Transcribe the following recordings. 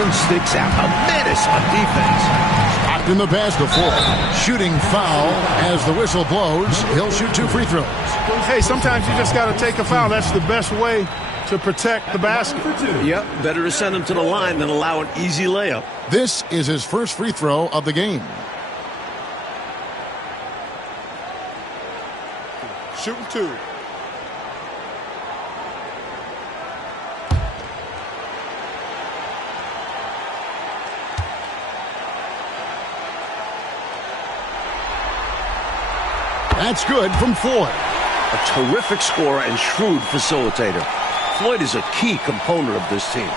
one sticks out. A menace on defense. Stockton the pass to Floyd. Shooting foul as the whistle blows. He'll shoot 2 free throws. Hey, sometimes you just got to take a foul. That's the best way to protect the basket. Yep, better to send him to the line than allow an easy layup. This is his first free throw of the game. Shooting 2. That's good from Floyd. A terrific scorer and shrewd facilitator. Floyd is a key component of this team.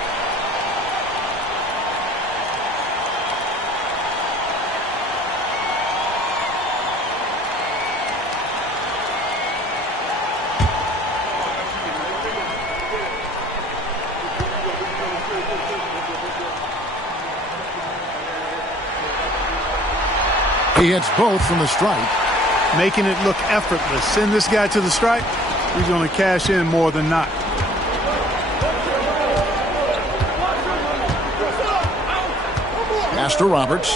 He hits both from the stripe. Making it look effortless. Send this guy to the stripe. He's going to cash in more than not. Pass to Roberts.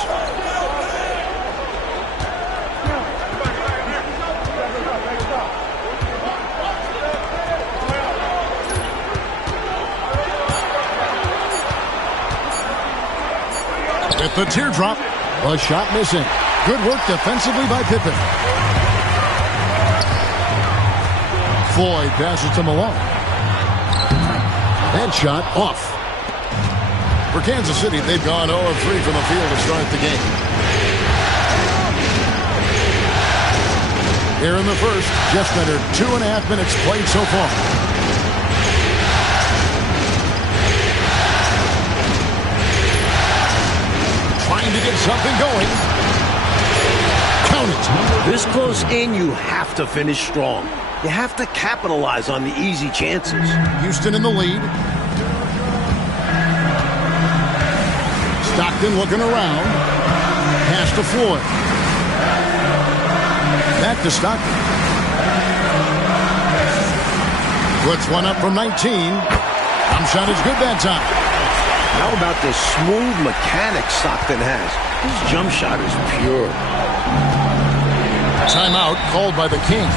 With the teardrop, a shot missing. Good work defensively by Pippen. Floyd passes to Malone. And shot off. For Kansas City, they've gone 0 of 3 from the field to start the game. Here in the first, just under 2.5 minutes played so far. Trying to get something going. Count it. This close in, you have to finish strong. You have to capitalize on the easy chances. Houston in the lead. Stockton looking around. Pass to Floyd. Back to Stockton. Puts one up from 19. Shot is good that time. How about the smooth mechanics Stockton has? His jump shot is pure. Timeout called by the Kings.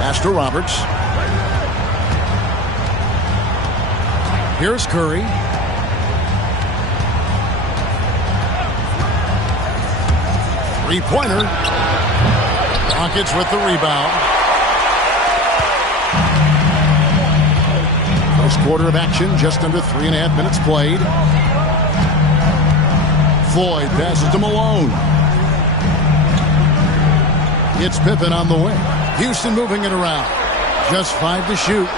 Pass to Roberts. Here's Curry. Three-pointer. Rockets with the rebound. First quarter of action, just under 3.5 minutes played. Floyd passes to Malone. It's Pippen on the wing. Houston moving it around. Just 5 to shoot.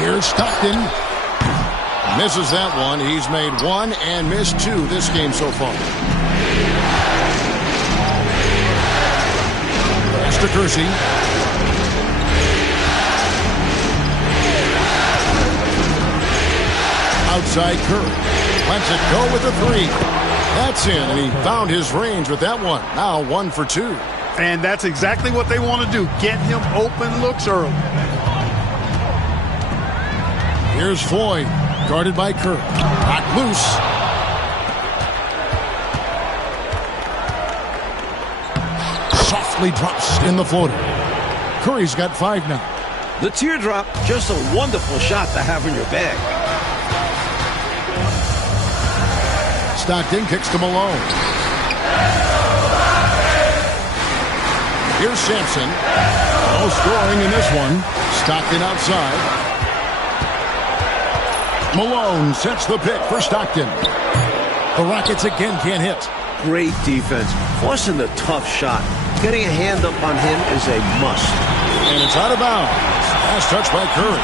Here's Stockton. Misses that one. He's made 1 and missed 2 this game so far. Pass to Kersey. Outside Curry. Lets it go with a 3. That's in, and he found his range with that one. Now 1 for 2. And that's exactly what they want to do. Get him open looks early. Here's Floyd, guarded by Curry. Knocked loose. Softly drops in the floater. Curry's got 5 now. The teardrop, just a wonderful shot to have in your bag. Stockton kicks to Malone. Here's Sampson. No scoring in this one. Stockton outside. Malone sets the pick for Stockton. The Rockets again can't hit. Great defense. Forcing the tough shot. Getting a hand up on him is a must. And it's out of bounds. Last touch by Curry.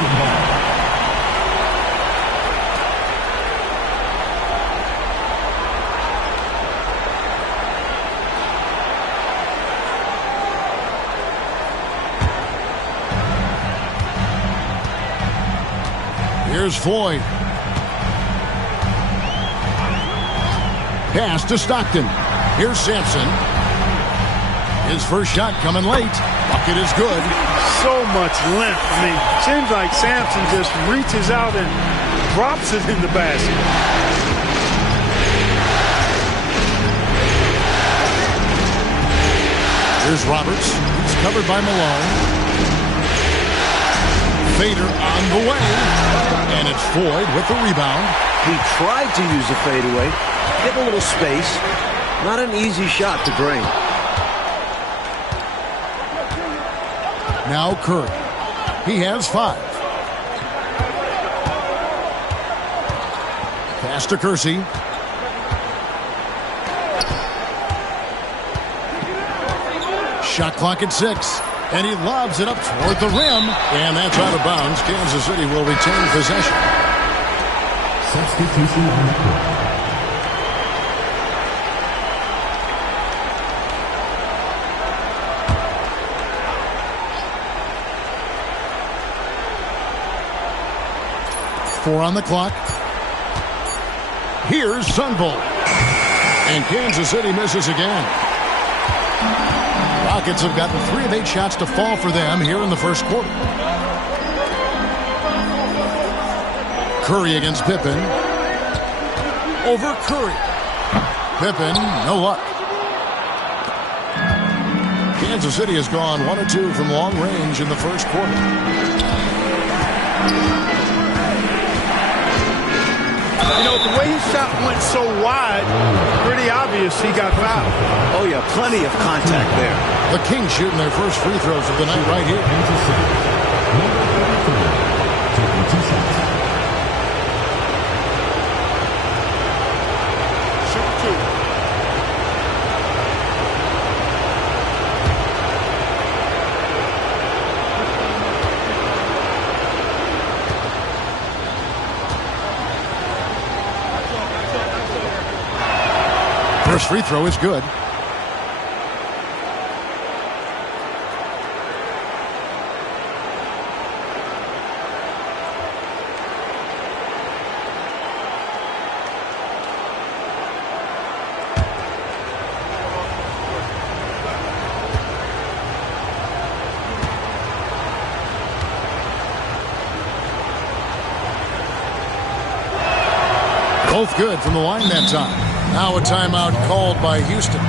Here's Floyd. Pass to Stockton. Here's Sampson. His first shot coming late. Bucket is good. So much length. I mean, seems like Sampson just reaches out and drops it in the basket. Here's Roberts. He's covered by Malone. Fader on the way. And it's Floyd with the rebound. He tried to use a fadeaway. Get a little space. Not an easy shot to drain. Now Curry. He has 5. Pass to Kersey. Shot clock at 6. And he lobs it up toward the rim. And that's out of bounds. Kansas City will retain possession. Substitution on the court. Four on the clock. Here's Sunvolt. And Kansas City misses again. Rockets have gotten 3 of 8 shots to fall for them here in the first quarter. Curry against Pippen. Over Curry. Pippen, no luck. Kansas City has gone 1 of 2 from long range in the first quarter. You know, the way his shot went so wide, pretty obvious he got fouled. Oh, yeah, plenty of contact there. The Kings shooting their first free throws of the night right here. Kansas City. Taking 2 shots. Shoot 2. First free throw is good. Both good from the line that time. Now a timeout called by Houston.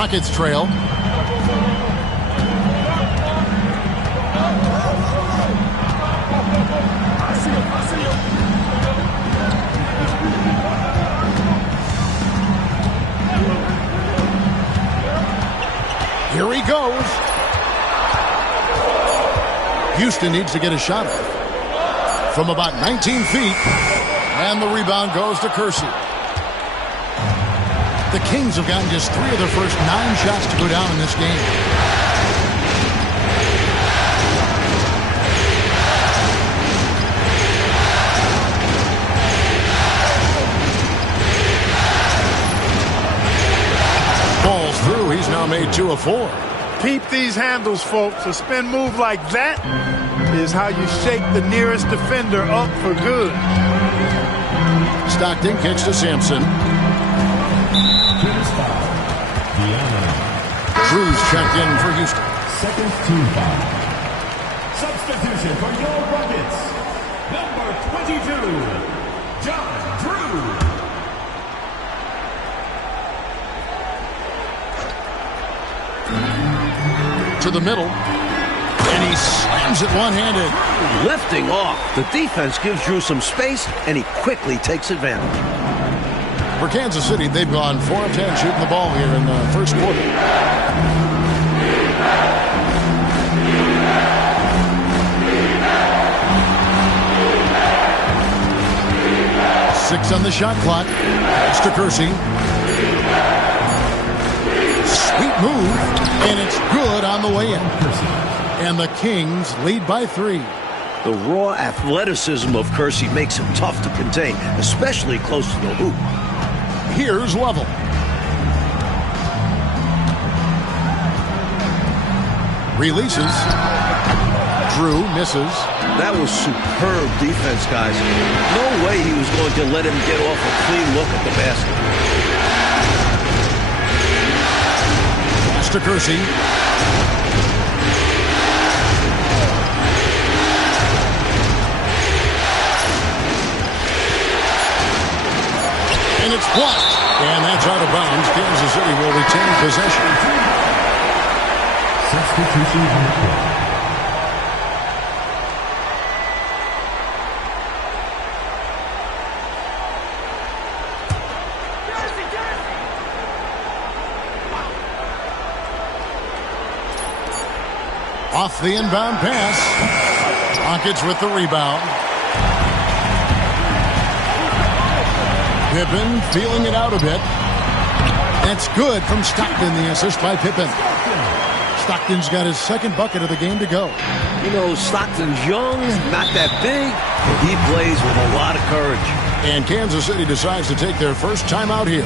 Rockets trail. Here he goes. Houston needs to get a shot off from about 19 feet. And the rebound goes to Kersey. The Kings have gotten just 3 of their first 9 shots to go down in this game. Ball's through. He's now made 2 of 4. Keep these handles, folks. A spin move like that is how you shake the nearest defender up for good. Stockton kicks to Sampson. Drew's checked in for Houston. Second team foul. Substitution for your Rockets. Number 22, John Drew. To the middle. And he slams it one-handed. Lifting off. The defense gives Drew some space, and he quickly takes advantage. For Kansas City, they've gone 4 of 10 shooting the ball here in the first quarter. Six on the shot clock. It's to Kersey. Sweet move, and it's good on the way in. And the Kings lead by 3. The raw athleticism of Kersey makes him tough to contain, especially close to the hoop. Here's Lovell. Releases. Drew misses. That was superb defense, guys. No way he was going to let him get off a clean look at the basket. Pass to Kersey. And it's blocked. And that's out of bounds. Kansas City will retain possession. Substitution on the court. Off the inbound pass. Rockets with the rebound. Pippen feeling it out a bit. That's good from Stockton, the assist by Pippen. Stockton's got his second bucket of the game to go. You know, Stockton's young, not that big, but he plays with a lot of courage. And Kansas City decides to take their first time out here.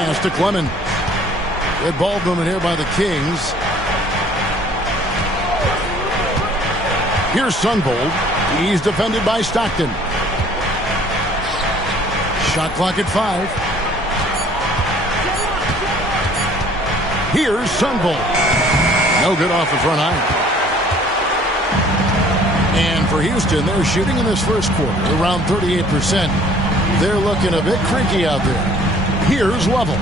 pass to Clement. Good ball movement here by the Kings. Here's Sunvold. He's defended by Stockton. Shot clock at 5. Here's Sunvold. No good off the front iron. And for Houston, they're shooting in this first quarter around 38%. They're looking a bit creaky out there. Here's Lovell.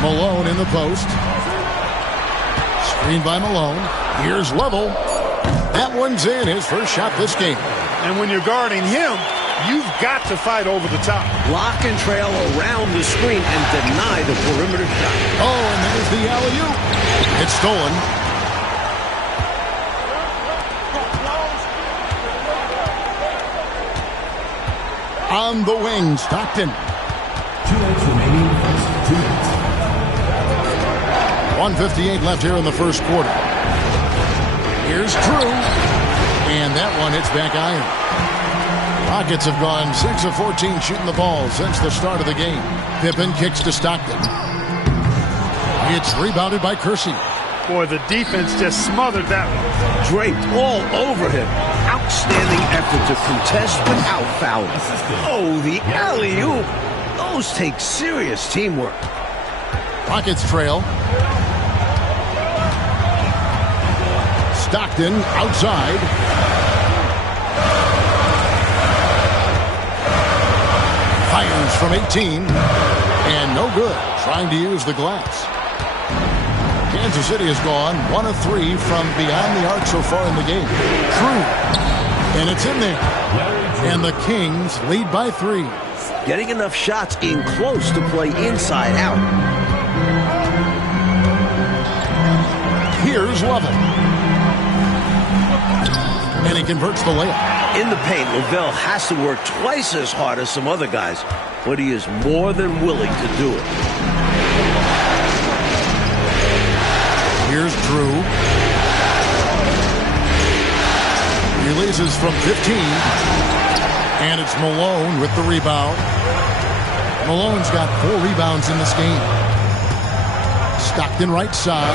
Malone in the post. Screen by Malone. Here's Lovell. That one's in, his first shot this game. And when you're guarding him, you've got to fight over the top. Lock and trail around the screen and deny the perimeter shot. Oh, and there's the alley-oop. It's stolen. On the wing, Stockton. 2 minutes remaining. 2 minutes. 1:58 left here in the first quarter. Here's Drew. And that one hits back iron. Rockets have gone 6 of 14 shooting the ball since the start of the game. Pippen kicks to Stockton. It's rebounded by Kersey. Boy, the defense just smothered that one. Draped all over him. Outstanding effort to contest without fouling. Oh, the alley-oop. Those take serious teamwork. Rockets trail. Stockton outside. Fires from 18. And no good. Trying to use the glass. Kansas City has gone 1 of 3 from beyond the arc so far in the game. True. And it's in there. And the Kings lead by 3. Getting enough shots in close to play inside out. Here's Lovell. And he converts the layup. In the paint, Lavelle has to work twice as hard as some other guys, but he is more than willing to do it. Here's Drew. Releases from 15. And it's Malone with the rebound. Malone's got 4 rebounds in this game. Stockton right side.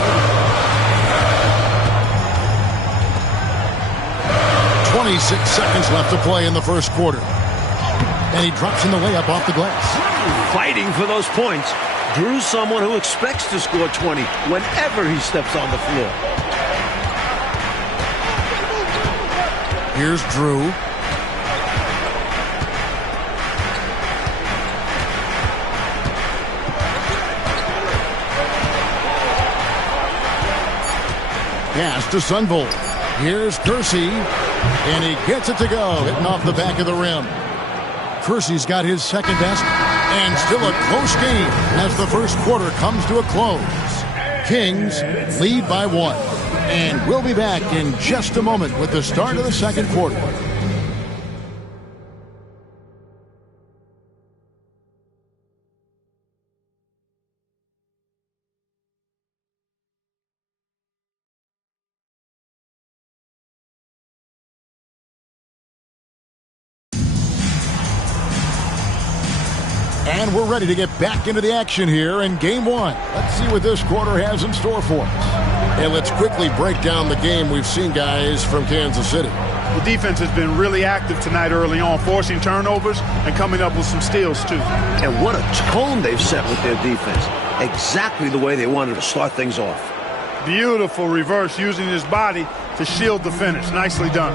26 seconds left to play in the first quarter. And he drops in the layup off the glass. Fighting for those points. Drew's someone who expects to score 20 whenever he steps on the floor. Here's Drew. Pass to Sunvold. Here's Kersey. And he gets it to go, hitting off the back of the rim. Kersey's got his second best. And still a close game as the first quarter comes to a close. Kings lead by 1. And we'll be back in just a moment with the start of the second quarter. And we're ready to get back into the action here in Game 1. Let's see what this quarter has in store for us. And let's quickly break down the game we've seen, guys, from Kansas City. The defense has been really active tonight early on, forcing turnovers and coming up with some steals, too. And what a tone they've set with their defense. Exactly the way they wanted to start things off. Beautiful reverse, using his body to shield the finish. Nicely done.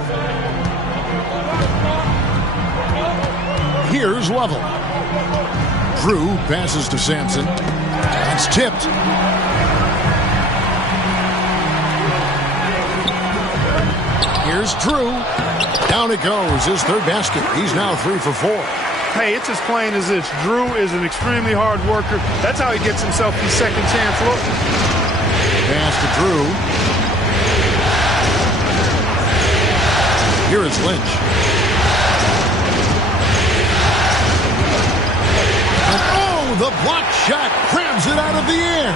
Here's Lovell. Drew passes to Sampson. It's tipped. Here's Drew. Down it goes. His third basket. He's now 3 for 4. Hey, it's as plain as this. Drew is an extremely hard worker. That's how he gets himself these second chance looks. Pass to Drew. Here is Lynch. The block shot grabs it out of the air.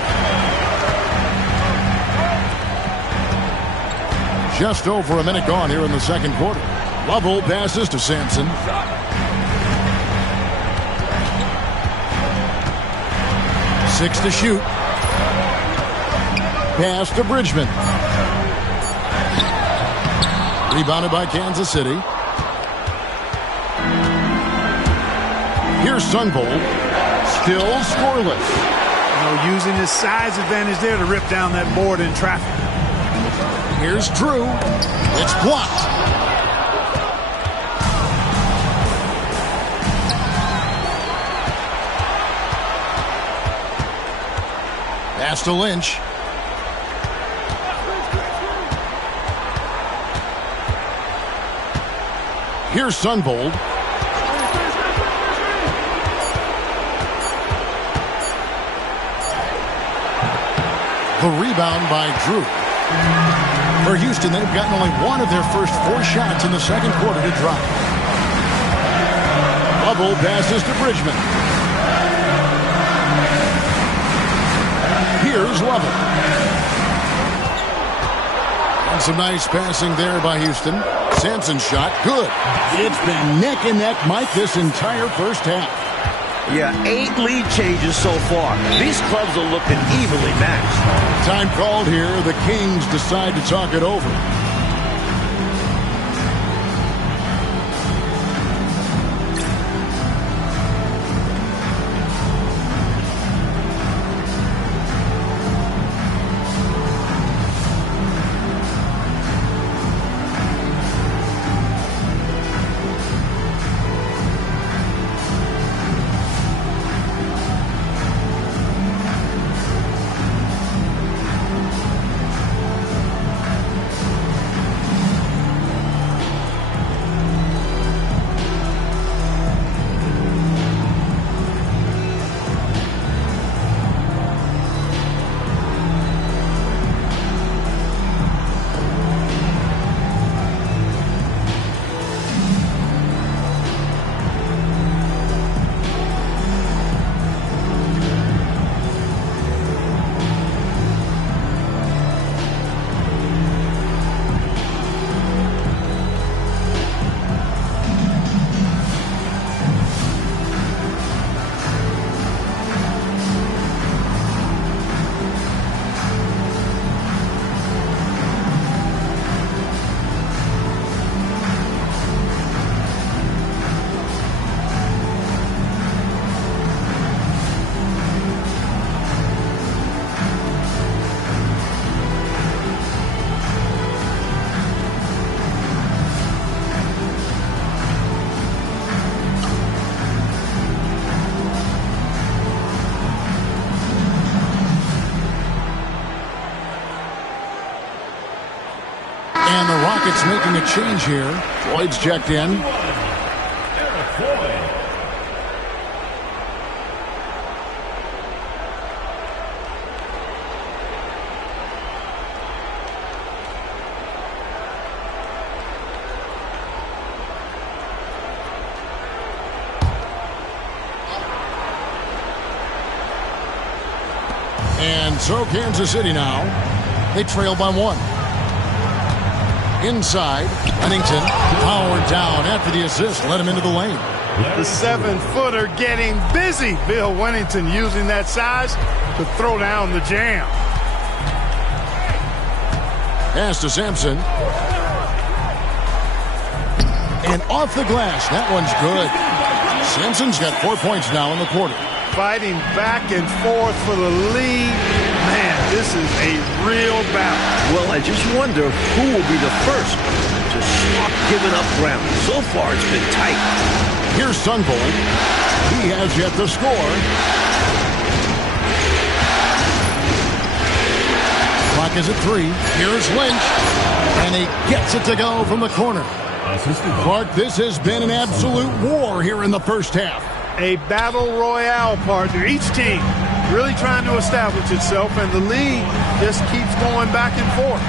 Just over a minute gone here in the second quarter. Lovell passes to Sampson. 6 to shoot. Pass to Bridgman. Rebounded by Kansas City. Here's Sunvold. Still scoreless. Using his size advantage there to rip down that board in traffic. Here's Drew. It's blocked. Pass to Lynch. Here's Sunvold. The rebound by Drew. For Houston, they've gotten only one of their first 4 shots in the second quarter to drop. Bubble passes to Bridgman. Here's Lovell. And some nice passing there by Houston. Sampson's shot, good. It's been neck and neck, Mike, this entire first half. Yeah, 8 lead changes so far. These clubs are looking evenly matched. Time called here. The Kings decide to talk it over. And the Rockets making a change here. Floyd's checked in. And so Kansas City now, they trail by 1. Inside, Pennington powered down after the assist, led him into the lane. The 7-footer getting busy. Bill Wennington using that size to throw down the jam. Pass to Sampson. And off the glass, that one's good. Sampson's got 4 points now in the quarter. Fighting back and forth for the lead. Man, this is a real battle. Well, I just wonder who will be the first to stop giving up ground. So far, it's been tight. Here's Sunvold. He has yet to score. Clock is at 3. Here's Lynch. And he gets it to go from the corner. Clark, this has been an absolute war here in the first half. A battle royale, partner. Each team really trying to establish itself, and the lead just keeps going back and forth.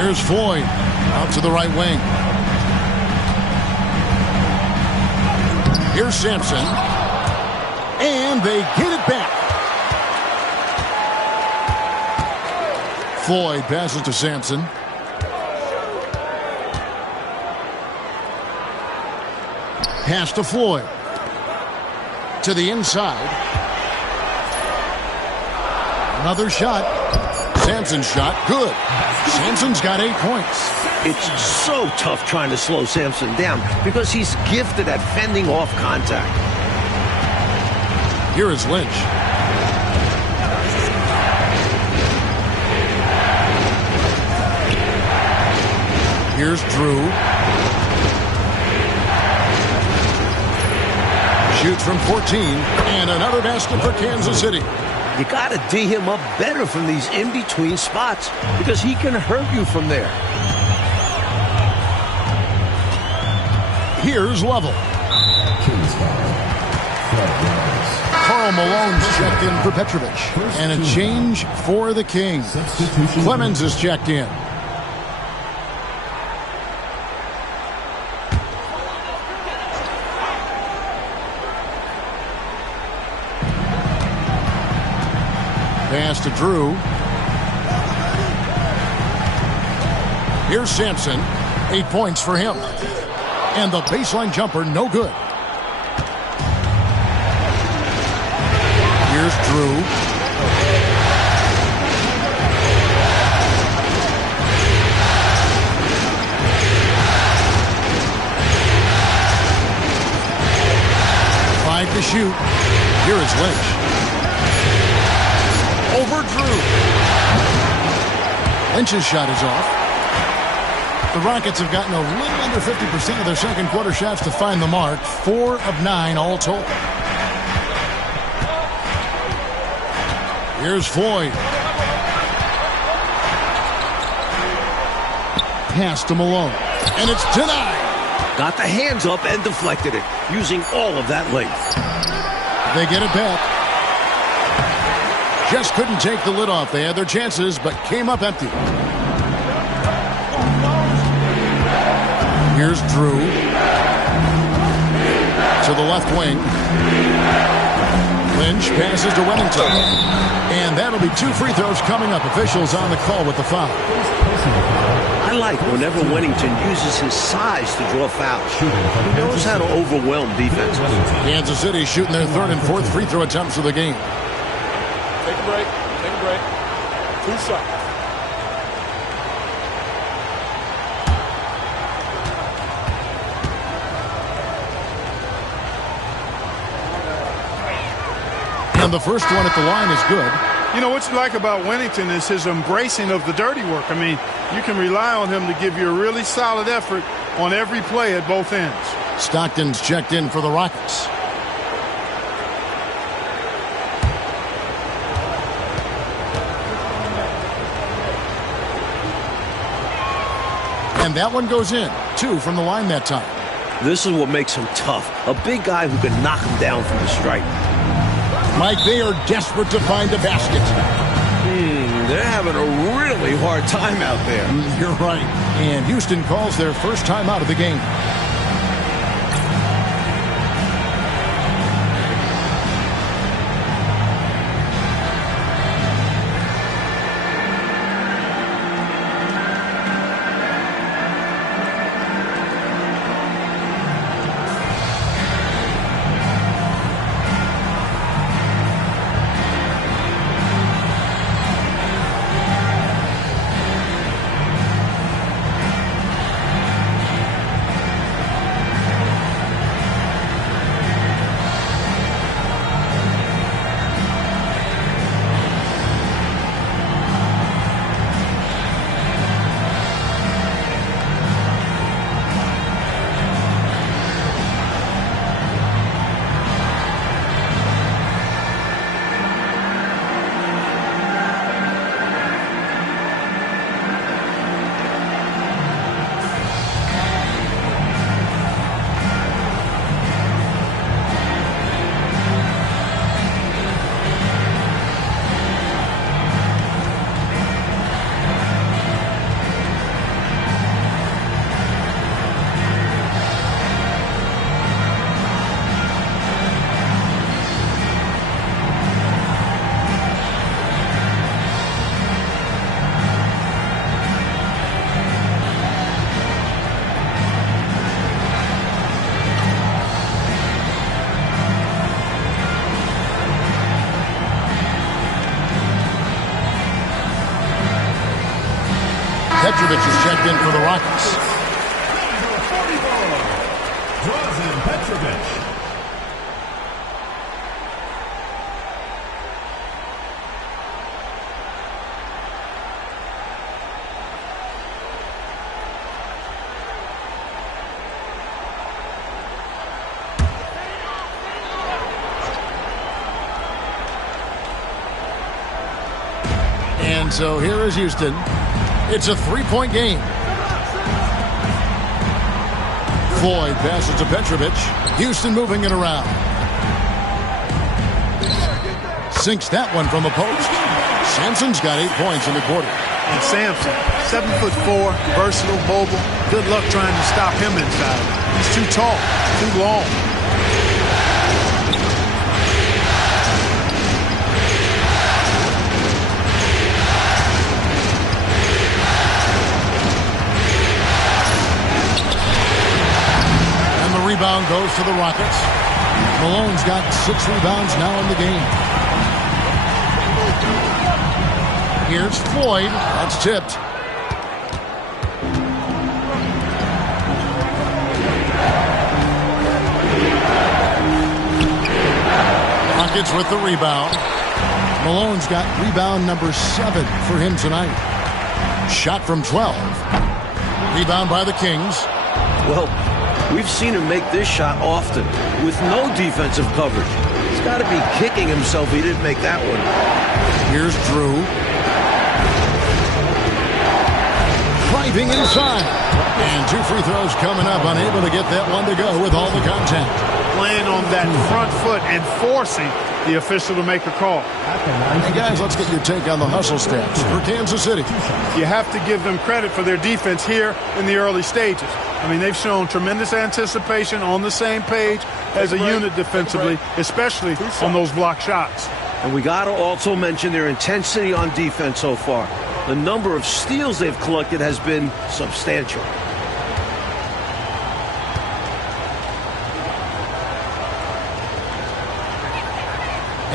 Here's Floyd out to the right wing. Here's Sampson. And they get it back. Floyd passes to Sampson. Pass to Floyd. To the inside. Another shot. Sampson's shot, good. Sampson's got 8 points. It's so tough trying to slow Sampson down because he's gifted at fending off contact. Here is Lynch. Here's Drew. Shoots from 14, and another basket for Kansas City. You got to D him up better from these in-between spots because he can hurt you from there. Here's Lovell. Kings foul. Fred Williams. Karl Malone's checked in for Petrovic. And a change for the Kings. Substitution. Clemens is checked in. Pass to Drew. Here's Sampson. 8 points for him. And the baseline jumper, no good. Here's Drew. Five to shoot. Here is Lynch. Over Drew. Lynch's shot is off. The Rockets have gotten a little under 50% of their second quarter shots to find the mark. 4 of 9 all told. Here's Floyd. Pass to Malone. And it's denied. Got the hands up and deflected it, using all of that length. They get it back. Just couldn't take the lid off. They had their chances, but came up empty. Here's Drew. To the left wing. Lynch passes to Wennington. And that'll be 2 free throws coming up. Officials on the call with the foul. I like whenever Wennington uses his size to draw fouls. He knows how to overwhelm defenses. Kansas City shooting their 3rd and 4th free throw attempts of the game. Take a break. Take a break. 2 shots. And the first one at the line is good. You know, what you like about Wennington is his embracing of the dirty work. I mean, you can rely on him to give you a really solid effort on every play at both ends. Stockton's checked in for the Rockets. And that one goes in. 2 from the line that time. This is what makes him tough. A big guy who can knock him down from the stripe. Mike, they are desperate to find a basket. They're having a really hard time out there. You're right. And Houston calls their first time out of the game. Petrovic is checked in for the Rockets. Drazen Petrovic. And so here is Houston. It's a three-point game. Floyd passes to Petrovic. Houston moving it around. Sinks that one from the post. Sampson's got 8 points in the quarter. And Sampson, 7'4", versatile, mobile. Good luck trying to stop him inside. He's too tall, too long. Rebound goes to the Rockets. Malone's got 6 rebounds now in the game. Here's Floyd. That's tipped. Rockets with the rebound. Malone's got rebound number 7 for him tonight. Shot from 12. Rebound by the Kings. Well, we've seen him make this shot often with no defensive coverage. He's got to be kicking himself he didn't make that one. Here's Drew. Driving inside. And 2 free throws coming up. Unable to get that one to go with all the contact. Playing on that front foot and forcing the official to make a call. Hey guys, let's get your take on the hustle stats for Kansas City. You have to give them credit for their defense here in the early stages. I mean, they've shown tremendous anticipation, on the same page as a unit defensively, especially on those block shots. And we got to also mention their intensity on defense so far. The number of steals they've collected has been substantial.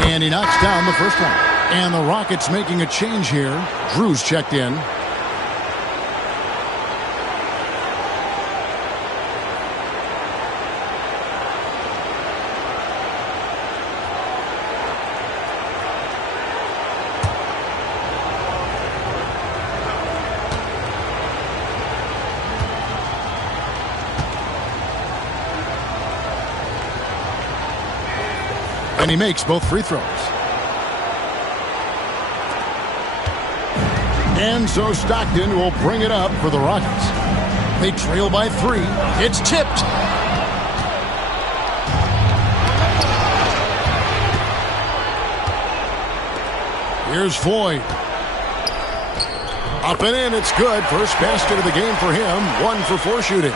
And he knocks down the first one. And the Rockets making a change here. Drew's checked in. And he makes both free throws. And so Stockton will bring it up for the Rockets. They trail by 3. It's tipped. Here's Floyd. Up and in, it's good. First basket of the game for him. 1 for 4 shooting.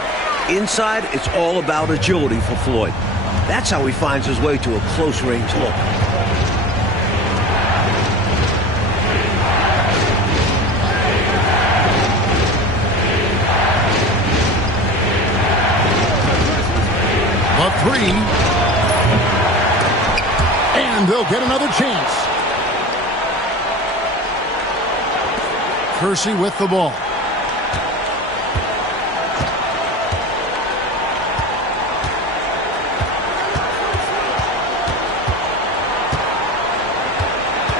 Inside, it's all about agility for Floyd. That's how he finds his way to a close-range look. A 3. And they'll get another chance. Kersey with the ball.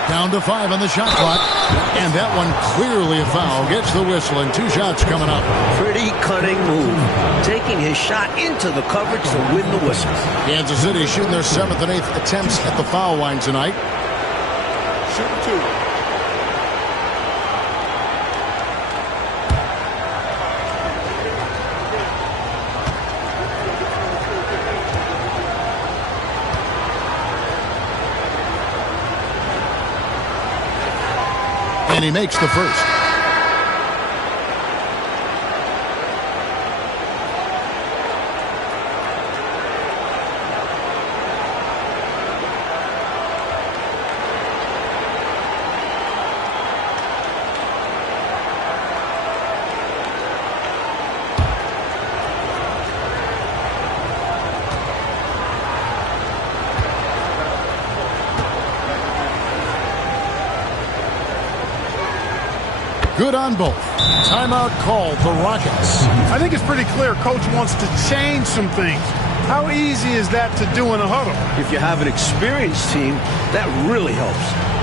Down to 5 on the shot clock. And that one clearly a foul. Gets the whistle and 2 shots coming up. Pretty cunning move. Taking his shot into the coverage to win the whistle. Kansas City shooting their 7th and 8th attempts at the foul line tonight. Shoot 2. And he makes the first. Good on both. Timeout called the Rockets. I think it's pretty clear Coach wants to change some things. How easy is that to do in a huddle? If you have an experienced team, that really helps.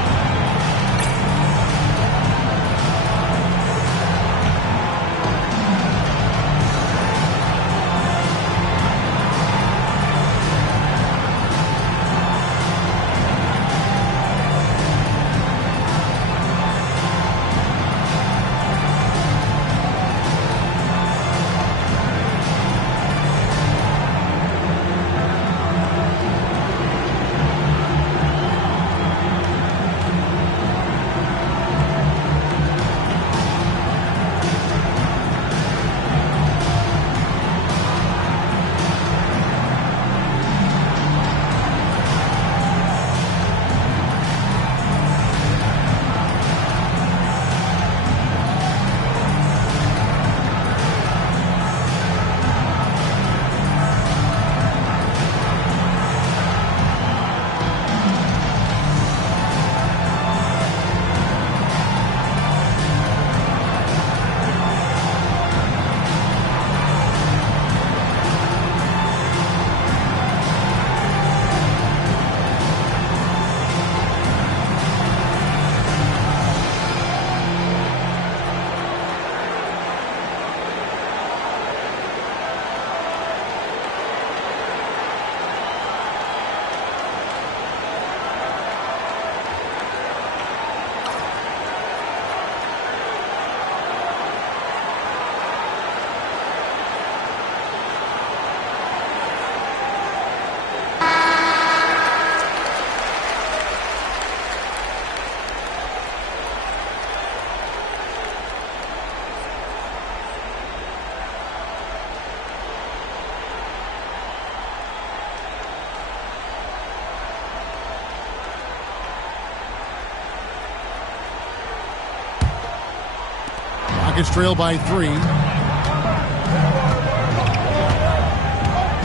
Rockets trail by 3.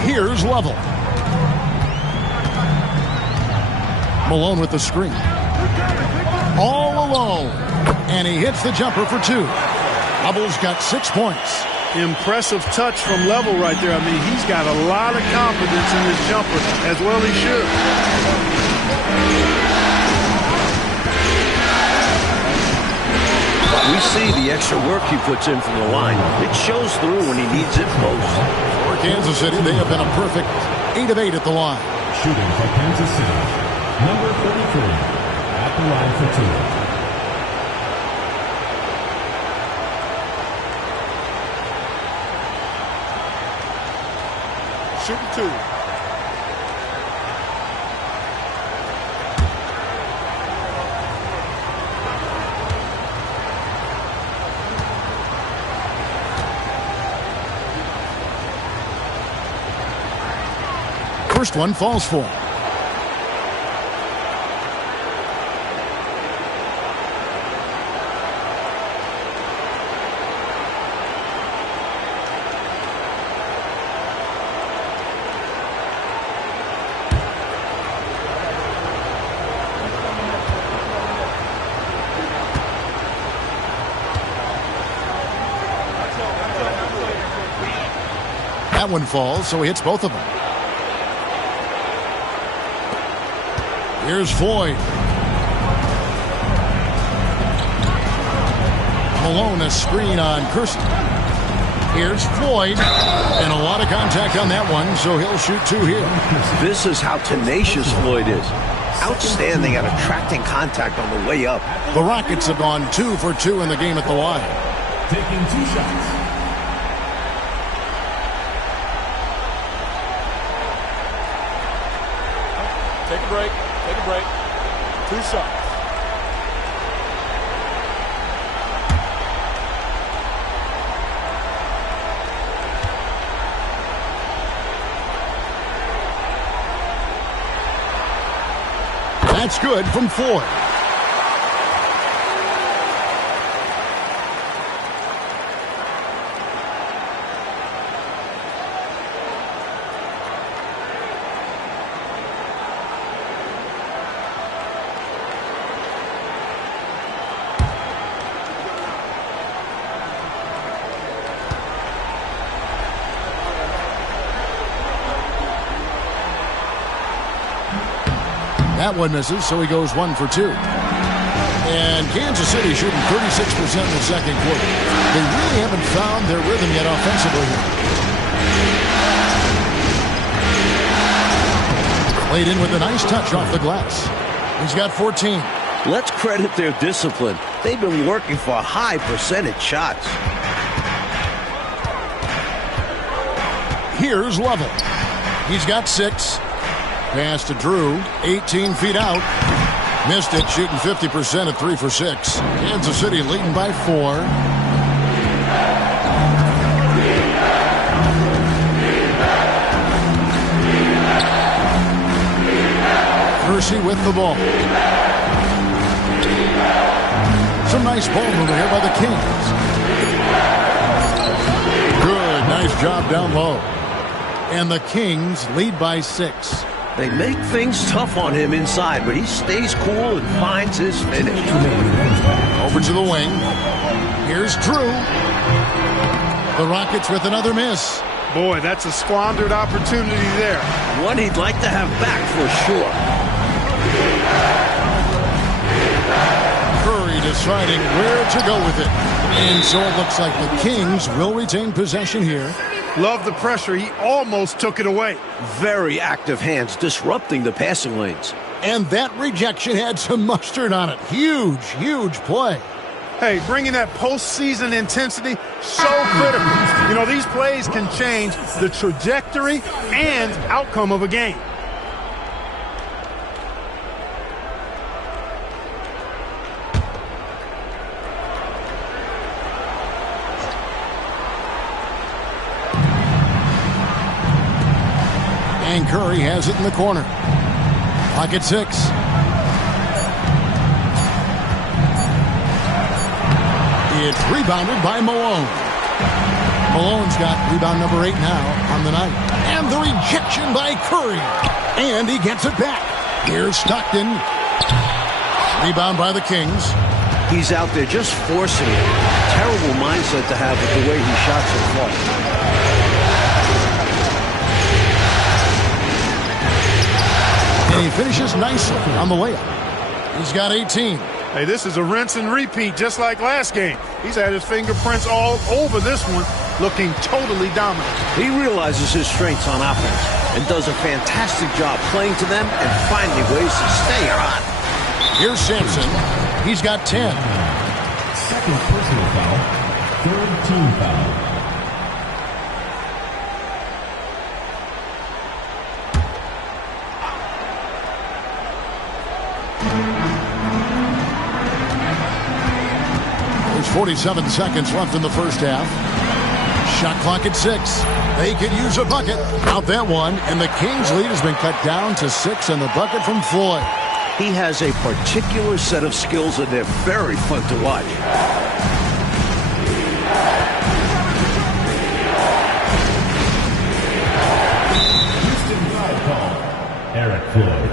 Here's Lovell. Malone with the screen. All alone. And he hits the jumper for 2. Hubble's got 6 points. Impressive touch from Lovell right there. I mean, he's got a lot of confidence in his jumper, as well he should. We see the extra work he puts in from the line. It shows through when he needs it most. For Kansas City, they have been a perfect 8 of 8 at the line. Shooting for Kansas City, number 33, at the line for 2. Shooting 2. First one falls for him. That one falls, so he hits both of them. Here's Floyd. Malone, a screen on Kersey. Here's Floyd. And a lot of contact on that one, so he'll shoot 2 here. This is how tenacious Floyd is. Outstanding at attracting contact on the way up. The Rockets have gone 2 for 2 in the game at the line. Taking 2 shots. Take a break. Take a break. 2 shots. That's good from Floyd. That one misses, so he goes 1 for 2. And Kansas City shooting 36% in the second quarter. They really haven't found their rhythm yet offensively here. Played in with a nice touch off the glass. He's got 14. Let's credit their discipline. They've been working for high percentage shots. Here's Lovell. He's got 6. Pass to Drew, 18 feet out. Missed it, shooting 50% at 3 for 6. Kansas City leading by 4. Kersey with the ball. Some nice ball movement here by the Kings. Good, nice job down low. And the Kings lead by 6. They make things tough on him inside, but he stays cool and finds his finish. Over to the wing. Here's Drew. The Rockets with another miss. Boy, that's a squandered opportunity there. One he'd like to have back for sure. Curry deciding where to go with it. And so it looks like the Kings will retain possession here. Love the pressure. He almost took it away. Very active hands disrupting the passing lanes. And that rejection had some mustard on it. Huge, huge play. Hey, bringing that postseason intensity, so critical. You know, these plays can change the trajectory and outcome of a game. And Curry has it in the corner. Pocket 6. It's rebounded by Malone. Malone's got rebound number 8 now on the night. And the rejection by Curry. And he gets it back. Here's Stockton. Rebound by the Kings. He's out there just forcing it. Terrible mindset to have with the way he shot so far. And he finishes nicely on the layup. He's got 18. Hey, this is a rinse and repeat just like last game. He's had his fingerprints all over this one, looking totally dominant. He realizes his strengths on offense and does a fantastic job playing to them and finding ways to stay hot. Here's Sampson. He's got 10. Second personal foul. Third team foul. There's 47 seconds left in the first half. Shot clock at 6. They could use a bucket. Out that one, and the Kings' lead has been cut down to 6 and the bucket from Floyd. He has a particular set of skills, and they're very fun to watch. Houston foul call. Eric Floyd.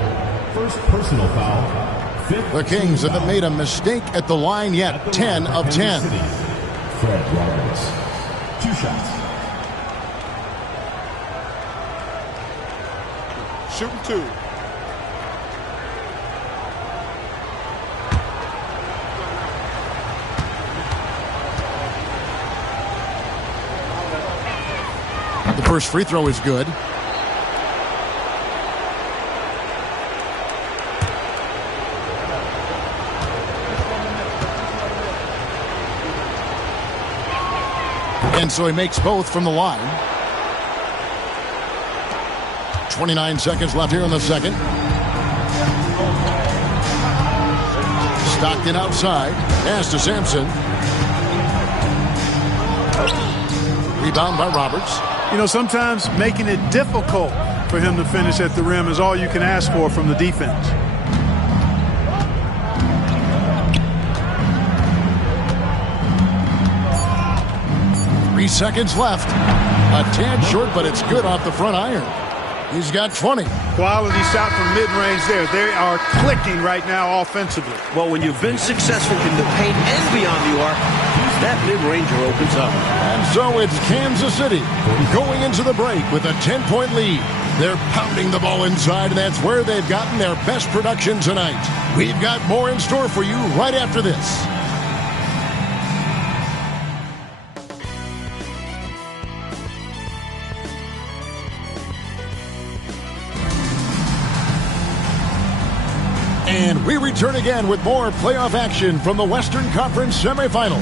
First personal foul. The Kings haven't made a mistake at the line yet. 10 of 10. Fred Roberts. 2 shots. Shooting 2. The first free throw is good. And so he makes both from the line. 29 seconds left here in the second. Stockton outside. Pass to Sampson. Rebound by Roberts. You know, sometimes making it difficult for him to finish at the rim is all you can ask for from the defense. Seconds left. A tad short, but it's good off the front iron. He's got 20. Quality shot from mid-range there. They are clicking right now offensively. Well, when you've been successful in the paint and beyond the arc, that mid-ranger opens up. And so it's Kansas City going into the break with a 10-point lead. They're pounding the ball inside, and that's where they've gotten their best production tonight. We've got more in store for you right after this. And we return again with more playoff action from the Western Conference semifinal.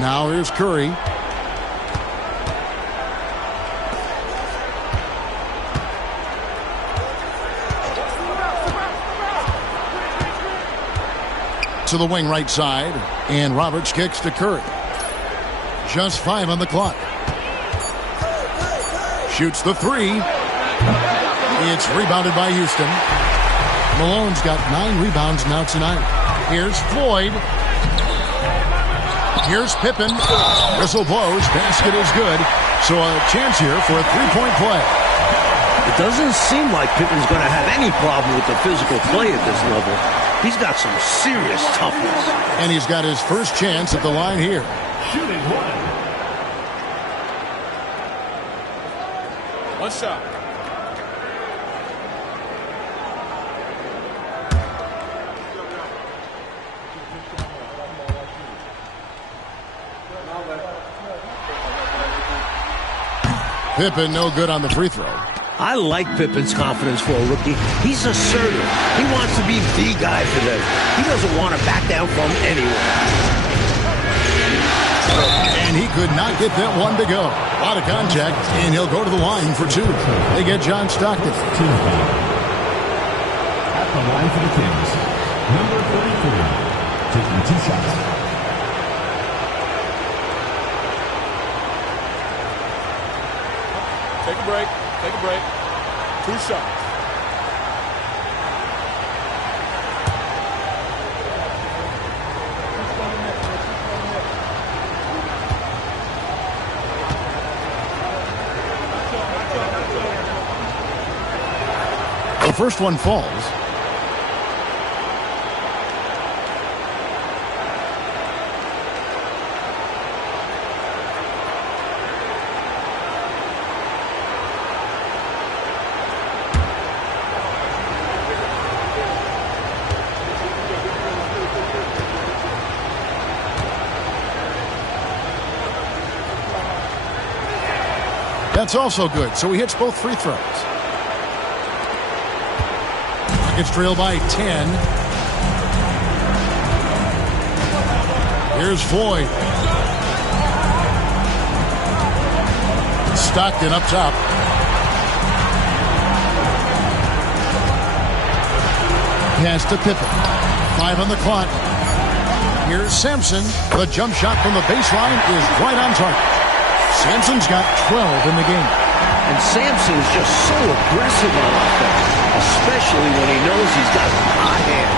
Now here's Curry. To the wing right side, and Roberts kicks to Curry. Just 5 on the clock. Shoots the 3. It's rebounded by Houston. Malone's got 9 rebounds now tonight. Here's Floyd. Here's Pippen. Whistle blows. Basket is good. So a chance here for a 3-point play. It doesn't seem like Pippen's going to have any problem with the physical play at this level. He's got some serious toughness. And he's got his first chance at the line here. Shooting 1. One shot. Pippen no good on the free throw. I like Pippen's confidence for a rookie. He's assertive. He wants to be the guy for them. He doesn't want to back down from anyone. And he could not get that one to go. A lot of contact, and he'll go to the line for 2. They get John Stockton. At the line for the Kings, number 33, taking 2 shots. Take a break. Take a break. 2 shots. The first one falls. That's also good, so he hits both free throws. Rockets trail by 10. Here's Floyd. Stockton up top. Pass to Pippen. 5 on the clock. Here's Sampson. The jump shot from the baseline is right on target. Sampson's got 12 in the game. And Sampson's just so aggressive on offense, especially when he knows he's got a hot hand.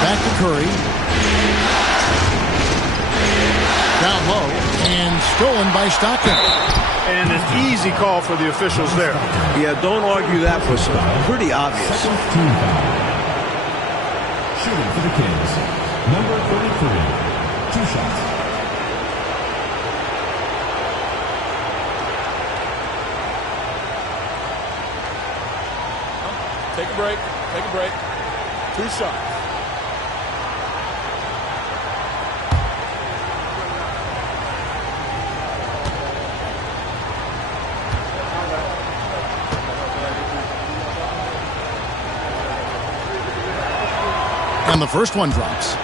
Back to Curry. Down low and stolen by Stockton. And an easy call for the officials there. Yeah, don't argue that for some pretty obvious. Second team foul. Shooting for the Kings, number 33, 2 shots. Take a break. Take a break. 2 shots. And the first one drops.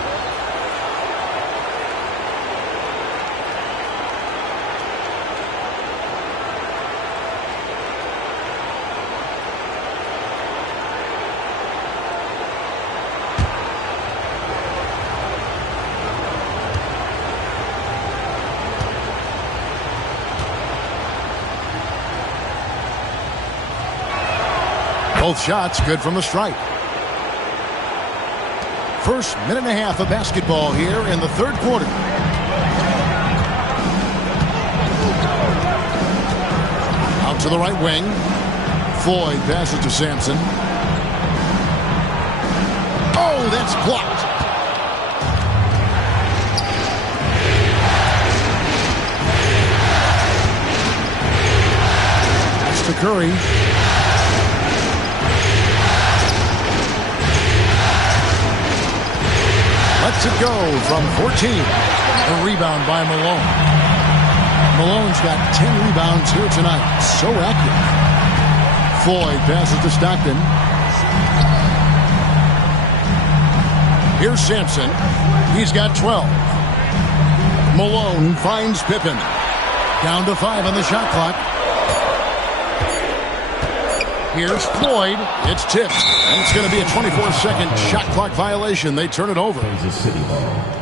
Both shots good from the stripe. First minute and a half of basketball here in the third quarter. Out to the right wing. Floyd passes to Sampson. Oh, that's blocked. That's to Curry. Lets it go from 14. A rebound by Malone. Malone's got 10 rebounds here tonight. So accurate. Floyd passes to Stockton. Here's Sampson. He's got 12. Malone finds Pippen. Down to 5 on the shot clock. Here's Floyd. It's tipped. And it's going to be a 24-second shot clock violation. They turn it over. Kansas City ball.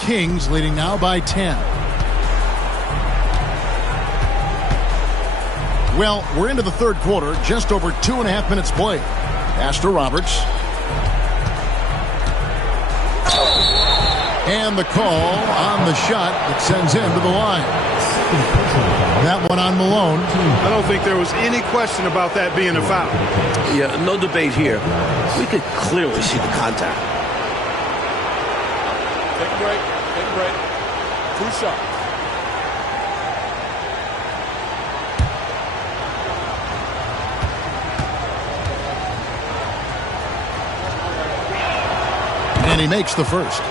Kings leading now by 10. Well, we're into the third quarter, just over 2.5 minutes played. Pass to Roberts. And the call on the shot that sends him to the line. That one on Malone. I don't think there was any question about that being a foul. Yeah, no debate here. We could clearly see the contact. Take a break. Take a break. 2 shots. And he makes the first.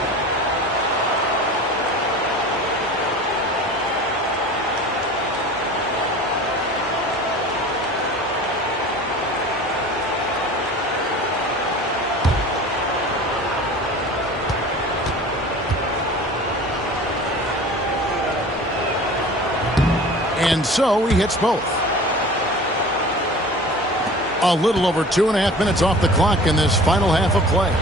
And so he hits both. A little over 2.5 minutes off the clock in this final half of play.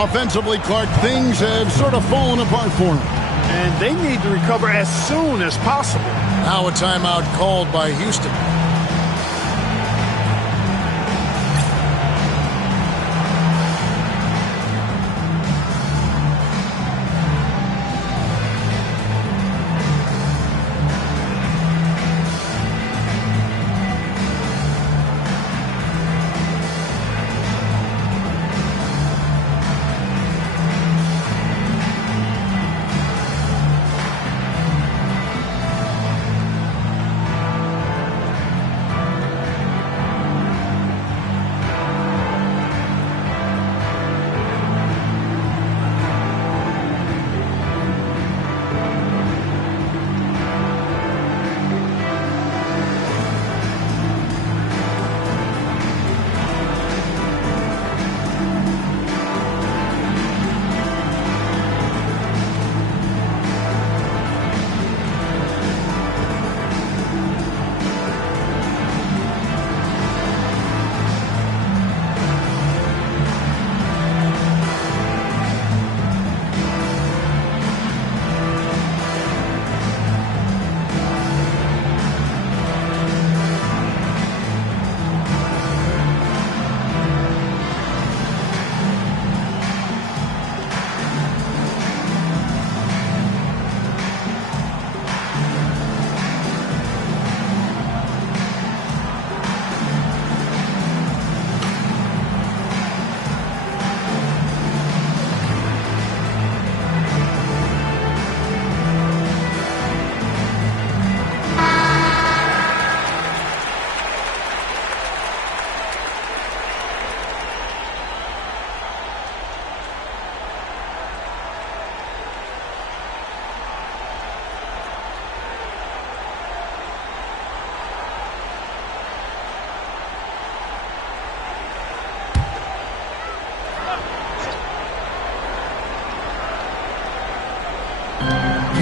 Offensively, Clark, things have sort of fallen apart for him. And they need to recover as soon as possible. Now a timeout called by Houston.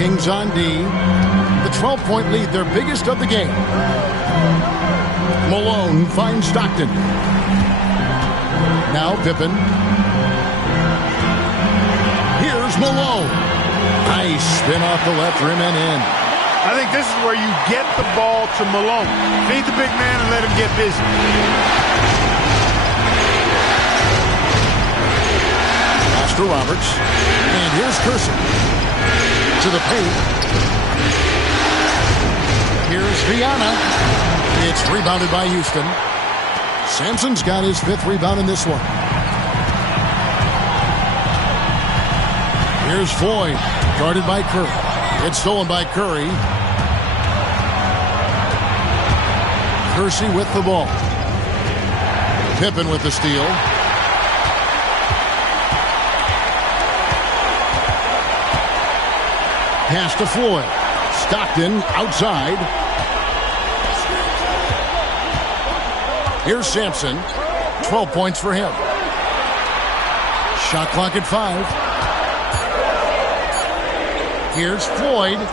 Kings on D. The 12-point lead, their biggest of the game. Malone finds Stockton. Now Pippen. Here's Malone. Nice spin off the left rim and in. I think this is where you get the ball to Malone. Feed the big man and let him get busy. Pass Pass to Roberts. And here's Kersey. To the paint. Here's Viana. It's rebounded by Houston. Sampson's got his 5th rebound in this one. Here's Floyd, guarded by Curry. It's stolen by Curry. Kersey with the ball. Pippen with the steal. Pass to Floyd. Stockton outside. Here's Sampson. 12 points for him. Shot clock at 5. Here's Floyd.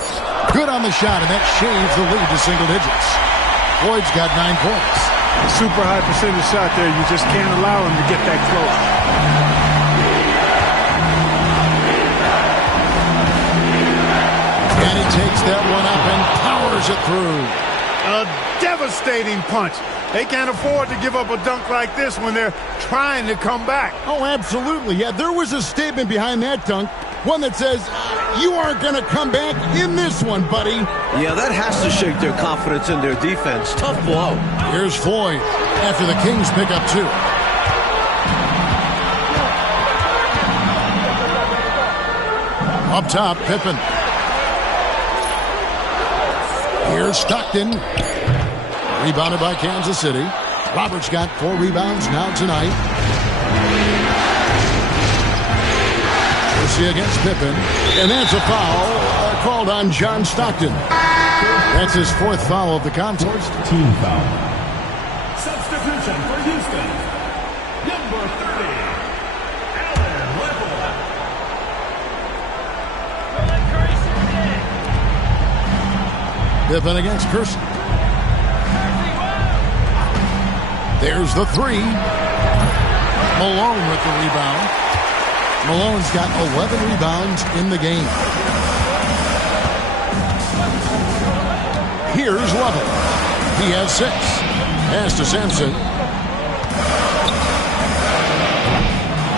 Good on the shot, and that shaves the lead to single digits. Floyd's got 9 points. Super high percentage shot there. You just can't allow him to get that close. And he takes that one up and powers it through. A devastating punch. They can't afford to give up a dunk like this when they're trying to come back. Oh, absolutely. Yeah, there was a statement behind that dunk. One that says, you aren't going to come back in this one, buddy. Yeah, that has to shake their confidence in their defense. Tough blow. Here's Floyd after the Kings pick up 2. Up top, Pippen. Here's Stockton. Rebounded by Kansas City. Roberts got 4 rebounds now tonight. Kersey against Pippen. And that's a foul called on John Stockton. That's his 4th foul of the contest. First team foul. Substitution for Houston. Number 30, Allen Level. Pippen against Kersey. There's the 3. Malone with the rebound. Malone's got 11 rebounds in the game. Here's Lovell. He has 6. Pass to Sampson.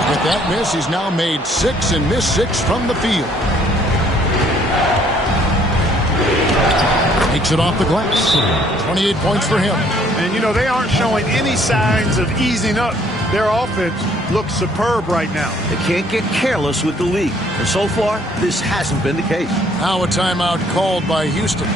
With that miss, he's now made 6 and missed 6 from the field. Takes it off the glass. 28 points for him. And, you know, they aren't showing any signs of easing up. Their offense looks superb right now. They can't get careless with the lead. And so far, this hasn't been the case. Now a timeout called by Houston.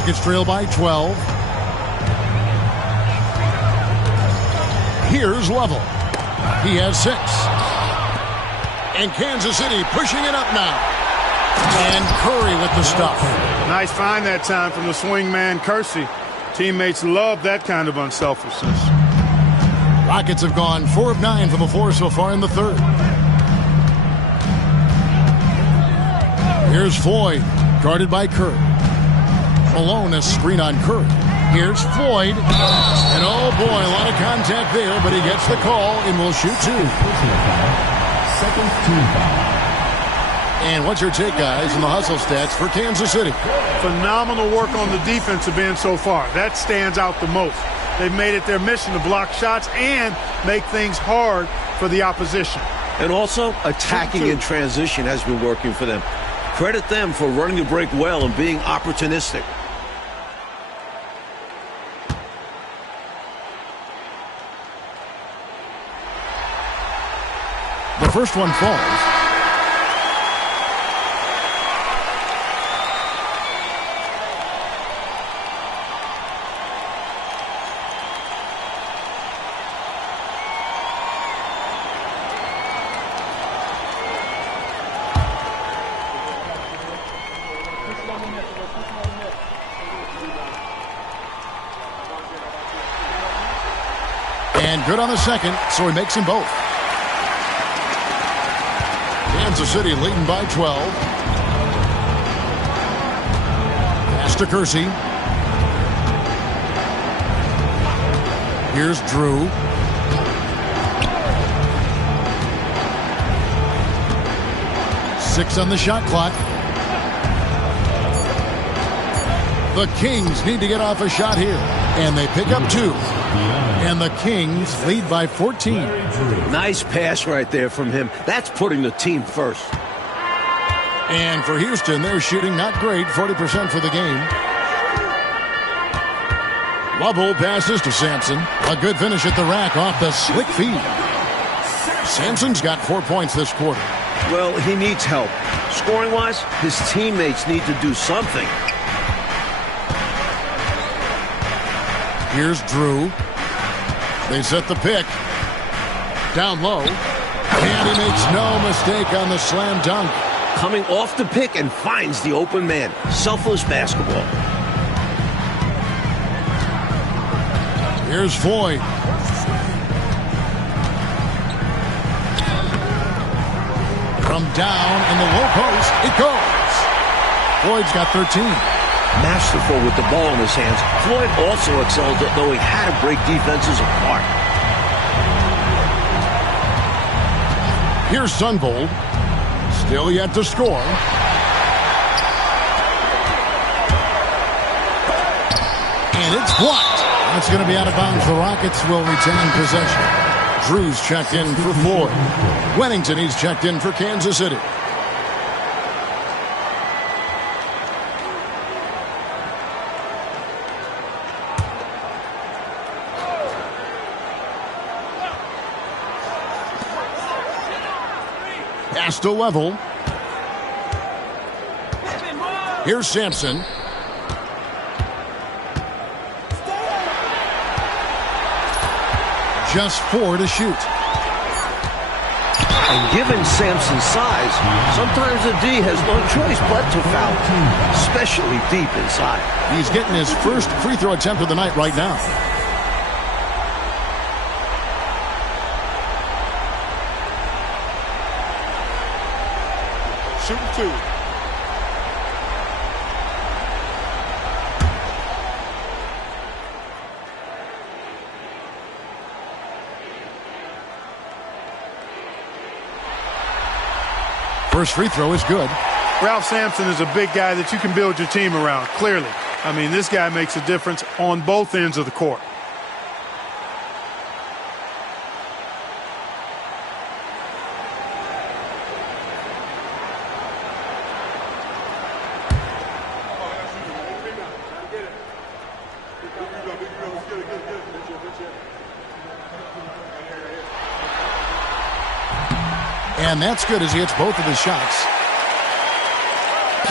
Rockets trail by 12. Here's Lovell. He has 6. And Kansas City pushing it up now. And Curry with the stuff. Nice find that time from the swing man, Kersey. Teammates love that kind of unselfishness. Rockets have gone 4 of 9 from the floor so far in the third. Here's Floyd, guarded by Curry. Malone has screen on Curry. Here's Floyd. And oh boy, a lot of contact there, but he gets the call and will shoot 2. Second team foul. And what's your take, guys, in the hustle stats for Kansas City? Phenomenal work on the defensive end so far. That stands out the most. They've made it their mission to block shots and make things hard for the opposition. And also, attacking in transition has been working for them. Credit them for running the break well and being opportunistic. The first one falls. And good on the second, so he makes them both. Kansas City leading by 12. Pass to Kersey. Here's Drew. Six on the shot clock. The Kings need to get off a shot here, and they pick up 2. And the Kings lead by 14. Nice pass right there from him. That's putting the team first. And for Houston, they're shooting not great, 40% for the game. Lovell passes to Sampson. A good finish at the rack off the slick feed. Sampson's got 4 points this quarter. Well, he needs help. Scoring-wise, his teammates need to do something. Here's Drew. They set the pick. Down low. And he makes no mistake on the slam dunk. Coming off the pick and finds the open man. Selfless basketball. Here's Floyd. From down in the low post, it goes. Floyd's got 13. Masterful with the ball in his hands. Floyd also excels at knowing how to break defenses apart. Here's Sunvold. Still yet to score. And it's blocked. That's going to be out of bounds. The Rockets will retain possession. Drew's checked in for Floyd. Wennington, he's checked in for Kansas City. Pass to Level. Here's Sampson. Just 4 to shoot. And given Sampson's size, sometimes the D has no choice but to foul, especially deep inside. He's getting his first free throw attempt of the night right now. Shooting 2. First free throw is good. Ralph Sampson is a big guy that you can build your team around, clearly. I mean, this guy makes a difference on both ends of the court. And that's good as he hits both of his shots.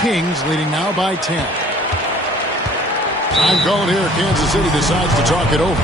Kings leading now by 10. Time called here. Kansas City decides to talk it over.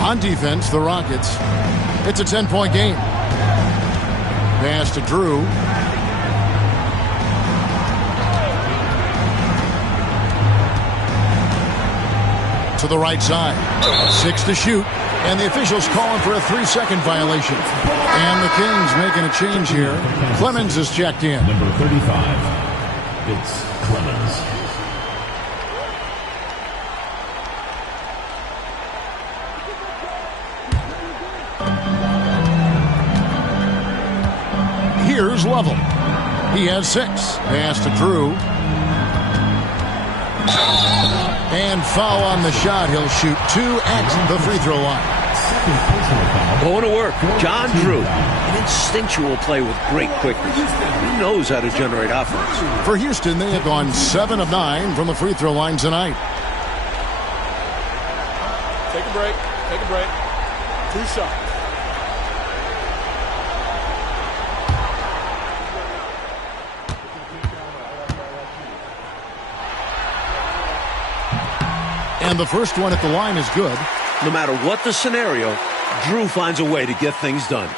On defense, the Rockets. It's a 10-point game. Pass to Drew. To the right side. 6 to shoot. And the officials calling for a 3-second violation. And the Kings making a change here. Clemens is checked in. Number 35, Vince Clemens. Here's Lovell. He has 6. Pass to Drew. And foul on the shot. He'll shoot 2 at the free throw line. Going to work. John Drew. An instinctual play with great quickness. He knows how to generate offense. For Houston, they have gone 7 of 9 from the free throw line tonight. Take a break. Take a break. 2 shots. And the first one at the line is good. No matter what the scenario, Drew finds a way to get things done.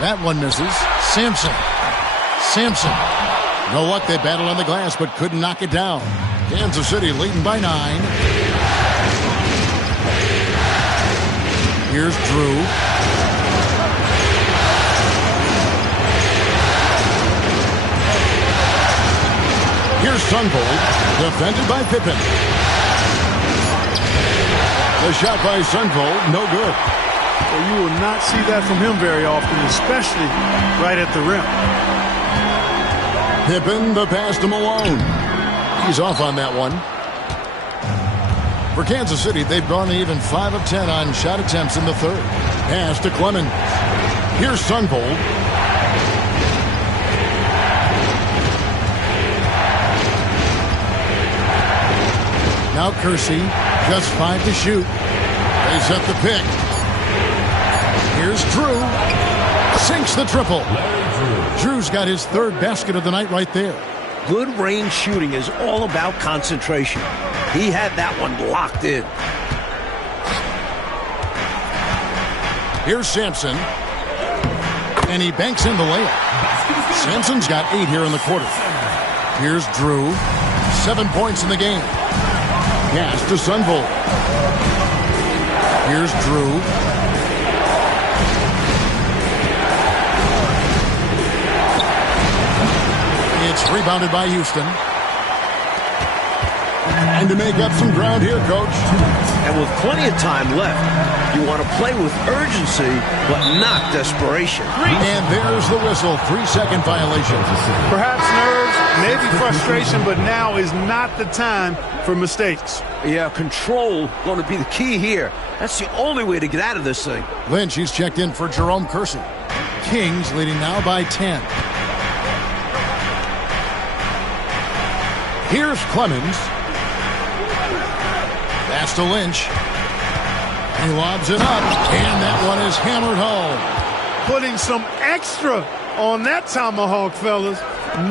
That one misses. Sampson. No luck. They battled on the glass but couldn't knock it down. Kansas City leading by 9. Here's Drew. Here's Sunvold, defended by Pippen. The shot by Sunvold, no good. Well, you will not see that from him very often, especially right at the rim. Pippen, the pass to Malone. He's off on that one. For Kansas City, they've gone even 5 of 10 on shot attempts in the third. Pass to Clemens. Here's Sunvold. Now Kersey, just 5 to shoot. They set the pick. Here's Drew. Sinks the triple. Drew's got his 3rd basket of the night right there. Good range shooting is all about concentration. He had that one locked in. Here's Sampson. And he banks in the layup. Sampson's got 8 here in the quarter. Here's Drew. 7 points in the game. Pass to Sunvold. Here's Drew. It's rebounded by Houston. And to make up some ground here, Coach. And with plenty of time left, you want to play with urgency, but not desperation. And there's the whistle. 3-second violation. Perhaps nerves, maybe frustration, but now is not the time for mistakes. Yeah, control going to be the key here. That's the only way to get out of this thing. Lynch, he's checked in for Jerome Kersey. Kings leading now by 10. Here's Clemens. Pass to Lynch. He lobs it up, and that one is hammered home. Putting some extra on that tomahawk, fellas.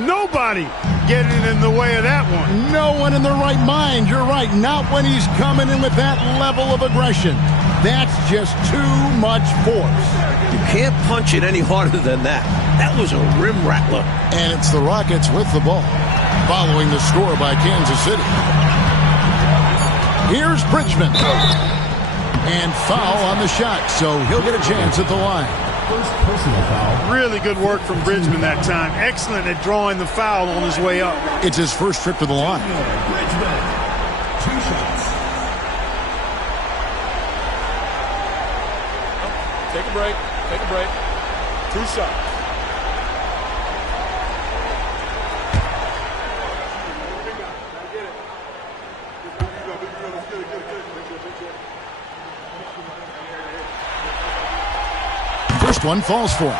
Nobody getting in the way of that one. No one in their right mind. You're right. Not when he's coming in with that level of aggression. That's just too much force. You can't punch it any harder than that. That was a rim rattler. And it's the Rockets with the ball, following the score by Kansas City. Here's Bridgman. And foul on the shot, so he'll get a chance at the line. First personal foul. Really good work from Bridgman that time. Excellent at drawing the foul on his way up. It's his first trip to the line. Bridgman, 2 shots. Take a break. Take a break. 2 shots. First one falls for him.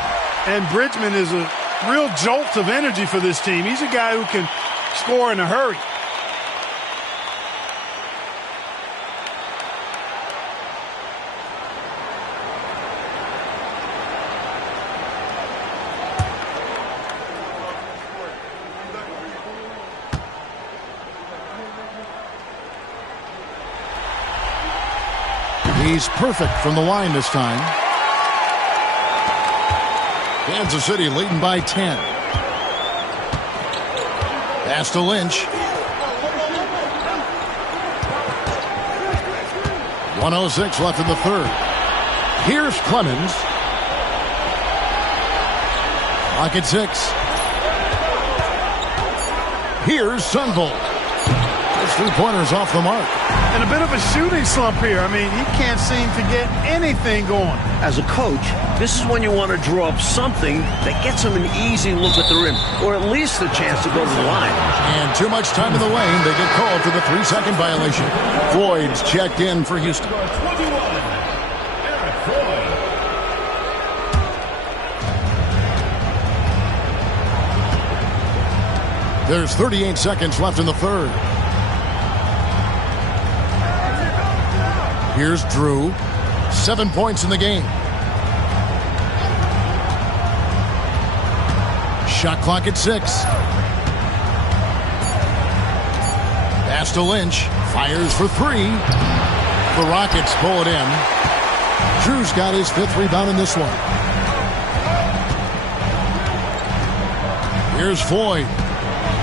And Bridgman is a real jolt of energy for this team. He's a guy who can score in a hurry. He's perfect from the line this time. Kansas City leading by 10. Pass to Lynch. 1:06 left in the third. Here's Clemens. Clock at 6. Here's Sunvolt. His three-pointers off the mark. And a bit of a shooting slump here. I mean, he can't seem to get anything going. As a coach, this is when you want to draw up something that gets him an easy look at the rim, or at least a chance to go to the line. And too much time in the lane. They get called for the 3-second violation. Floyd's checked in for Houston. There's 38 seconds left in the third. Here's Drew. 7 points in the game. Shot clock at 6. Pass to Lynch. Fires for 3. The Rockets pull it in. Drew's got his 5th rebound in this one. Here's Floyd.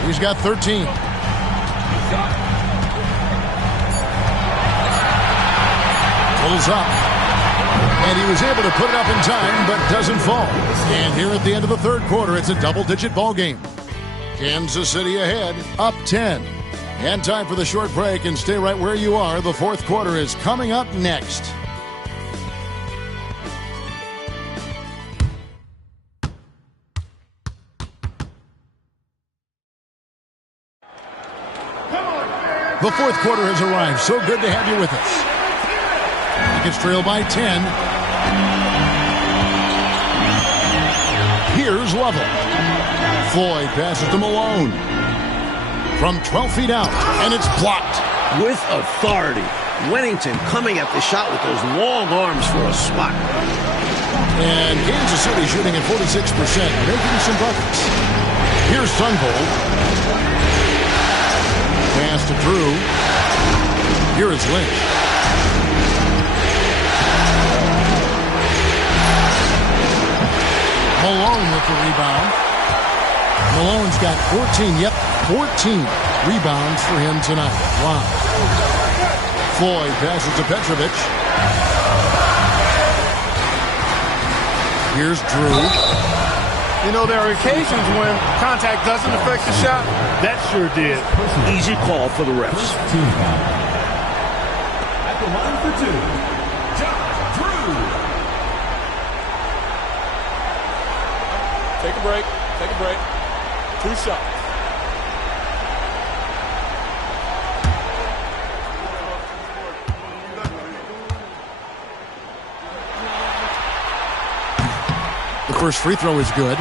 He's got 13. Pulls up. And he was able to put it up in time, but doesn't fall. And here at the end of the third quarter, it's a double-digit ball game. Kansas City ahead, up 10. And time for the short break, and stay right where you are. The fourth quarter is coming up next. The fourth quarter has arrived. So good to have you with us. Rockets trail by 10. Here's Lovell. Floyd passes to Malone. From 12 feet out, and it's blocked. With authority. Wennington coming at the shot with those long arms for a spot. And Kansas City shooting at 46%, making some buckets. Here's Sunvolt. Pass to Drew. Here is Lynch. Malone with the rebound. Malone's got 14. Yep, 14 rebounds for him tonight. Wow. Floyd passes to Petrovic. Here's Drew. You know, there are occasions when contact doesn't affect the shot. That sure did. Easy call for the refs. At the line for 2, Josh Drew. Take a break. Take a break. 2 shots. The first free throw is good.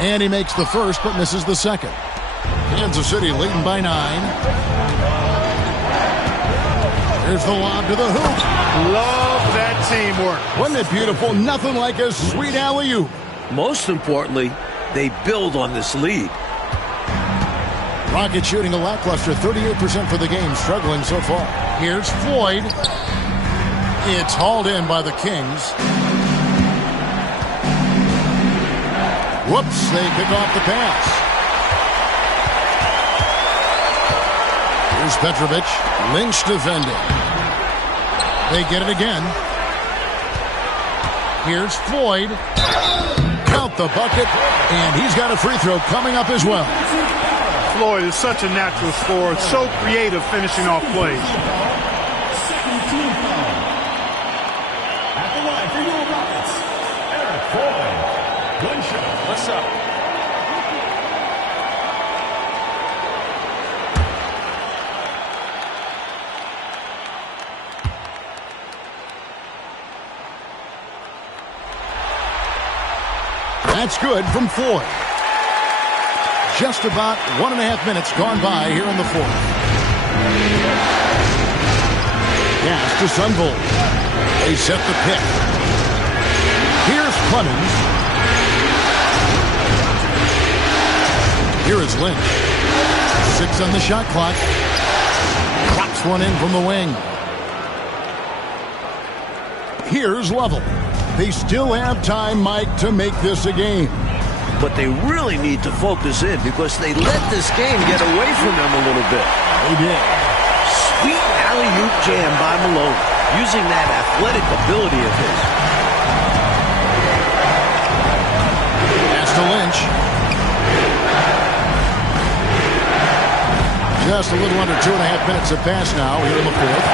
And he makes the first, but misses the second. Kansas City leading by 9. Here's the lob to the hoop. Love that teamwork. Wasn't it beautiful? Nothing like a sweet alley-oop. Most importantly, they build on this lead. Rockets shooting a lackluster 38% for the game, struggling so far. Here's Floyd. It's hauled in by the Kings. Whoops, they pick off the pass. Here's Petrovic. Lynch defending. They get it again. Here's Floyd. Count the bucket, and he's got a free throw coming up as well. Floyd is such a natural scorer, so creative finishing off plays. Second team foul. At the line for your Rockets, Eric Floyd. 1 shot. What's up? That's good from Floyd. just about 1.5 minutes gone by here in the fourth. Pass to Sunville. They set the pick. Here's Clemens. Here is Lynch. 6 on the shot clock. Clocks one in from the wing. Here's Lovell. They still have time, Mike, to make this a game. But they really need to focus in because they let this game get away from them a little bit. They did. Sweet alley-oop jam by Malone, using that athletic ability of his. Pass to Lynch. Just a little under 2.5 minutes have passed now here in the fourth.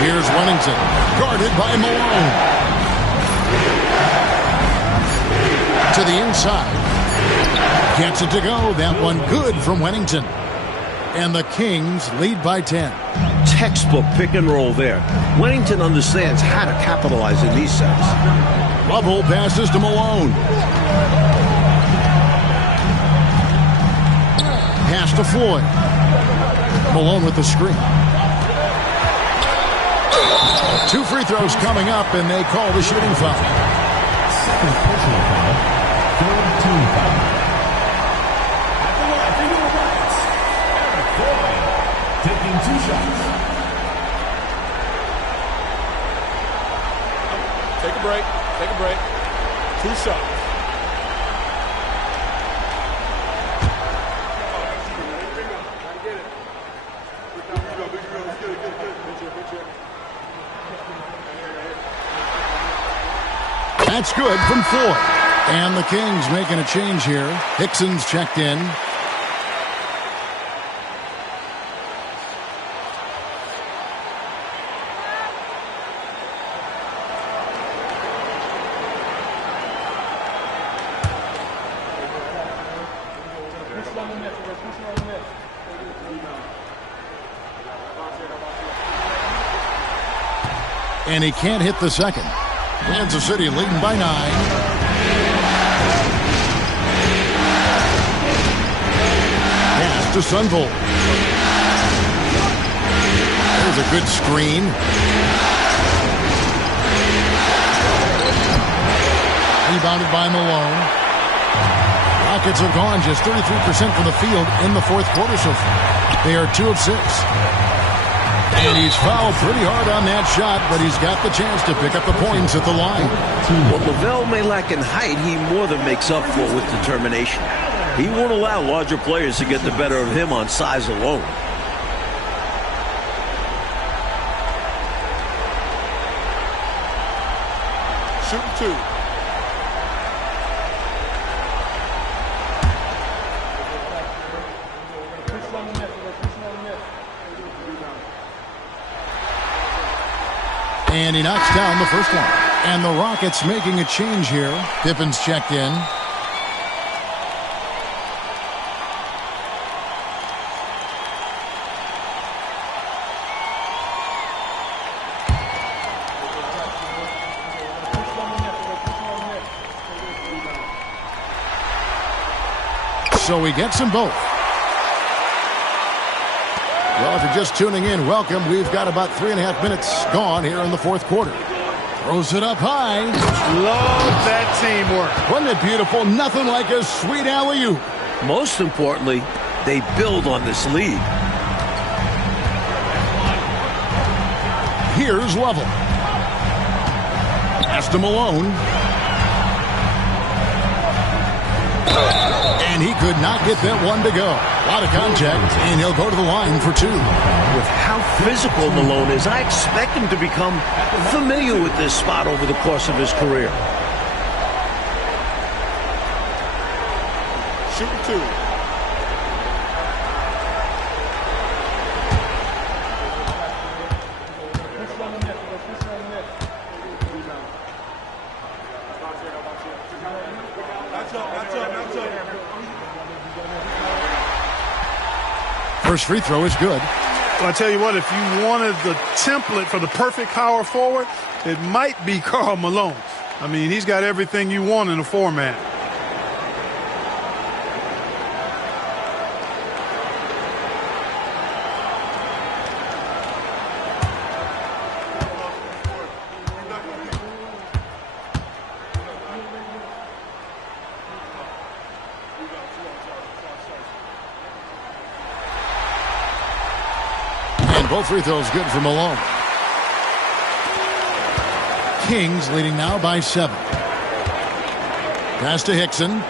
Here's Wennington, guarded by Malone. To the inside. Gets it to go. That one good from Wennington. And the Kings lead by 10. Textbook pick and roll there. Wennington understands how to capitalize in these sets. Lovell passes to Malone. Pass to Floyd. Malone with the screen. 2 free throws coming up, and they call the shooting foul. Second personal foul. Third team foul. At the line for your Rockets, Eric Floyd, taking 2 shots. Take a break. Take a break. 2 shots. That's good from Floyd. And the Kings making a change here. Hickson's checked in. And he can't hit the second. Kansas City leading by 9. Pass to Sunville. There's a good screen. Rebounded by Malone. Rockets have gone just 33% from the field in the fourth quarter so far. They are 2 of 6. And he's fouled pretty hard on that shot, but he's got the chance to pick up the points at the line. What LaVelle may lack in height, he more than makes up for with determination. He won't allow larger players to get the better of him on size alone. Shooting 2. And he knocks down the first one. And the Rockets making a change here. Pippen's checked in. So he gets them both. Well, if you're just tuning in, welcome. We've got about 3.5 minutes gone here in the fourth quarter. Throws it up high. Love that teamwork. Wasn't it beautiful? Nothing like a sweet alley-oop. Most importantly, they build on this lead. Here's Lovell. Pass to Malone. And he could not get that one to go. A lot of contact, and he'll go to the line for 2. With how physical Malone is, I expect him to become familiar with this spot over the course of his career. Shooting 2. First free throw is good. Well, I tell you what, if you wanted the template for the perfect power forward, it might be Karl Malone. I mean, he's got everything you want in a format. And both free throws good for Malone. Kings leading now by 7. Pass to Hickson.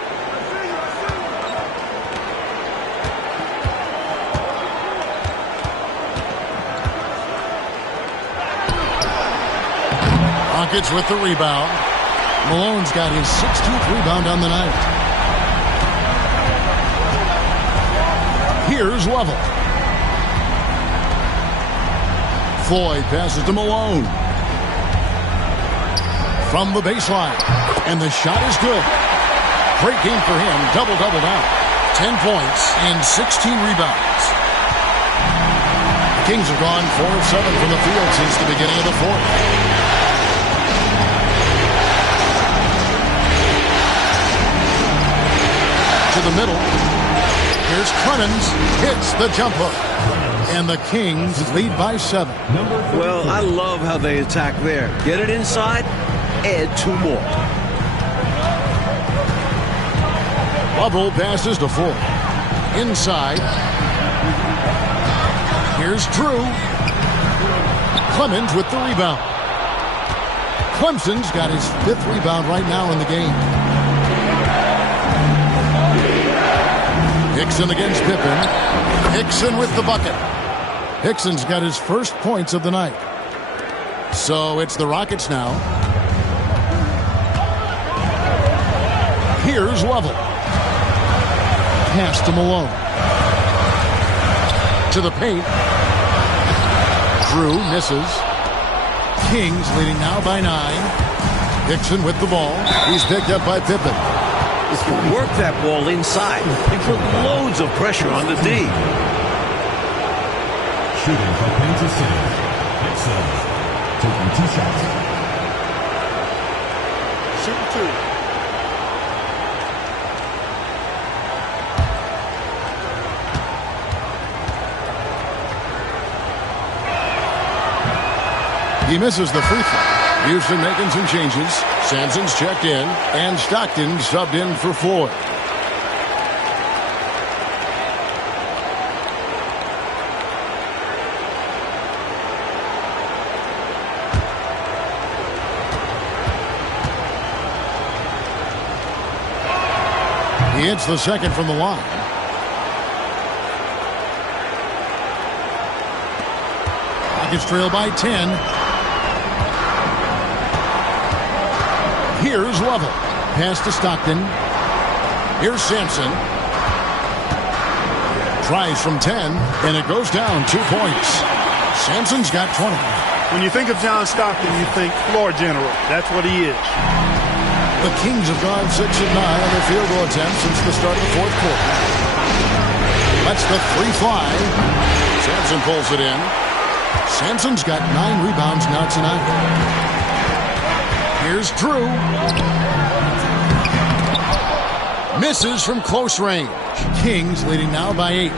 Rockets with the rebound. Malone's got his 16th rebound on the night. Here's Lovell. Floyd passes to Malone. From the baseline. And the shot is good. Great game for him. Double-double now. 10 points and 16 rebounds. The Kings have gone 4 of 7 from the field since the beginning of the fourth. To the middle. Here's Clemens. Hits the jump hook. And the Kings lead by 7. Well, I love how they attack there. Get it inside, add 2 more. Lovell passes to Ford. Inside. Here's Drew. Clemens with the rebound. Clemson's got his 5th rebound right now in the game. Hickson against Pippen. Hickson with the bucket. Hickson's got his first points of the night. So it's the Rockets now. Here's Lovell. Pass to Malone. To the paint. Drew misses. Kings leading now by 9. Hickson with the ball. He's picked up by Pippen. If you work that ball inside, you put loads of pressure on the D. Shooting from Kansas City. Hickson taking 2 shots. Shooting 2. He misses the free throw. Houston making some changes. Sampson's checked in, and Stockton subbed in for Floyd. He hits the second from the line. Rockets trail by 10. Here's Lovell. Pass to Stockton. Here's Sampson. Tries from 10, and it goes down 2 points. Sampson's got 20. When you think of John Stockton, you think floor general. That's what he is. The Kings have gone 6 of 9 on their field goal attempts since the start of the fourth quarter. Lets the 3 fly. Sampson pulls it in. Sampson's got 9 rebounds now tonight. Here's Drew. Misses from close range. Kings leading now by 8.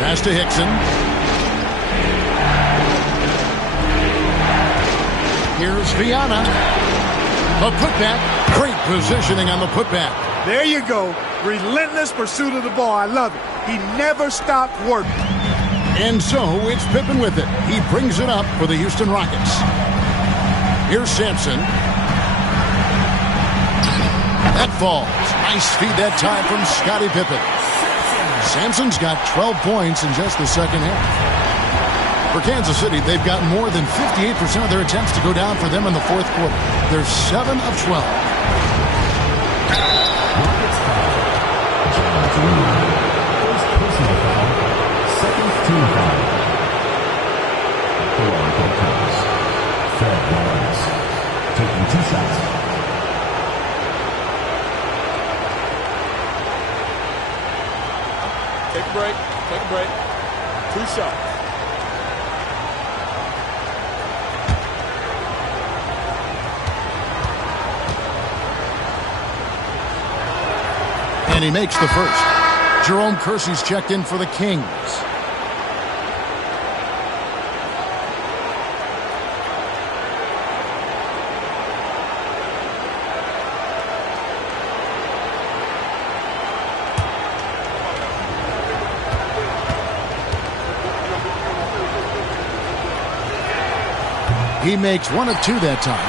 Pass to Hickson. Here's Viana. The putback. Great positioning on the putback. There you go. Relentless pursuit of the ball. I love it. He never stopped working. And so it's Pippen with it. He brings it up for the Houston Rockets. Here's Sampson. That falls. Nice feed that time from Scottie Pippen. Sampson's got 12 points in just the second half. For Kansas City, they've got more than 58% of their attempts to go down for them in the fourth quarter. They're 7 of 12. Rockets foul. John Drew. First personal foul. Second team foul. The Oracle comes. Fred Lawrence taking 2 shots. Take a break. Take a break. 2 shots. And he makes the first. Jerome Kersey's checked in for the Kings. He makes 1 of 2 that time.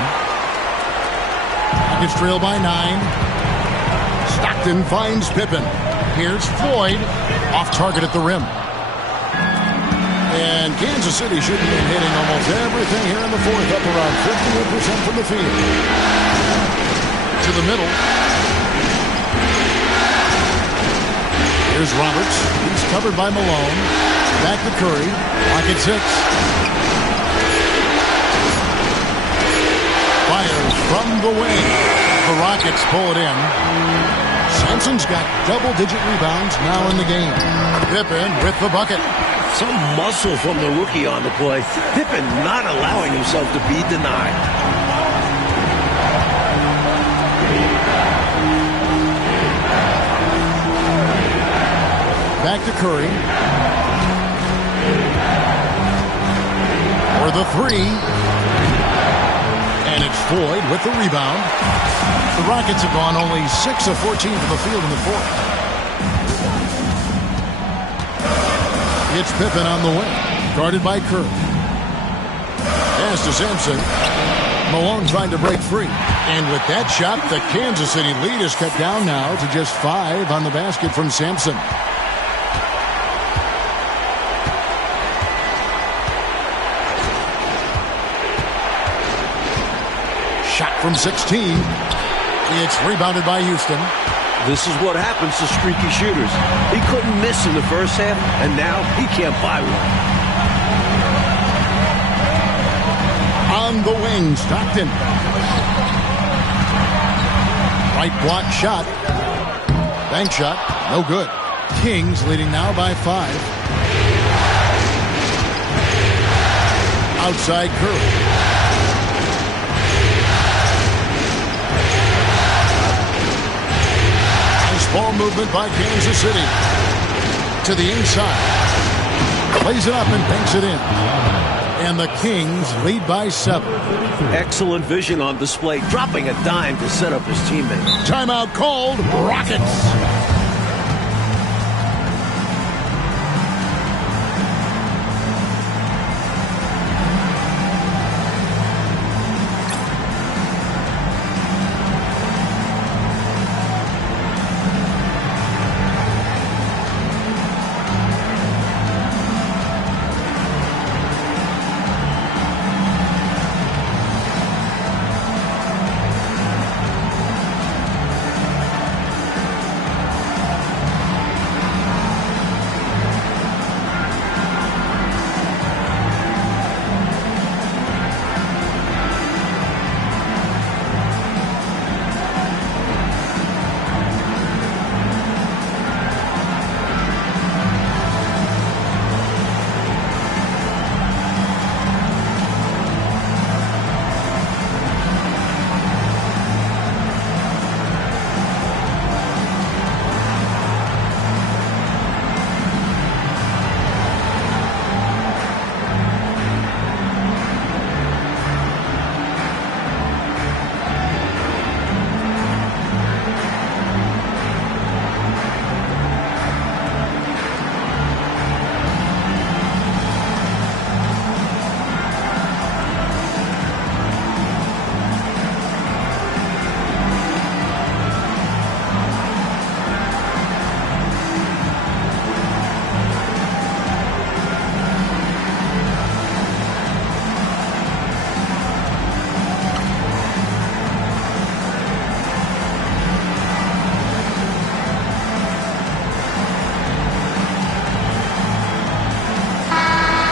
Rockets trail by 9. Stockton finds Pippen. Here's Floyd. Off target at the rim. And Kansas City should have been hitting almost everything here in the fourth, up around 51% from the field. To the middle. Here's Roberts. He's covered by Malone. Back to Curry. Rocket 6. Fires from the wing. The Rockets pull it in. Sampson's got double-digit rebounds now in the game. Pippen with the bucket. Some muscle from the rookie on the play. Pippen not allowing himself to be denied. Back to Curry. For the 3. And it's Floyd with the rebound. The Rockets have gone only 6 of 14 from the field in the fourth. It's Pippen on the wing, guarded by Curry. Pass to Sampson. Malone trying to break free. And with that shot, the Kansas City lead is cut down now to just 5 on the basket from Sampson. Shot from 16. It's rebounded by Houston. This is what happens to streaky shooters. He couldn't miss in the first half, and now he can't buy one. On the wing, Stockton. Right block shot. Bank shot, no good. Kings leading now by 5. Outside Curry. Ball movement by Kansas City. To the inside. Plays it up and banks it in. And the Kings lead by 7. Excellent vision on display. Dropping a dime to set up his teammate. Timeout called. Rockets.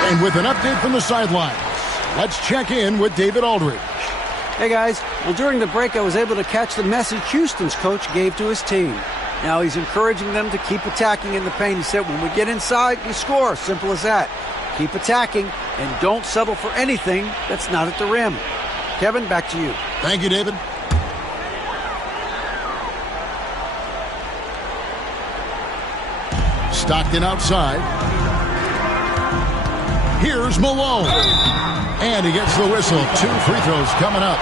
And with an update from the sidelines, let's check in with David Aldridge. Hey guys, well during the break I was able to catch the message Houston's coach gave to his team. Now he's encouraging them to keep attacking in the paint. He said when we get inside, we score. Simple as that. Keep attacking and don't settle for anything that's not at the rim. Kevin, back to you. Thank you, David. Stockton outside. Here's Malone. And he gets the whistle. 2 free throws coming up.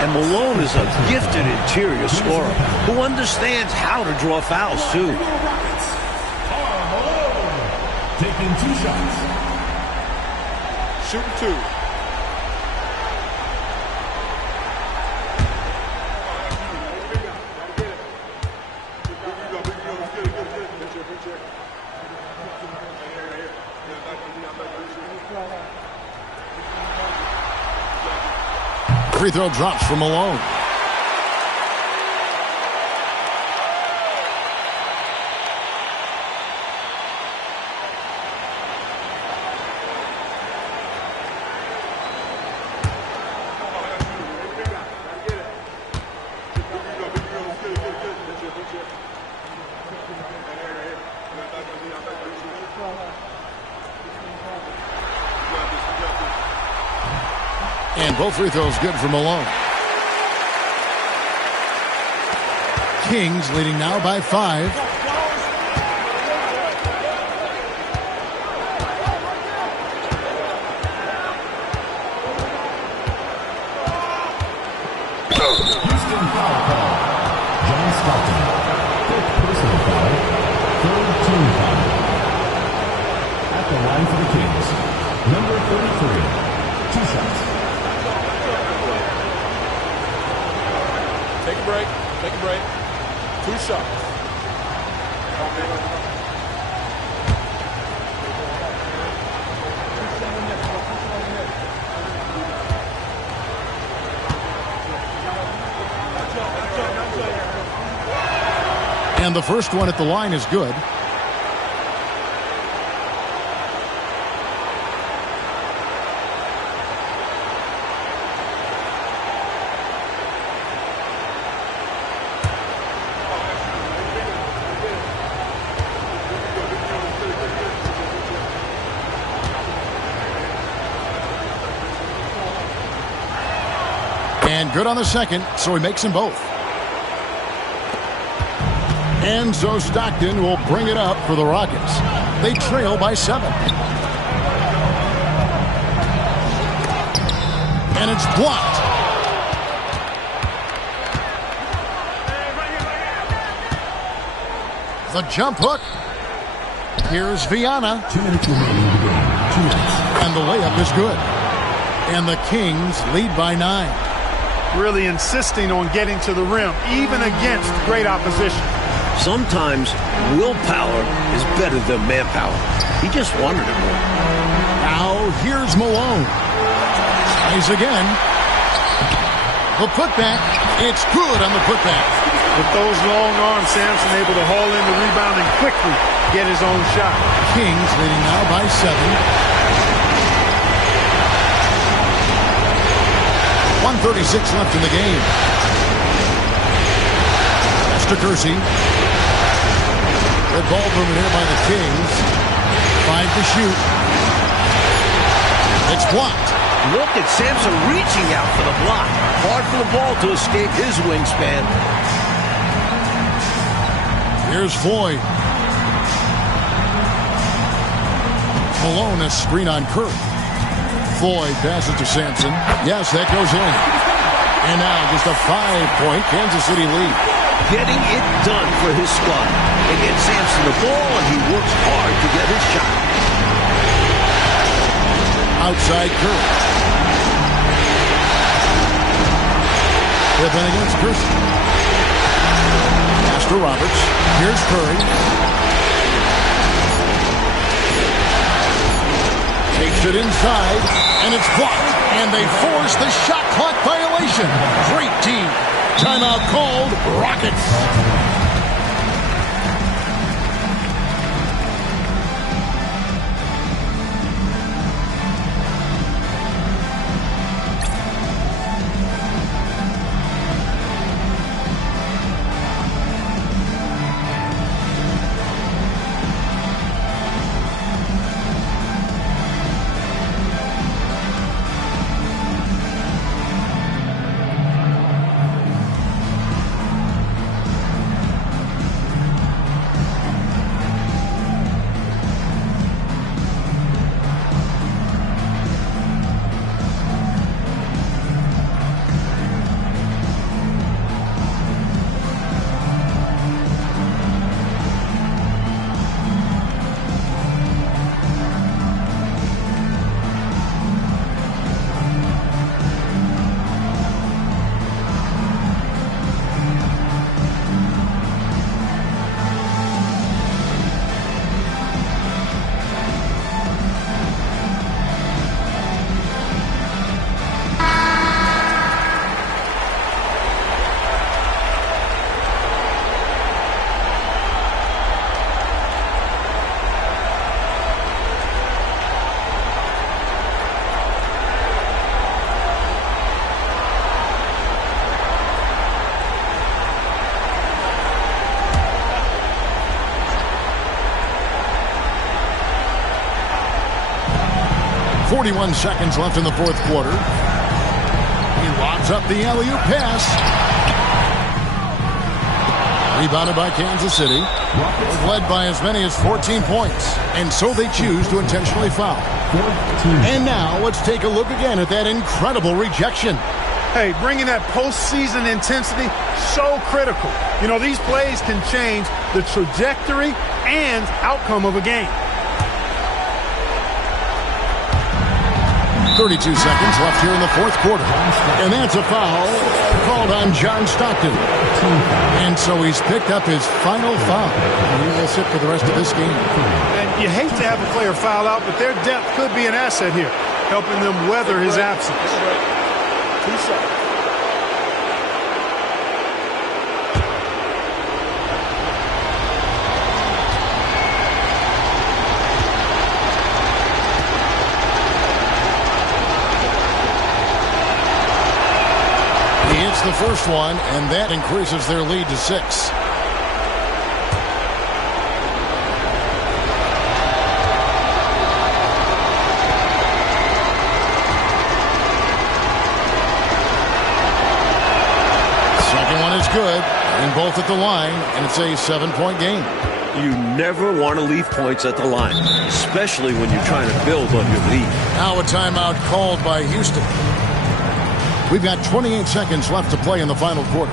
And Malone is a gifted interior scorer who understands how to draw fouls, too. Taking 2 shots. Shooting 2. Free throw drops from Malone. And both free throws good for Malone. Kings leading now by 5. Houston foul call. John Stockton. 5th personal foul. 3rd team foul. At the line for the Kings, number 33. 2 shots. Take a break. Take a break. 2 shots. And the first one at the line is good. And good on the second, so he makes them both. And so Stockton will bring it up for the Rockets. They trail by 7. And it's blocked. The jump hook. Here's Viana. 2 minutes remaining in the game. 2 minutes. And the layup is good. And the Kings lead by 9. Really insisting on getting to the rim, even against great opposition. Sometimes willpower is better than manpower. He just wanted it more. Now here's Malone. Tries again. The putback. It's good on the putback. With those long arms, Sampson able to haul in the rebound and quickly get his own shot. Kings leading now by 7. 1:36 left in the game. That's to Kersey. Good ball movement here by the Kings. 5 to shoot. It's blocked. Look at Sampson reaching out for the block. Hard for the ball to escape his wingspan. Here's Floyd. Malone, a screen on Kirk. Floyd passes to Sampson. Yes, that goes in. And now just a 5-point Kansas City lead. Getting it done for his squad. They get Sampson the ball, and he works hard to get his shot. Outside Kirk. Tipping against Kersey. Pass to Roberts. Here's Curry. Takes it inside, and it's blocked. And they force the shot clock violation. Great team. Timeout called. Rockets. 41 seconds left in the fourth quarter. He lobs up the alley-oop pass. Rebounded by Kansas City. Led by as many as 14 points. And so they choose to intentionally foul. And now let's take a look again at that incredible rejection. Hey, bringing that postseason intensity, so critical. You know, these plays can change the trajectory and outcome of a game. 32 seconds left here in the fourth quarter. And that's a foul called on John Stockton. And so he's picked up his final foul. He will sit for the rest of this game. And you hate to have a player foul out, but their depth could be an asset here, helping them weather his absence. 2 shots. He hits the first one, and that increases their lead to 6. Good, and both at the line, and it's a 7-point game. You never want to leave points at the line, especially when you're trying to build on your lead. Now a timeout called by Houston. We've got 28 seconds left to play in the final quarter.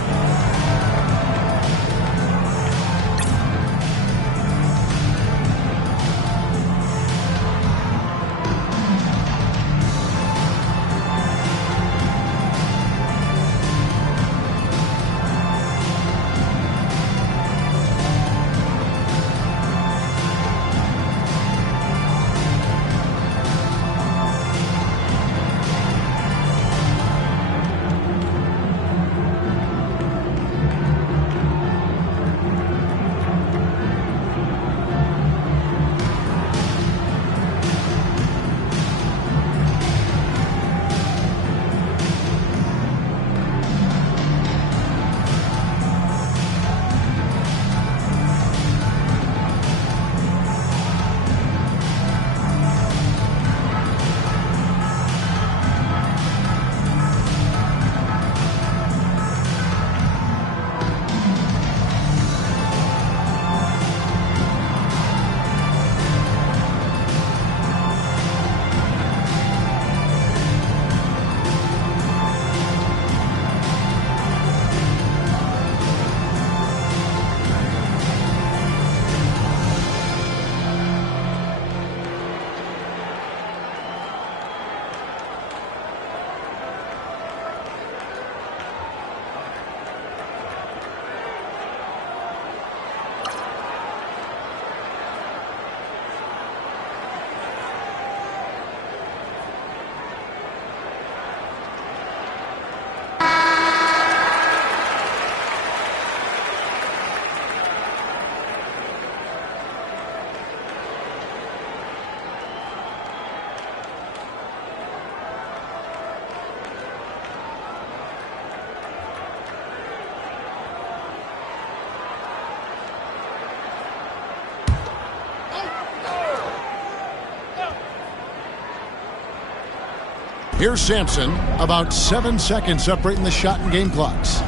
Here's Sampson, about 7 seconds separating the shot and game clocks.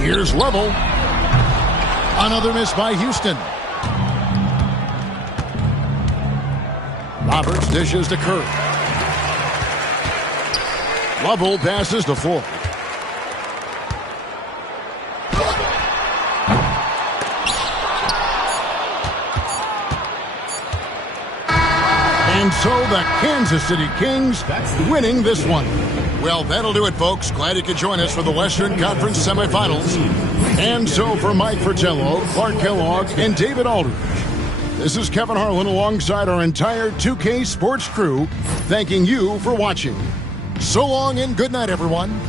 Here's Level. Another miss by Houston. Roberts dishes to Kerr. Lovell passes to Ford. And so the Kansas City Kings winning this one. Well, that'll do it, folks. Glad you could join us for the Western Conference semifinals. And so for Mike Fratello, Clark Kellogg, and David Aldridge, this is Kevin Harlan alongside our entire 2K Sports crew, thanking you for watching. So long and good night, everyone.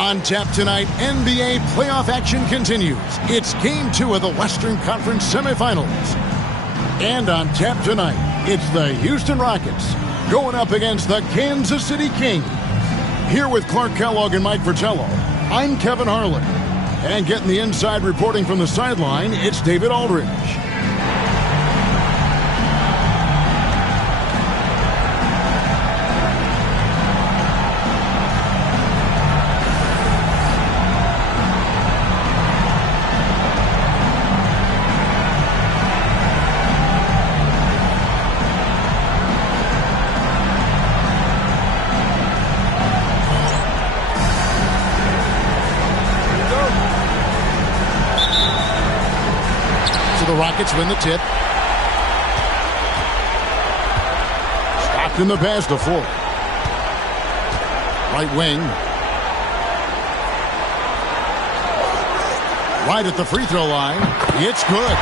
On tap tonight, NBA playoff action continues. It's Game 2 of the Western Conference semifinals. And on tap tonight, it's the Houston Rockets going up against the Kansas City Kings. Here with Clark Kellogg and Mike Fratello, I'm Kevin Harlan. And getting the inside reporting from the sideline, it's David Aldridge. The Rockets win the tip. Stockton the pass to Ford. Right wing. Right at the free throw line. It's good.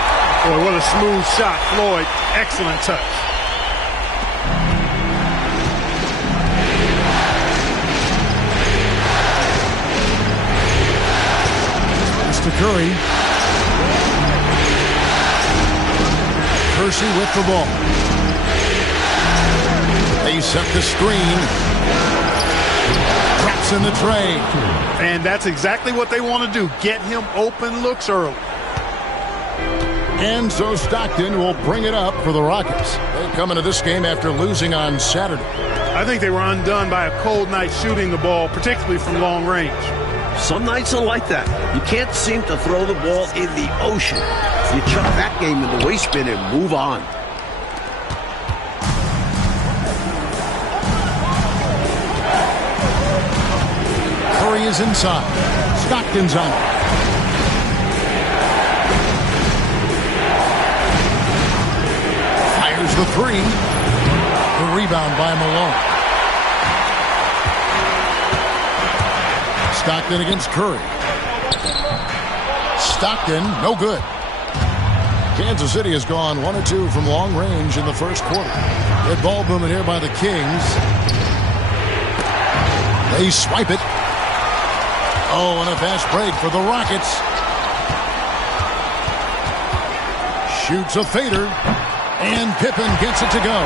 Boy, what a smooth shot, Floyd. Excellent touch. Pass to Curry. Kersey with the ball. They set the screen. Drops in the tray. And that's exactly what they want to do. Get him open looks early. And so Stockton will bring it up for the Rockets. They come into this game after losing on Saturday. I think they were undone by a cold night shooting the ball, particularly from long range. Some nights are like that. You can't seem to throw the ball in the ocean. You chuck that game in the waste bin and move on. Curry is inside. Stockton's on it. Fires the three. The rebound by Malone. Stockton against Curry. Stockton, no good. Kansas City has gone 1 of 2 from long range in the first quarter. Good ball movement here by the Kings. They swipe it. Oh, and a fast break for the Rockets. Shoots a fader. And Pippen gets it to go.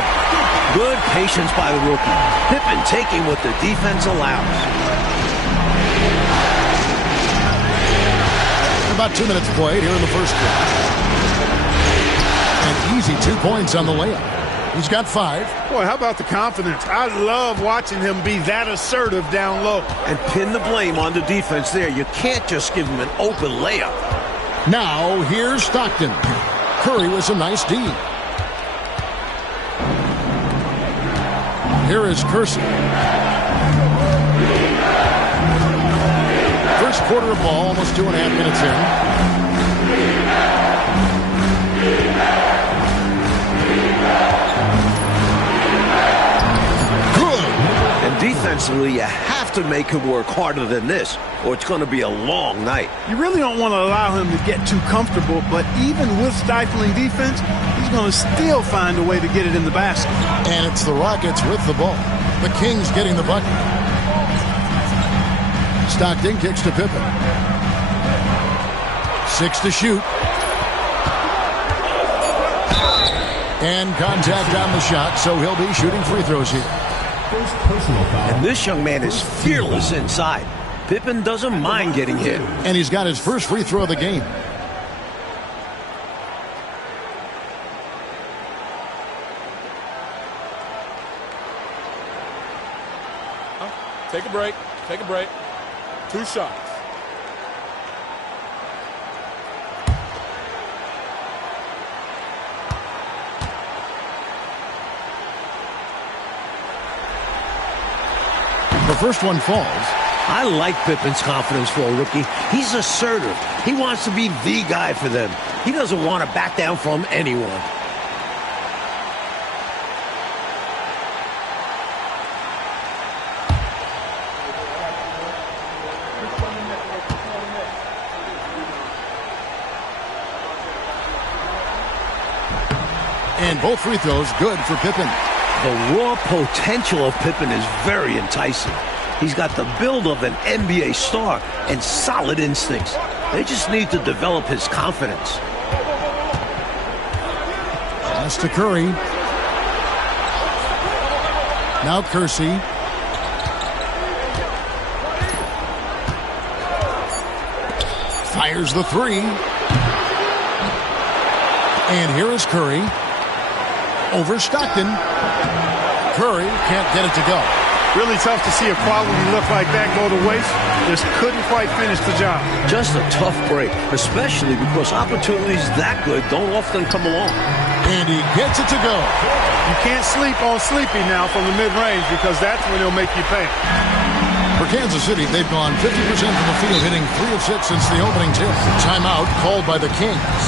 Good patience by the rookie. Pippen taking what the defense allows. About 2 minutes played here in the first quarter. An easy 2 points on the layup. He's got 5. Boy, how about the confidence? I love watching him be that assertive down low. And pin the blame on the defense there. You can't just give him an open layup. Now, here's Stockton. Curry with some nice D. Here is Kersey. First quarter of ball, almost 2.5 minutes in. And defensively, you have to make him work harder than this, or it's going to be a long night. You really don't want to allow him to get too comfortable, but even with stifling defense, he's going to still find a way to get it in the basket. And it's the Rockets with the ball. The Kings getting the bucket. Stockton kicks to Pippen. 6 to shoot. And contact on the shot, so he'll be shooting free throws here. First personal foul. And this young man is fearless inside. Pippen doesn't mind getting hit. And he's got his first free throw of the game. Take a break. Take a break. 2 shots. The first one falls. I like Pippen's confidence for a rookie. He's assertive. He wants to be the guy for them. He doesn't want to back down from anyone. And both free throws good for Pippen. The raw potential of Pippen is very enticing. He's got the build of an NBA star and solid instincts. They just need to develop his confidence. Pass to Curry. Now Kersey. Fires the three. And here is Curry. Over Stockton. Curry can't get it to go. Really tough to see a quality look like that go to waste. Just couldn't quite finish the job. Just a tough break, especially because opportunities that good don't often come along. And he gets it to go. You can't sleep on Sleepy now from the mid-range because that's when he'll make you pay. For Kansas City, they've gone 50% from the field, hitting 3 of 6 since the opening tip. Timeout called by the Kings.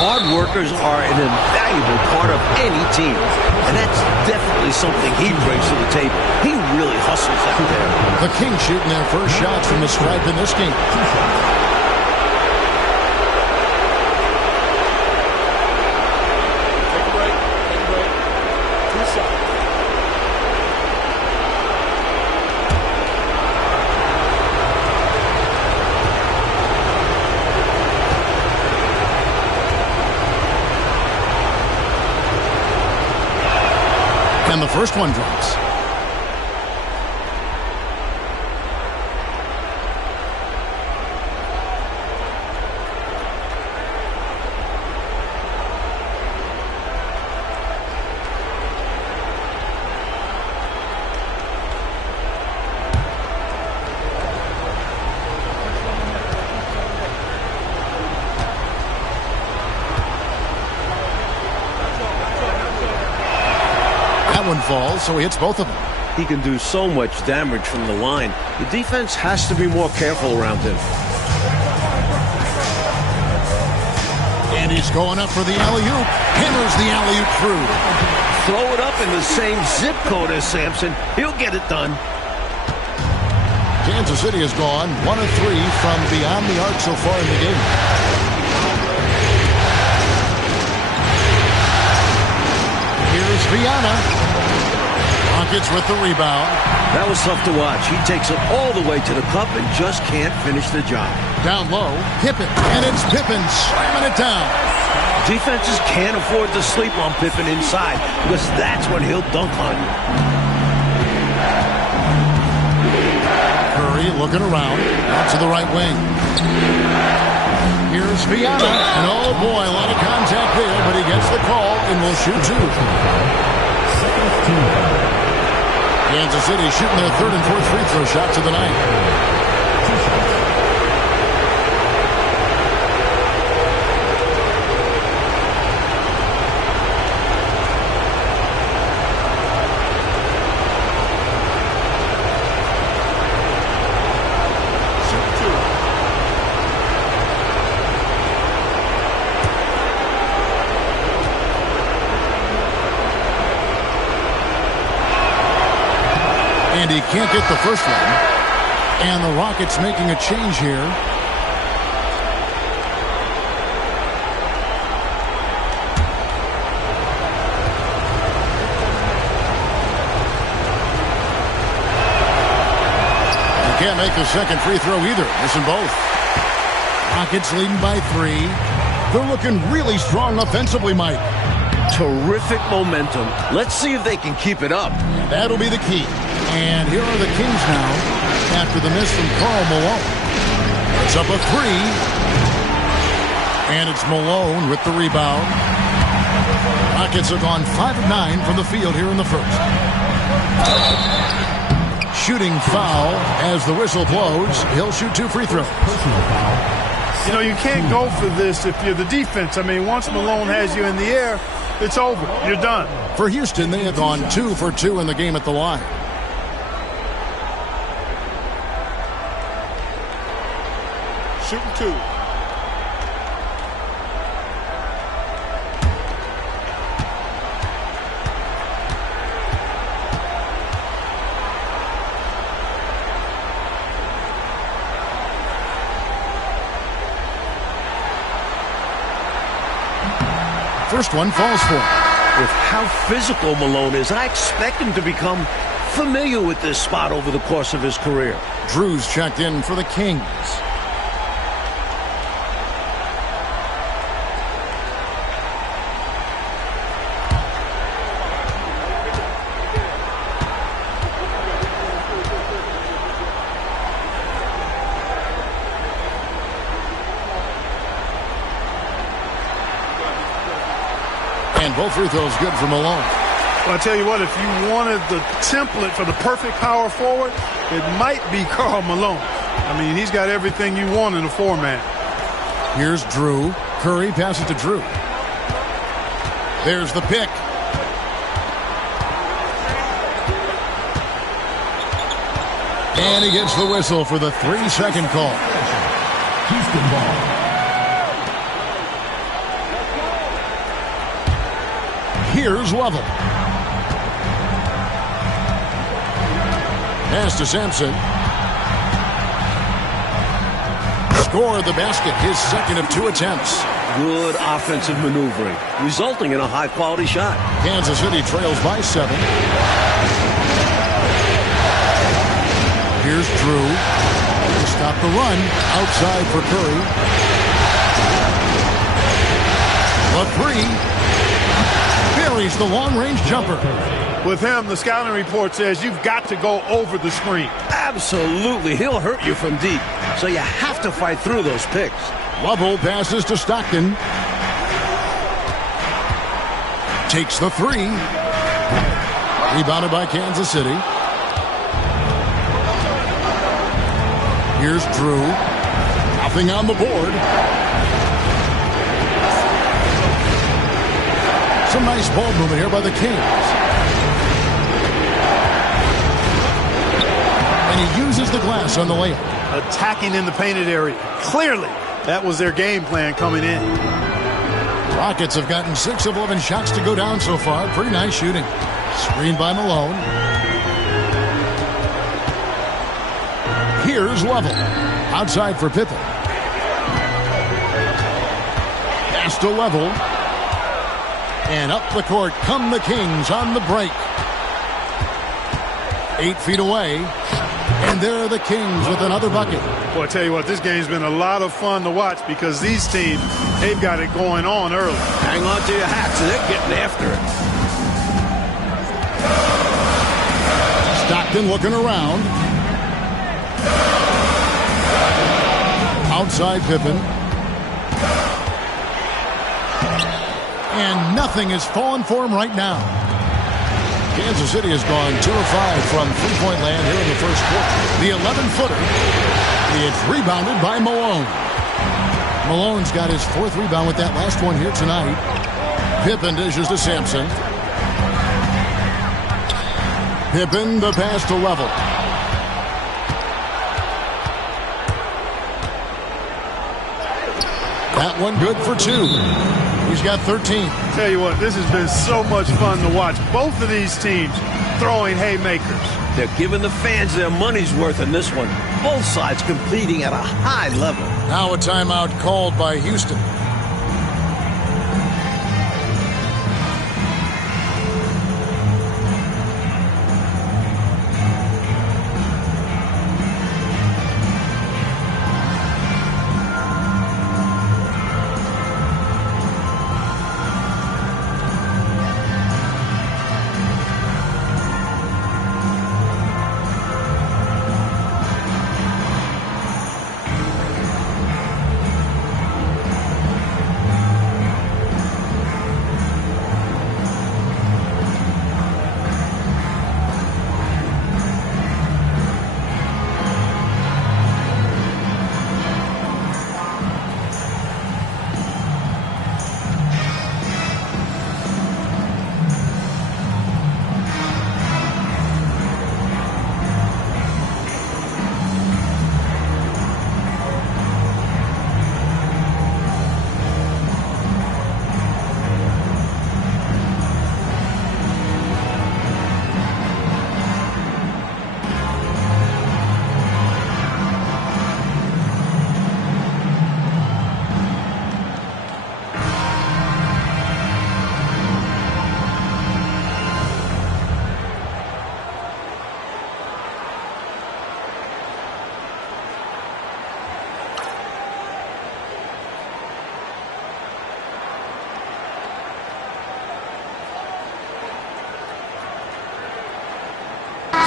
Hard workers are an invaluable part of any team, and that's definitely something he brings to the table. He really hustles out there. The Kings shooting their first shots from the stripe in this game. Take a break. Take a break. 2 shots. And the first one drops. Falls, so he hits both of them. He can do so much damage from the line. The defense has to be more careful around him. And he's going up for the alley-oop. Hammers the alley-oop through. Throw it up in the same zip code as Sampson. He'll get it done. Kansas City has gone 1 of 3 from beyond the arc so far in the game. Here's Viana. Rockets with the rebound. That was tough to watch. He takes it all the way to the cup and just can't finish the job. Down low, Pippen, and it's Pippen slamming it down. Defenses can't afford to sleep on Pippen inside because that's when he'll dunk on you. Curry looking around, out to the right wing. Here's Viana, and oh boy, a lot of contact there, but he gets the call and will shoot two. Kansas City shooting their third and fourth free throw shots of the night. And he can't get the first one. And the Rockets making a change here. He can't make the second free throw either. Missing both. Rockets leading by 3. They're looking really strong offensively, Mike. Terrific momentum. Let's see if they can keep it up. That'll be the key. And here are the Kings now after the miss from Karl Malone. It's up a 3. And it's Malone with the rebound. Rockets have gone 5 of 9 from the field here in the first. Shooting foul as the whistle blows. He'll shoot 2 free throws. You know, you can't go for this if you're the defense. I mean, once Malone has you in the air, it's over. You're done. For Houston, they have gone 2 for 2 in the game at the line. Shooting 2. First one falls for him. With how physical Malone is, I expect him to become familiar with this spot over the course of his career. Drew's checked in for the Kings. And both free throws good for Malone. Well, I tell you what, if you wanted the template for the perfect power forward, it might be Karl Malone. I mean, he's got everything you want in a 4-man. Here's Drew. Curry passes to Drew. There's the pick. And he gets the whistle for the 3-second call. Houston ball. Here's Lovell. Pass to Sampson. Scored the basket, his second of 2 attempts. Good offensive maneuvering, resulting in a high-quality shot. Kansas City trails by 7. Here's Drew. To stop the run. Outside for Curry. The 3. Buries the long-range jumper. With him, the scouting report says you've got to go over the screen. Absolutely. He'll hurt you from deep, so you have to fight through those picks. Lovell passes to Stockton. Takes the 3. Rebounded by Kansas City. Here's Drew. Nothing on the board. Some nice ball movement here by the Kings. And he uses the glass on the layup. Attacking in the painted area. Clearly, that was their game plan coming in. Rockets have gotten 6 of 11 shots to go down so far. Pretty nice shooting. Screened by Malone. Here's Lovell. Outside for Pippen. Pass to Lovell. And up the court come the Kings on the break. 8 feet away. And there are the Kings with another bucket. Boy, I tell you what, this game's been a lot of fun to watch because these teams They've got it going on early. Hang on to your hats. They're getting after it. Stockton looking around. Outside Pippen. And nothing is falling for him right now. Kansas City has gone 2 of 5 from three-point land here in the first quarter. The 11-footer. It's rebounded by Malone. Malone's got his 4th rebound with that last one here tonight. Pippen dishes to Sampson. Pippen, the pass to Level. That one good for 2. He's got 13. Tell you what, this has been so much fun to watch. Both of these teams throwing haymakers. They're giving the fans their money's worth in this one. Both sides competing at a high level. Now a timeout called by Houston.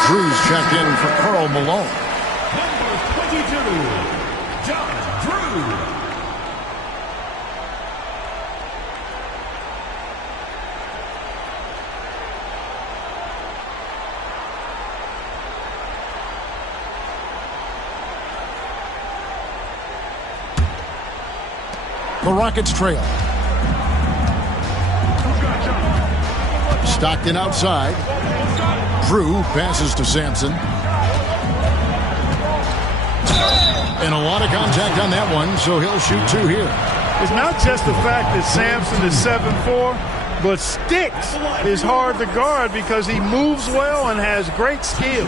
Drew's checked in for Karl Malone. Number 22, John Drew. The Rockets trail. Stockton outside. Drew passes to Sampson. And a lot of contact on that one, so he'll shoot 2 here. It's not just the fact that Sampson is 7'4", but Sticks is hard to guard because he moves well and has great skill.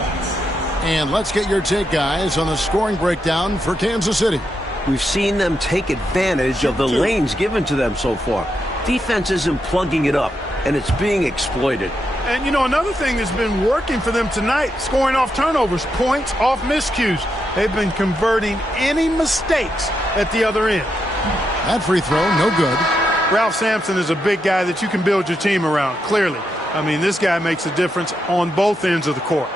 And let's get your take, guys, on the scoring breakdown for Kansas City. We've seen them take advantage of the lanes given to them so far. Defense isn't plugging it up, and it's being exploited. And, you know, another thing that's been working for them tonight, scoring off turnovers, points off miscues. They've been converting any mistakes at the other end. That free throw, no good. Ralph Sampson is a big guy that you can build your team around, clearly. I mean, this guy makes a difference on both ends of the court.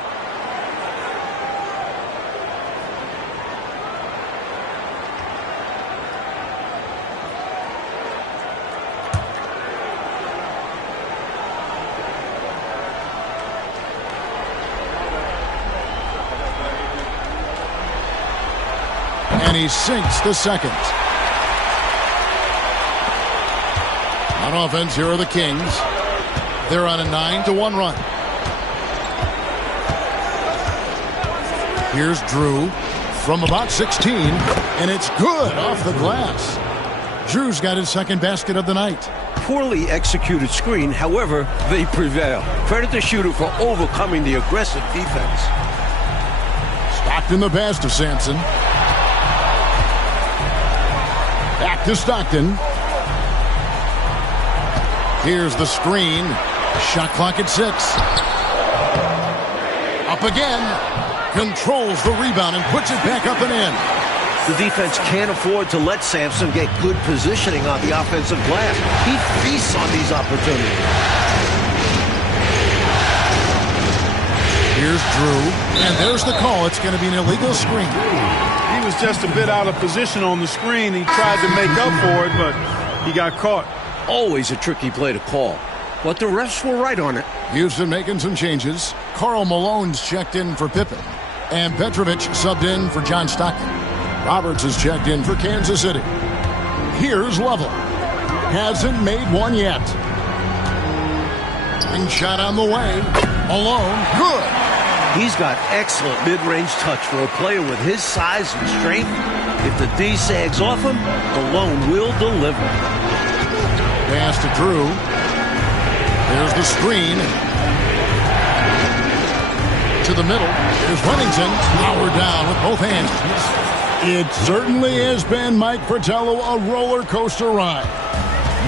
And he sinks the second. On offense, here are the Kings. They're on a 9-1 run. Here's Drew from about 16, and it's good off the glass. Drew's got his second basket of the night. Poorly executed screen, however, they prevail. Credit the shooter for overcoming the aggressive defense. Stockton the pass to Sampson. Back to Stockton. Here's the screen. Shot clock at 6. Up again. Controls the rebound and puts it back up and in. The defense can't afford to let Sampson get good positioning on the offensive glass. He feasts on these opportunities. Here's Drew, and there's the call. It's going to be an illegal screen. He was just a bit out of position on the screen. He tried to make up for it, but he got caught. Always a tricky play to call, but the refs were right on it. Houston making some changes. Karl Malone's checked in for Pippen, and Petrovic subbed in for John Stockton. Roberts is checked in for Kansas City. Here's Lovell. Hasn't made one yet. And shot on the way. Malone, good. He's got excellent mid-range touch for a player with his size and strength. If the D sags off him, Malone will deliver. Pass to Drew. There's the screen. To the middle. Here's Remington. Powered down with both hands. It certainly has been, Mike Fratello, a roller coaster ride.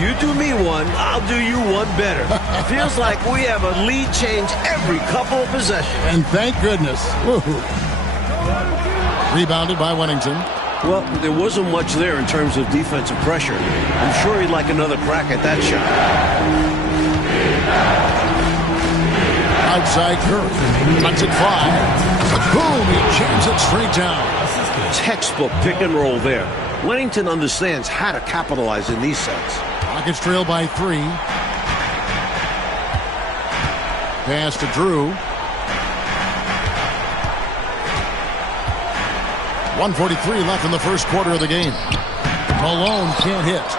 You do me one, I'll do you one better. Feels like we have a lead change every couple of possessions. And thank goodness. Woo-hoo. Rebounded by Wennington. Well, there wasn't much there in terms of defensive pressure. I'm sure he'd like another crack at that shot. Outside Curry. Lets it fly. Boom! He jams it straight down. Textbook pick and roll there. Wennington understands how to capitalize in these sets. Rockets trail by 3. Pass to Drew. 1:43 left in the first quarter of the game. Malone can't hit.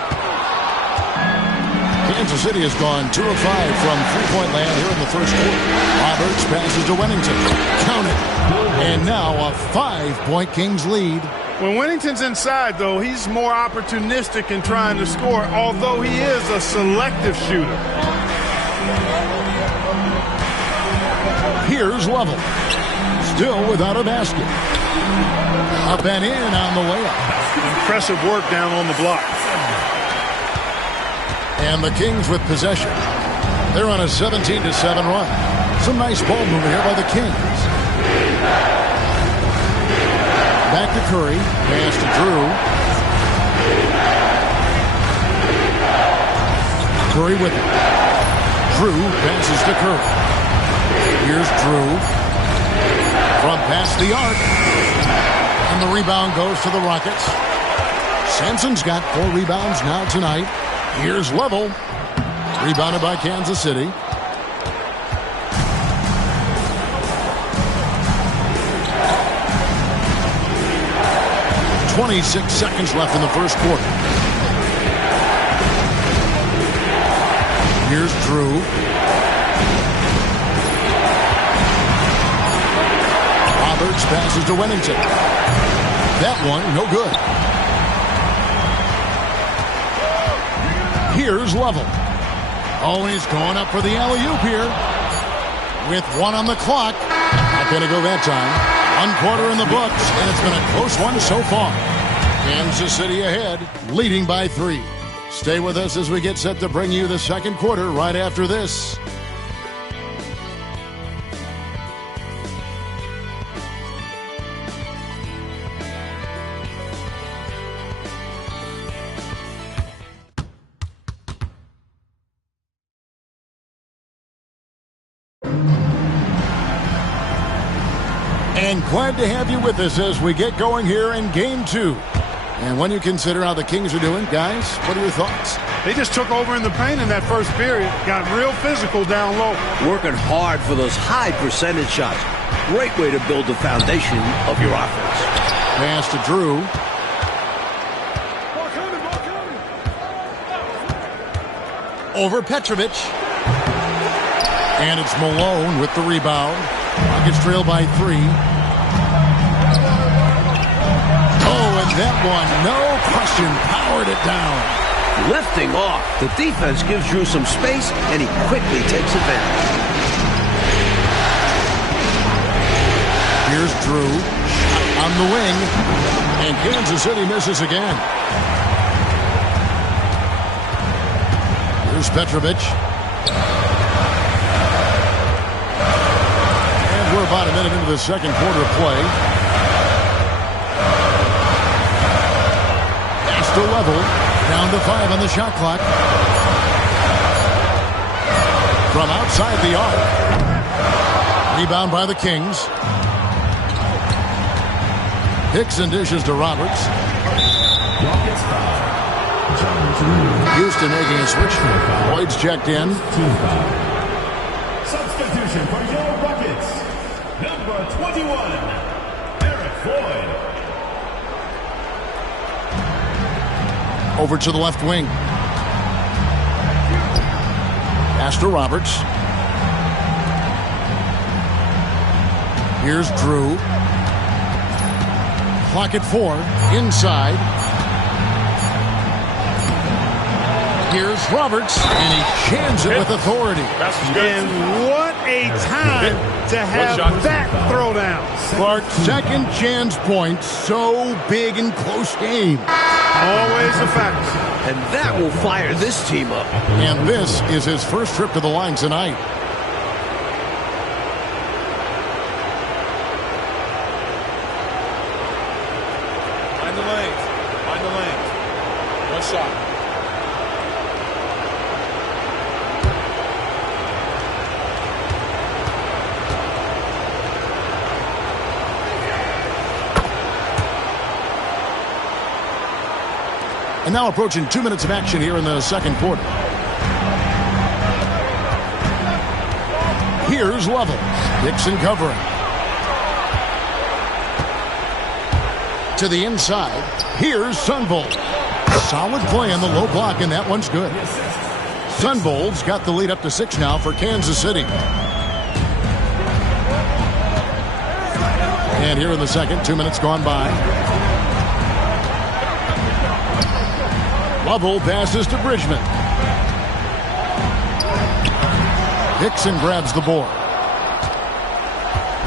Kansas City has gone 2 of 5 from three-point land here in the first quarter. Roberts passes to Wennington. Count it. And now a 5-point Kings lead. When Wennington's inside, though, he's more opportunistic in trying to score, although he is a selective shooter. Here's Lovell. Still without a basket. Up and in on the layup. Impressive work down on the block. And the Kings with possession. They're on a 17-7 run. Some nice ball movement here by the Kings. Back to Curry. Pass to Drew. Curry with it. Drew passes to Curry. Here's Drew. From past the arc. And the rebound goes to the Rockets. Sampson's got 4 rebounds now tonight. Here's Lovell. Rebounded by Kansas City. .26 seconds left in the first quarter. Here's Drew. Roberts passes to Wennington. That one, no good. Here's Lovell. Oh, he's going up for the alley-oop here. With 1 on the clock. Not going to go that time. 1 quarter in the books, and it's been a close one so far. Kansas City ahead, leading by 3. Stay with us as we get set to bring you the second quarter right after this. And glad to have you with us as we get going here in Game 2. And when you consider how the Kings are doing, guys, what are your thoughts? They just took over in the paint in that first period. Got real physical down low. Working hard for those high percentage shots. Great way to build the foundation of your offense. Pass to Drew. Over Petrovic. And it's Malone with the rebound. Rockets trail by 3. Oh, and that one, no question, powered it down. Lifting off, the defense gives Drew some space, and he quickly takes advantage. Here's Drew on the wing, and Kansas City misses again. Here's Petrovic. And we're about a minute into the second quarter of play. to level. Down to 5 on the shot clock. From outside the arc. Rebound by the Kings. Hickson dishes to Roberts. Rockets foul. John Drew. Houston making a switch. Boyd's checked in. Team foul. Substitution for your Rockets. Number 21, Eric Floyd. Over to the left wing. Pass to Roberts. Here's Drew. Clock at 4. Inside. Here's Roberts. And he jams it with authority. That's good. And what a time to have that throwdown. Clark, second chance points. So big in close game. Always a factor. And that will fire this team up. And this is his first trip to the line tonight. Find the lanes. Find the lanes. One shot. And now approaching 2 minutes of action here in the second quarter. Here's Lovell. Dixon covering. To the inside. Here's Sunvold. Solid play on the low block, and that one's good. Sunvold's got the lead up to 6 now for Kansas City. And here in the second, 2 minutes gone by. Lovell passes to Bridgman. Hickson grabs the board.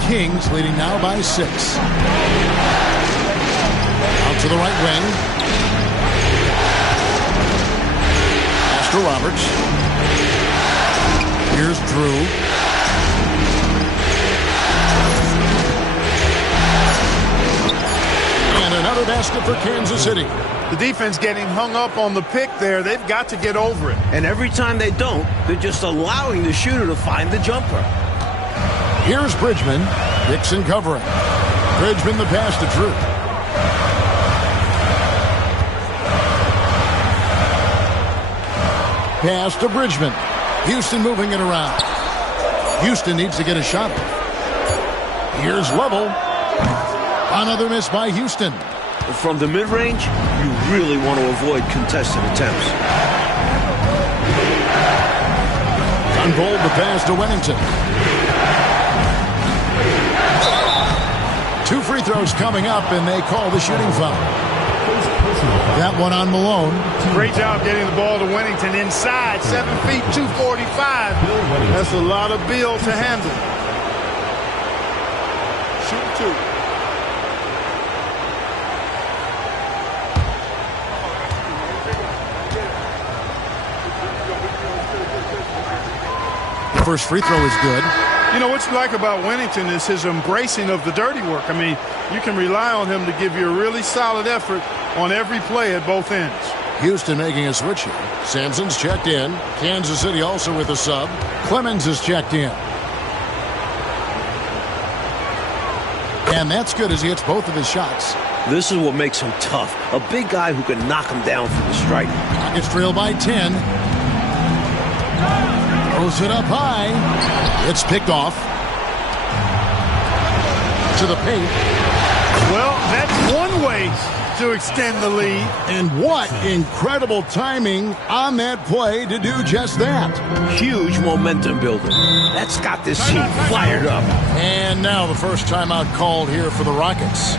Kings leading now by 6. Out to the right wing. Pass to Roberts. Here's Drew. And another basket for Kansas City. The defense getting hung up on the pick there. They've got to get over it. And every time they don't, they're just allowing the shooter to find the jumper. Here's Bridgman. Dixon covering. Bridgman the pass to Drew. Pass to Bridgman. Houston moving it around. Houston needs to get a shot off. Here's Lovell. Another miss by Houston. From the mid-range, you really want to avoid contested attempts. Sunvold the pass to Wennington. 2 free throws coming up, and they call the shooting foul. That one on Malone. Great job getting the ball to Wennington inside. 7 feet, 245. That's a lot of Bill to handle. Shoot 2. First free throw is good. You know, what you like about Wennington is his embracing of the dirty work. I mean, you can rely on him to give you a really solid effort on every play at both ends. Houston making a switch here. Sampson's checked in. Kansas City also with a sub. Clemens is checked in. And that's good as he hits both of his shots. This is what makes him tough. A big guy who can knock him down from the stripe. It's trailed by 10. Throws it up high. It's picked off. To the paint. Well, that's one way to extend the lead. And what incredible timing on that play to do just that. Huge momentum builder. That's got this team fired up. And now the first timeout called here for the Rockets.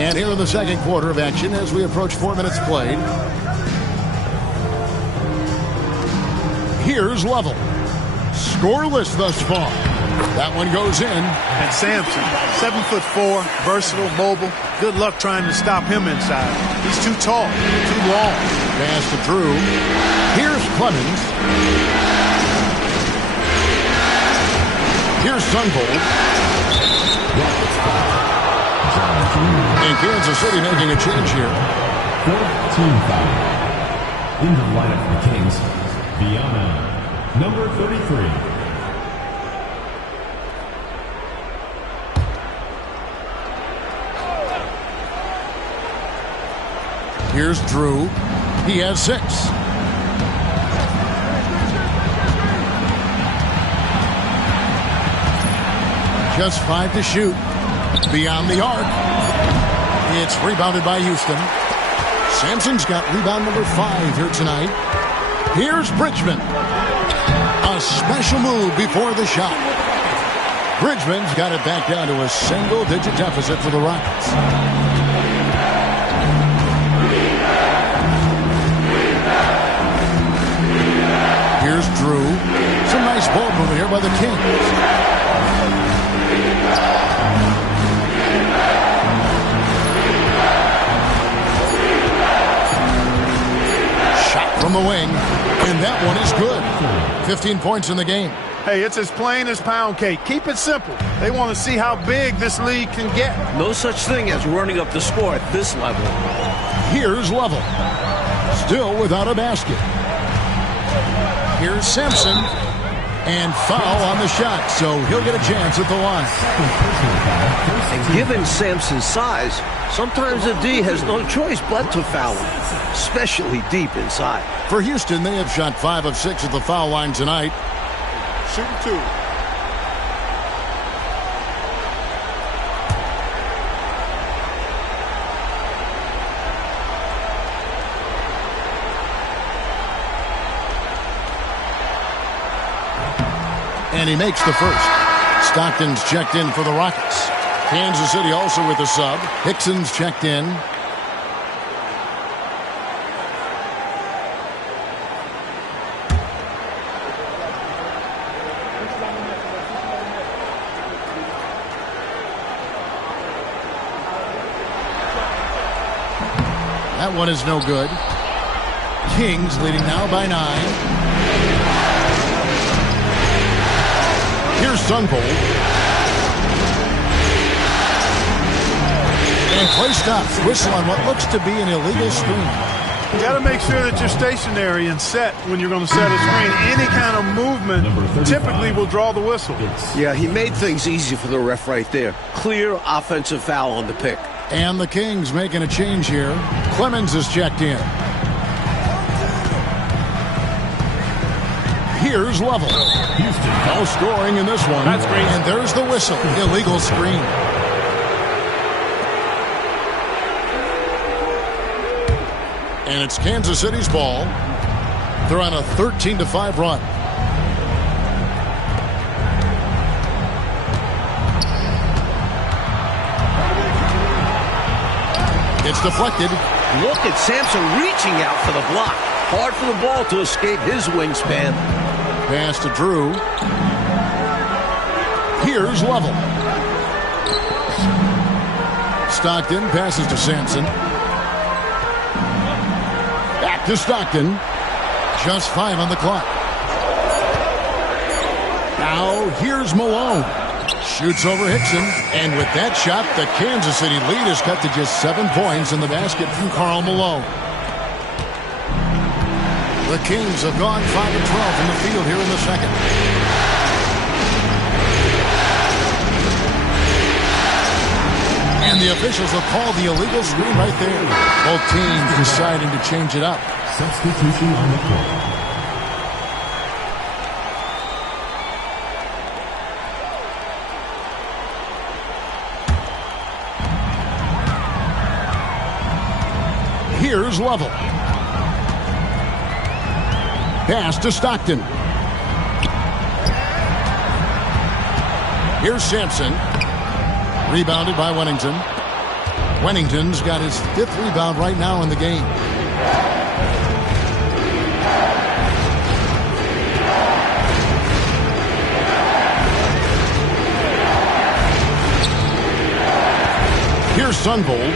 And here in the second quarter of action as we approach 4 minutes played. Here's Lovell. Scoreless thus far. That one goes in. And Sampson, 7'4", versatile, mobile. Good luck trying to stop him inside. He's too tall, too long. Pass to Drew. Here's Clemens. Here's Sunvold. And Kansas City making a change here. Fourth team foul. In the lineup for the Kings, Viana, number 33. Here's Drew. He has 6. Just 5 to shoot. Beyond the arc. It's rebounded by Houston. Sampson's got rebound number 5 here tonight. Here's Bridgman. A special move before the shot. Bridgman's got it back down to a single-digit deficit for the Rockets. Here's Drew. Some nice ball movement here by the Kings. Shot from the wing, and that one is good. 15 points in the game. Hey, it's as plain as pound cake. Keep it simple. They want to see how big this league can get. No such thing as running up the score at this level. Here's Lovell. Still without a basket. Here's Sampson. And foul on the shot, so he'll get a chance at the line. And given Sampson's size, sometimes the D has no choice but to foul him, especially deep inside. For Houston, they have shot 5 of 6 at the foul line tonight. Shooting 2. And he makes the first. Stockton's checked in for the Rockets. Kansas City also with a sub. Hickson's checked in. That one is no good. Kings leading now by 9. Here's Sunvold. And play stops. Whistle on what looks to be an illegal screen. You got to make sure that you're stationary and set when you're going to set a screen. Any kind of movement typically will draw the whistle. Yeah, he made things easy for the ref right there. Clear offensive foul on the pick. And the Kings making a change here. Clemens is checked in. Here's Lovell. Houston no scoring in this one. That's great. And there's the whistle. Illegal screen. And it's Kansas City's ball. They're on a 13-5 run. It's deflected. Look at Sampson reaching out for the block. Hard for the ball to escape his wingspan. Pass to Drew. Here's Lovell. Stockton passes to Sampson. Back to Stockton. Just 5 on the clock. Now here's Malone. Shoots over Hickson. And with that shot, the Kansas City lead is cut to just 7 points in the basket from Karl Malone. The Kings have gone 5 of 12 from the field here in the second. And the officials have called the illegal screen right there. Both teams deciding to change it up. Substitution on the court. Here's Lovell. Pass to Stockton. Here's Sampson. Rebounded by Wennington. Wennington's got his 5th rebound right now in the game. Here's Sunvold.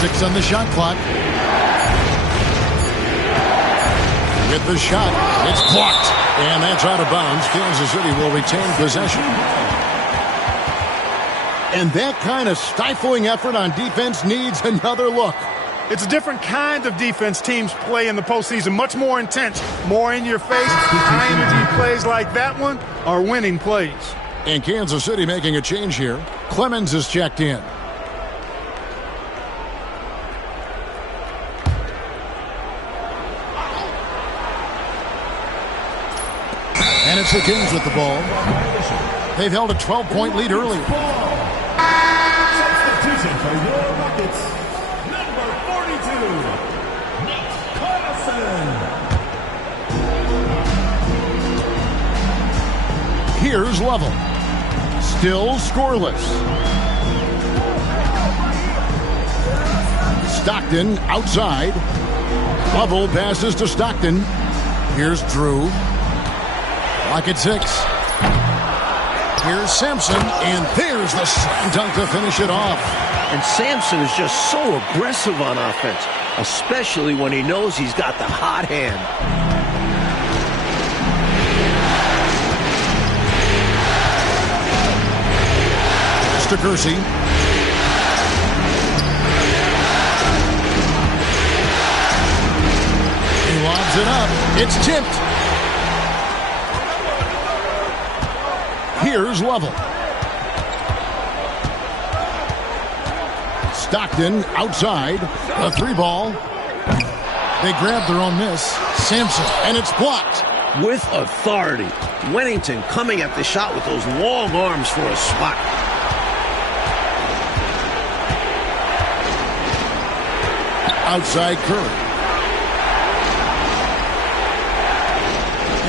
6 on the shot clock. With the shot, it's blocked. And that's out of bounds. Kansas City will retain possession. And that kind of stifling effort on defense needs another look. It's a different kind of defense teams play in the postseason. Much more intense, more in your face. High-energy plays like that one are winning plays. And Kansas City making a change here. Clemens is checked in. And it's the Kings with the ball. They've held a 12-point lead earlier. Substitution for your Rockets, number 42, Nate Carlson. Here's Lovell. Still scoreless. Stockton outside. Lovell passes to Stockton. Here's Drew. Rocket 6. Here's Sampson, and there's the slam dunk to finish it off. And Sampson is just so aggressive on offense, especially when he knows he's got the hot hand. To Kersey. He lobs it up. It's tipped. Here's Lovell. Stockton outside. A 3-ball. They grab their own miss. Sampson, and it's blocked. With authority. Wennington coming at the shot with those long arms for a spot. Outside Curry.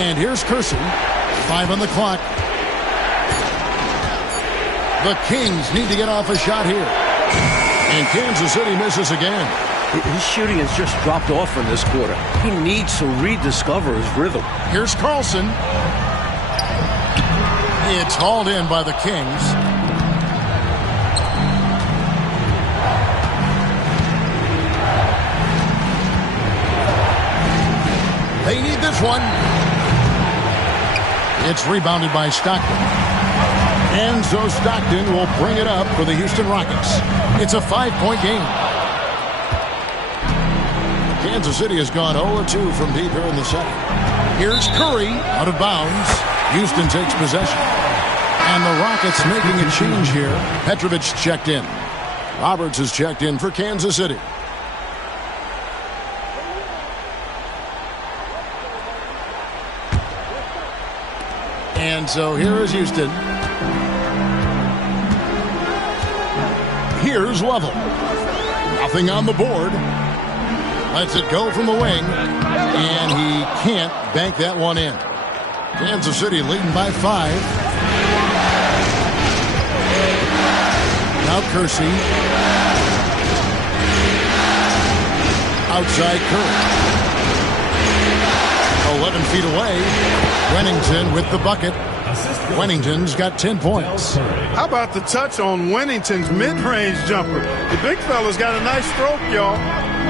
And here's Kersey. 5 on the clock. The Kings need to get off a shot here. And Kansas City misses again. His shooting has just dropped off in this quarter. He needs to rediscover his rhythm. Here's Carlson. It's hauled in by the Kings. They need this one. It's rebounded by Stockton. And so Stockton will bring it up for the Houston Rockets. It's a 5-point game. Kansas City has gone 0-2 from deep here in the second. Here's Curry out of bounds. Houston takes possession. And the Rockets making a change here. Petrovic checked in. Roberts is checked in for Kansas City. And so here is Houston. Here's Lovell. Nothing on the board. Lets it go from the wing. And he can't bank that one in. Kansas City leading by 5. Now Kersey. Outside Curry. 11 feet away. Wennington with the bucket. Wennington's got 10 points. How about the touch on Wennington's mid-range jumper? The big fella's got a nice stroke, y'all.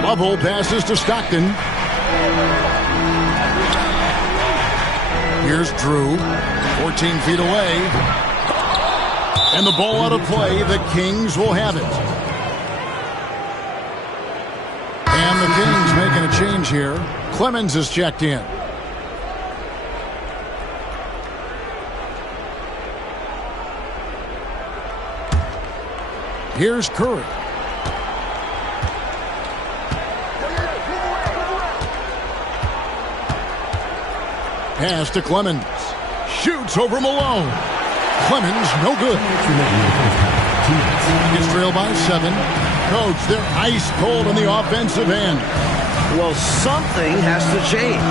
Lovell passes to Stockton. Here's Drew. 14 feet away. And the ball out of play. The Kings will have it. And the Kings making a change here. Clemens is checked in. Here's Curry. Pass to Clemens. Shoots over Malone. Clemens, no good. It's trailed by 7. Coach, they're ice cold on the offensive end. Well, something has to change.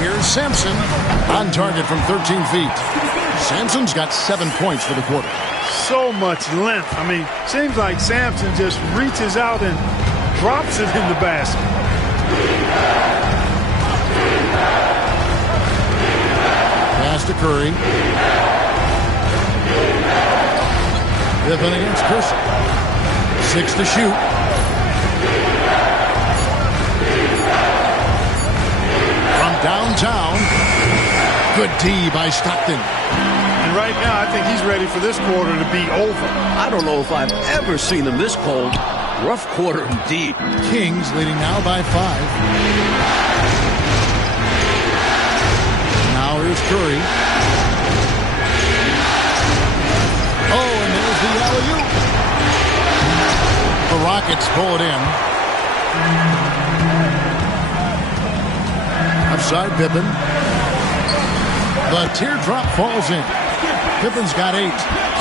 Here's Sampson on target from 13 feet. Sampson's got 7 points for the quarter. So much length. I mean, seems like Sampson just reaches out and drops it in the basket. Pass to Curry. Pippen against Kersey. 6 to shoot. From downtown. Good D by Stockton. And right now, I think he's ready for this quarter to be over. I don't know if I've ever seen them this cold. Rough quarter indeed. Kings leading now by 5. Now here's Curry. Oh, and there's the alley-oop. The Rockets pull it in. Upside Pippen. The teardrop falls in. Pippen's got 8.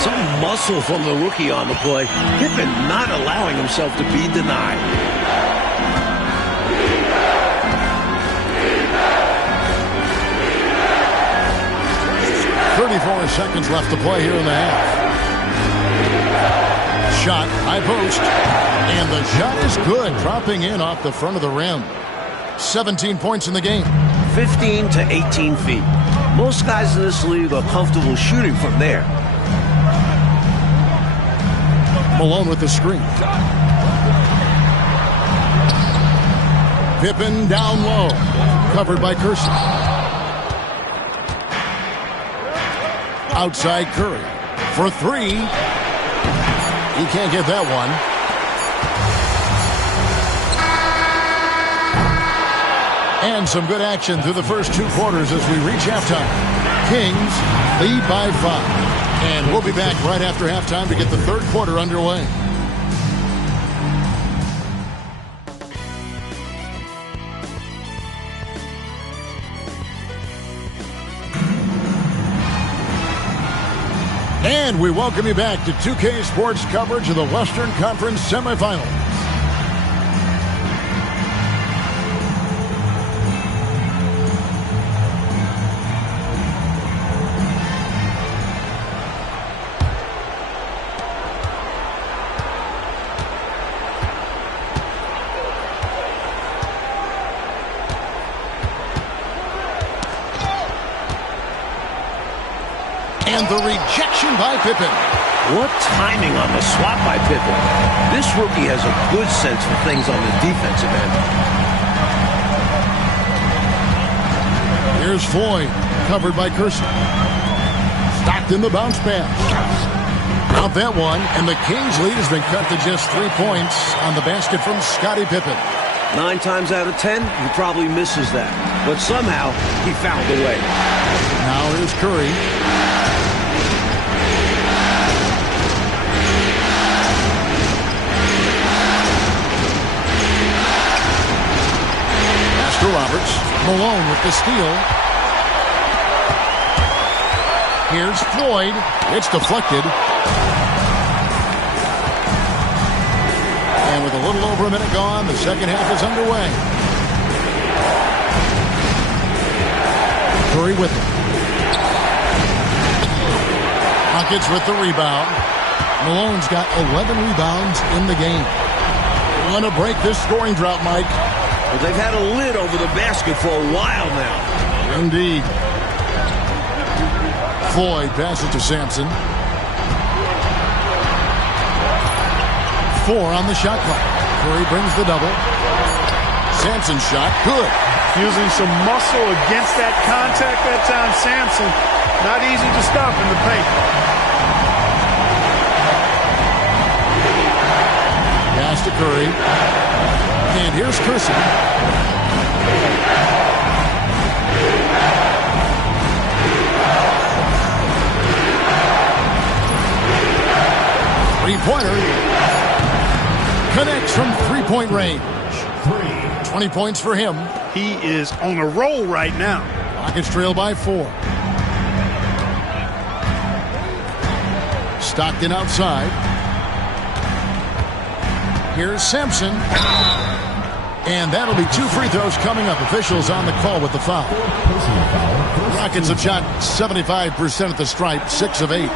Some muscle from the rookie on the play. Pippen not allowing himself to be denied. .34 seconds left to play here in the half. Shot, high post. And the shot is good, dropping in off the front of the rim. 17 points in the game. 15 to 18 feet. Most guys in this league are comfortable shooting from there. Malone with the screen. Pippen down low. Covered by Kersey. Outside Curry. For 3. He can't get that one. And some good action through the first 2 quarters as we reach halftime. Kings lead by 5. And we'll be back right after halftime to get the third quarter underway. And we welcome you back to 2K Sports coverage of the Western Conference semifinals. And the rejection by Pippen. What timing on the swat by Pippen. This rookie has a good sense for things on the defensive end. Here's Floyd, covered by Kersey. Stockton the bounce pass. Out that one, and the Kings lead has been cut to just 3 points on the basket from Scottie Pippen. 9 times out of 10, he probably misses that. But somehow, he found a way. Now here's Curry. Roberts. Malone with the steal. Here's Floyd. It's deflected. And with a little over a minute gone, the second half is underway. Curry with it. Rockets with the rebound. Malone's got 11 rebounds in the game. Want to break this scoring drought, Mike. Well, they've had a lid over the basket for a while now. Indeed. Floyd passes to Sampson. 4 on the shot clock. Curry brings the double. Sampson's shot, good. Using some muscle against that contact that time. Sampson, not easy to stop in the paint. Pass to Curry. And here's Kersey. Three-pointer. Connects from three-point range. 20 points for him. He is on a roll right now. Rockets trail by 4. Stockton outside. Here's Sampson. And that'll be 2 free throws coming up. Officials on the call with the foul. Personal foul. Rockets have shot 75% at the stripe, 6 of 8. Rob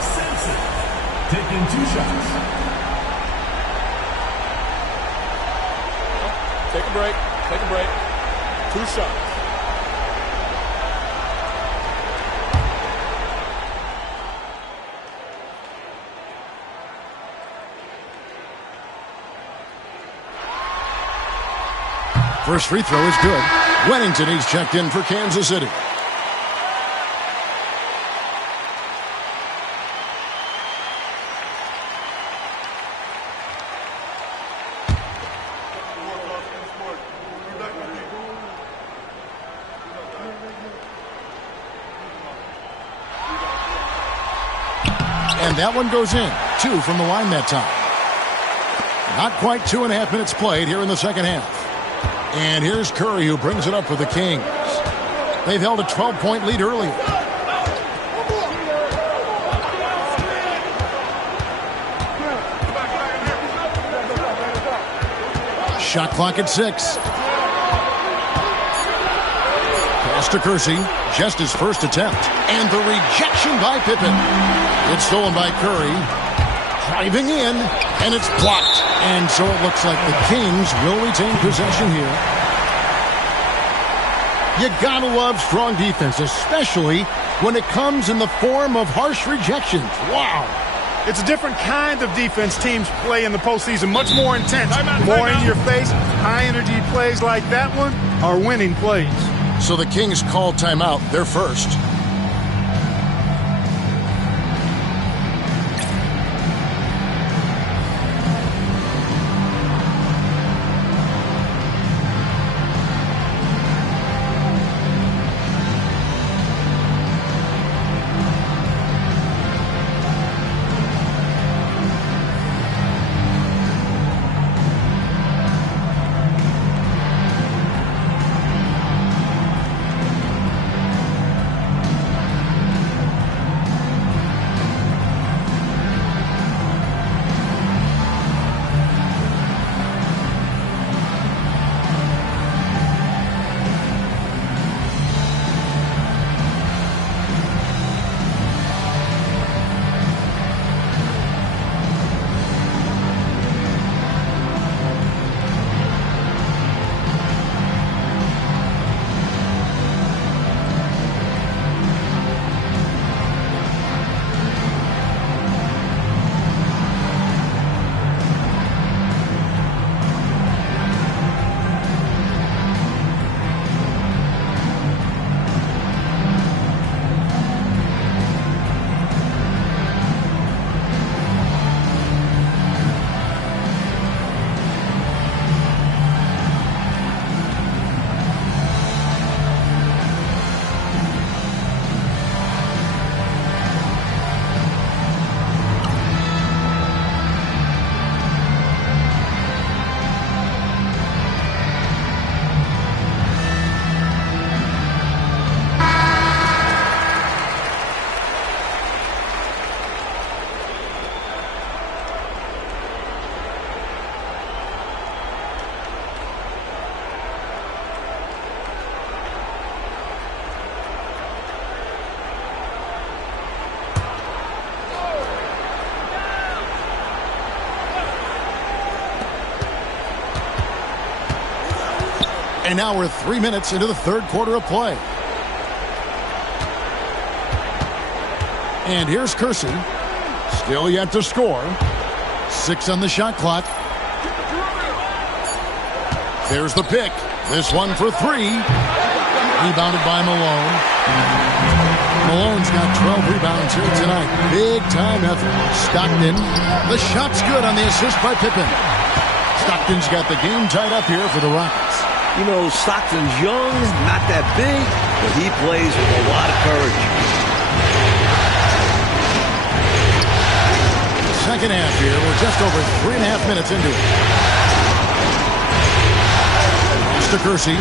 Simpson taking 2 shots. Take a break. Take a break. 2 shots. First free throw is good. Wennington, he's checked in for Kansas City. And that one goes in. 2 from the line that time. Not quite 2.5 minutes played here in the second half. And here's Curry, who brings it up for the Kings. They've held a 12-point lead earlier. Shot clock at 6. Pass to Kersey. Just his first attempt. And the rejection by Pippen. It's stolen by Curry. Driving in, and it's blocked. And so it looks like the Kings will retain possession here. You gotta love strong defense, especially when it comes in the form of harsh rejections. Wow. It's a different kind of defense teams play in the postseason, much more intense, more in your face. High-energy plays like that one are winning plays. So the Kings call timeout, their first. And now we're 3 minutes into the third quarter of play. And here's Kersey. Still yet to score. 6 on the shot clock. There's the pick. This one for 3. Rebounded by Malone. Malone's got 12 rebounds here tonight. Big time effort. Stockton. The shot's good on the assist by Pippen. Stockton's got the game tied up here for the Rockets. You know, Stockton's young, not that big, but he plays with a lot of courage. Second half here. We're just over 3.5 minutes into it. Pass to Kersey.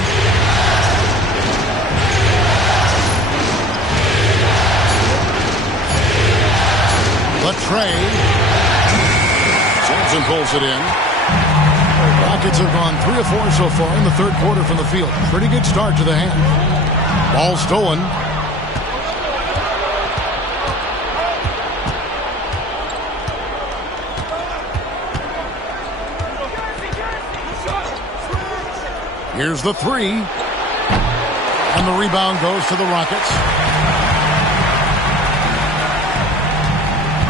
Latrey. Johnson pulls it in. Rockets have gone 3 of 4 so far in the third quarter from the field. Pretty good start to the half. Ball stolen. Here's the three. And the rebound goes to the Rockets.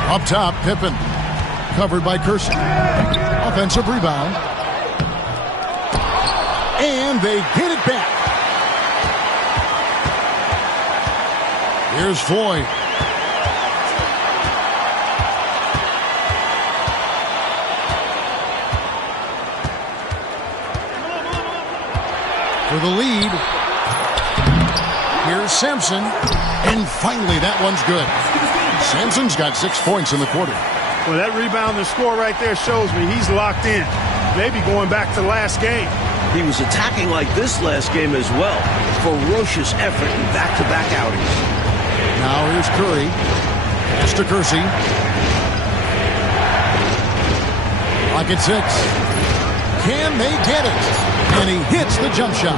Up top, Pippen. Covered by Kersey. Offensive rebound. And they get it back. Here's Floyd. For the lead. Here's Sampson. And finally, that one's good. Sampson's got 6 points in the quarter. Well, that rebound and score right there shows me he's locked in. Maybe going back to last game. He was attacking like this last game as well. Ferocious effort in back-to-back outings. Now here's Curry. Pass to Kersey. Rocket 6. Can they get it? And he hits the jump shot.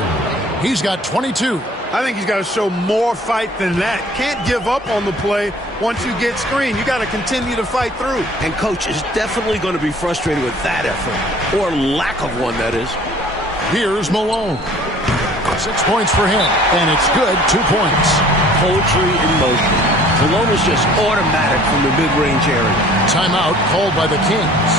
He's got 22. I think he's got to show more fight than that. Can't give up on the play once you get screened. You got to continue to fight through. And coach is definitely going to be frustrated with that effort. Or lack of one, that is. Here's Malone. 6 points for him. And it's good, 2 points. Poetry in motion. Malone is just automatic from the mid-range area. Timeout called by the Kings.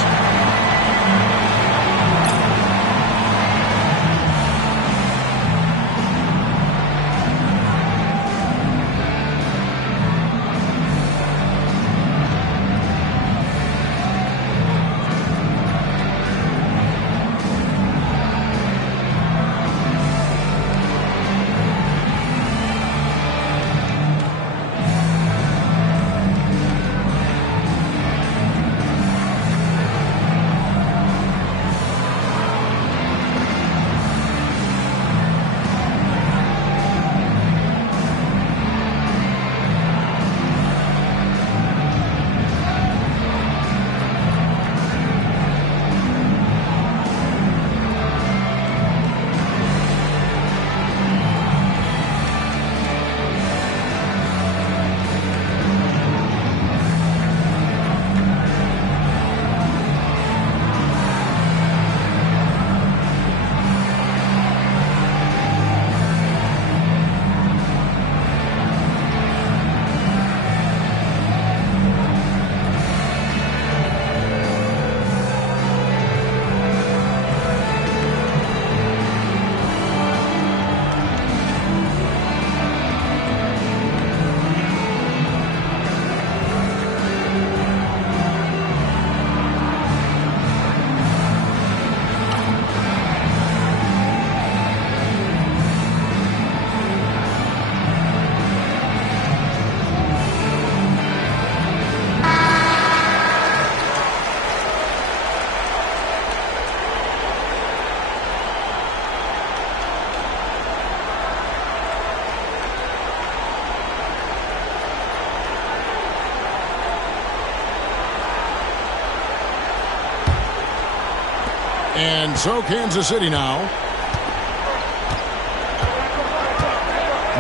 And so Kansas City now.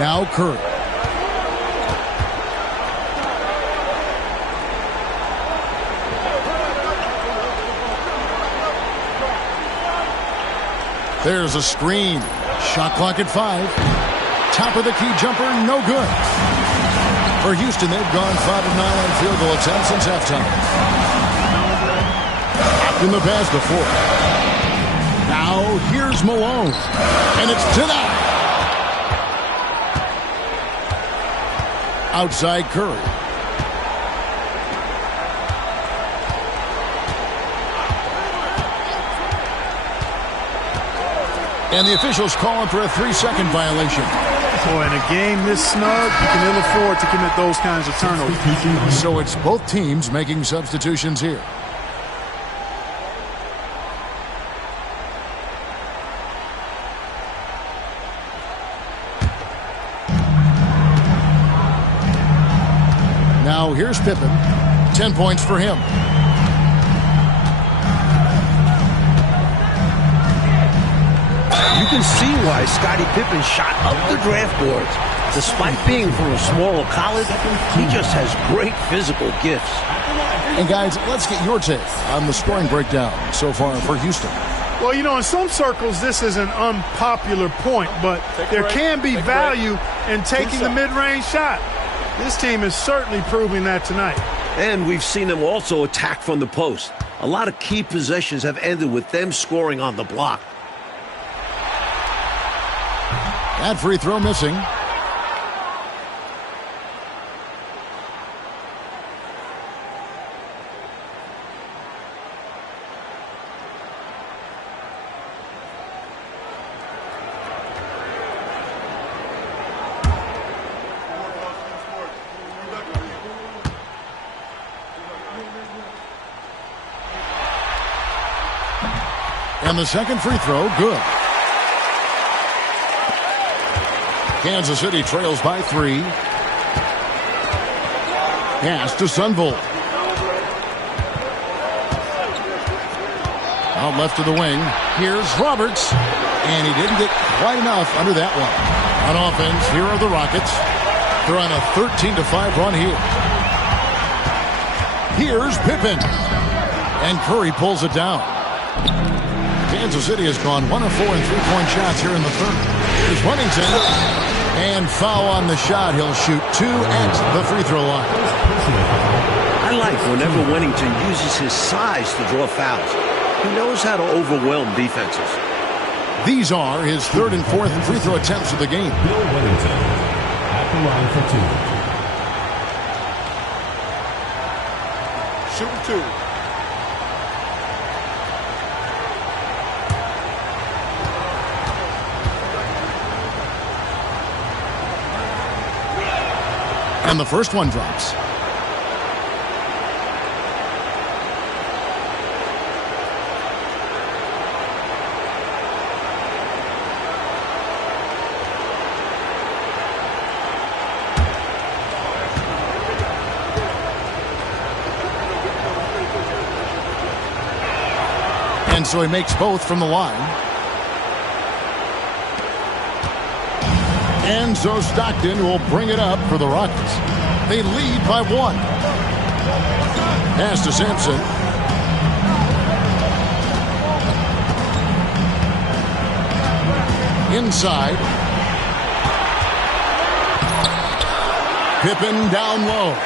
Now Curry. There's a screen. Shot clock at 5. Top of the key jumper, no good. For Houston, they've gone 5 of 9 on field goal attempts since halftime. In the pass before. Now here's Malone. And it's denied. Outside Curry. And the officials calling for a 3-second violation. Boy, in a game this snug, you can ill afford to commit those kinds of turnovers. So it's both teams making substitutions here. Now here's Pippen. 10 points for him. can see why Scottie Pippen shot up the draft boards. Despite being from a smaller college, he just has great physical gifts. And guys, let's get your take on the scoring breakdown so far for Houston. Well, you know, in some circles, this is an unpopular point, but there can be value in taking the mid-range shot. This team is certainly proving that tonight. And we've seen them also attack from the post. A lot of key possessions have ended with them scoring on the block. That free throw missing. And the second free throw, good. Kansas City trails by 3. Pass to Sunvolt. Out left to the wing. Here's Roberts. And he didn't get quite enough under that one. On offense, here are the Rockets. They're on a 13-5 run here. Here's Pippen. And Curry pulls it down. Kansas City has gone 1 of 4 in three-point shots here in the third. Here's Huntington. And foul on the shot. He'll shoot 2 at the free throw line. I like whenever Wennington uses his size to draw fouls. He knows how to overwhelm defenses. These are his 3rd and 4th free throw attempts of the game. Bill Wennington at the line for 2. Shooting 2. And the first one drops. And so he makes both from the line. And so Stockton will bring it up for the Rockets. They lead by 1. Pass to Sampson. Inside. Pippen down low.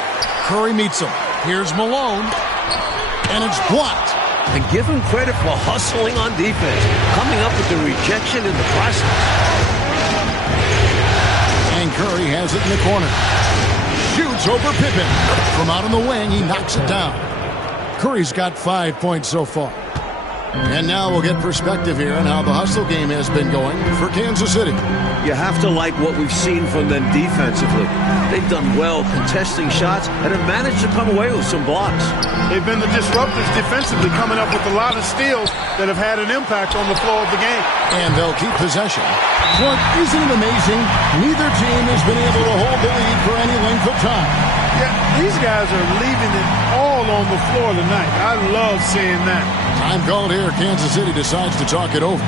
Curry meets him. Here's Malone. And it's blocked. And give him credit for hustling on defense, coming up with the rejection in the process. And Curry has it in the corner. Shoots over Pippen. From out on the wing, he knocks it down. Curry's got 5 points so far. And now we'll get perspective here on how the hustle game has been going for Kansas City. You have to like what we've seen from them defensively. They've done well contesting shots and have managed to come away with some blocks. They've been the disruptors defensively, coming up with a lot of steals that have had an impact on the flow of the game. And they'll keep possession. But isn't it amazing? Neither team has been able to hold the lead for any length of time. Yeah, these guys are leaving it all on the floor tonight. I love seeing that. Time called here. Kansas City decides to talk it over.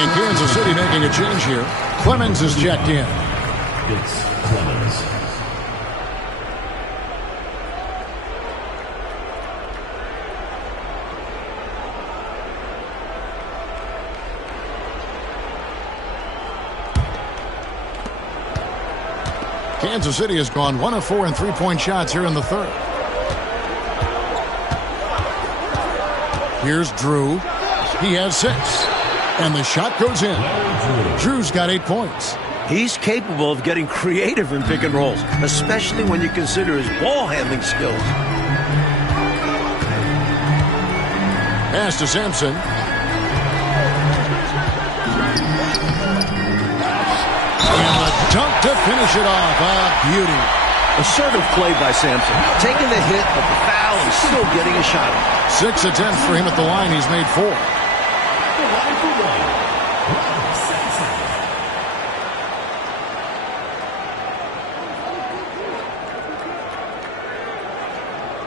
And Kansas City making a change here. Clemens is checked in. It's Clemens. Kansas City has gone 1 of 4 in three-point shots here in the third. Here's Drew. He has 6. And the shot goes in. Drew's got 8 points. He's capable of getting creative in pick and rolls, especially when you consider his ball handling skills. Pass to Sampson. And the dunk to finish it off. Beauty. Assertive play by Sampson. Taking the hit, but the foul and still getting a shot off. 6 attempts for him at the line. He's made 4.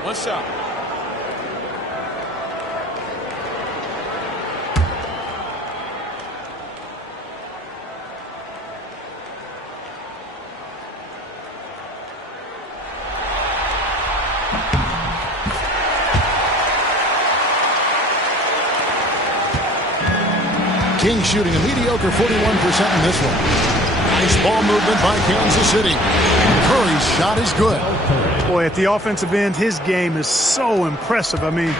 One shot. King shooting a mediocre 41% in this one. Nice ball movement by Kansas City. Curry's shot is good. Boy, at the offensive end, his game is so impressive. I mean,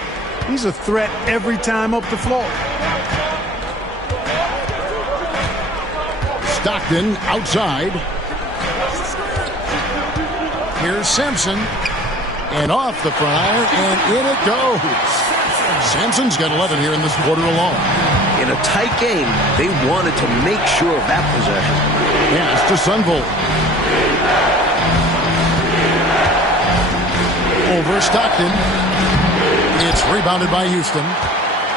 he's a threat every time up the floor. Stockton outside. Here's Sampson. And off the front iron, and in it goes. Sampson's got 11 here in this quarter alone. In a tight game, they wanted to make sure of that possession. Pass to Sunvolt. Over Stockton. It's rebounded by Houston.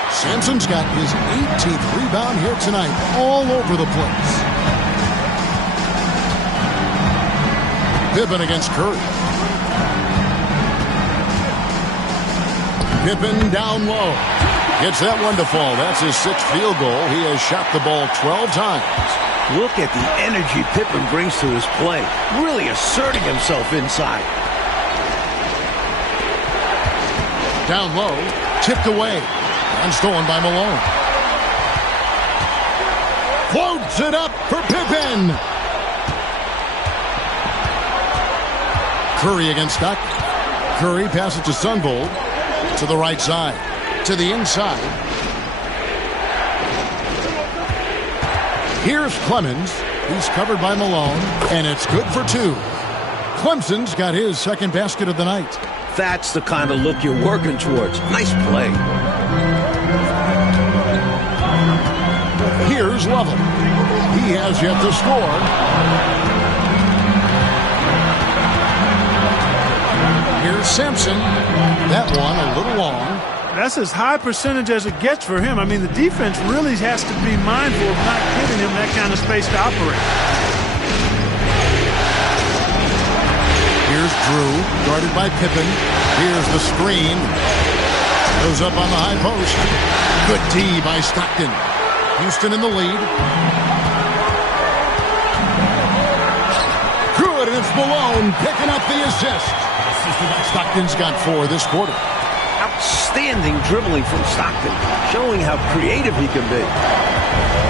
Sampson's got his 18th rebound here tonight, all over the place. Pippen against Curry. Pippen down low. Gets that one to fall. That's his 6th field goal. He has shot the ball 12 times. Look at the energy Pippen brings to his play. Really asserting himself inside. Down low. Tipped away. And stolen by Malone. Floats it up for Pippen. Curry against Stockton. Curry passes to Sunvolt. To the right side. To the inside. Here's Clemens. He's covered by Malone. And it's good for 2. Clemson's got his 2nd basket of the night. That's the kind of look you're working towards. Nice play. Here's Lovell. He has yet to score. Here's Sampson. That one a little long. That's as high percentage as it gets for him. I mean, the defense really has to be mindful of not giving him that kind of space to operate. Here's Drew, guarded by Pippen. Here's the screen. Goes up on the high post. Good D by Stockton. Houston in the lead. Good, and it's Malone picking up the assist. Stockton's got 4 this quarter. Outstanding dribbling from Stockton, showing how creative he can be.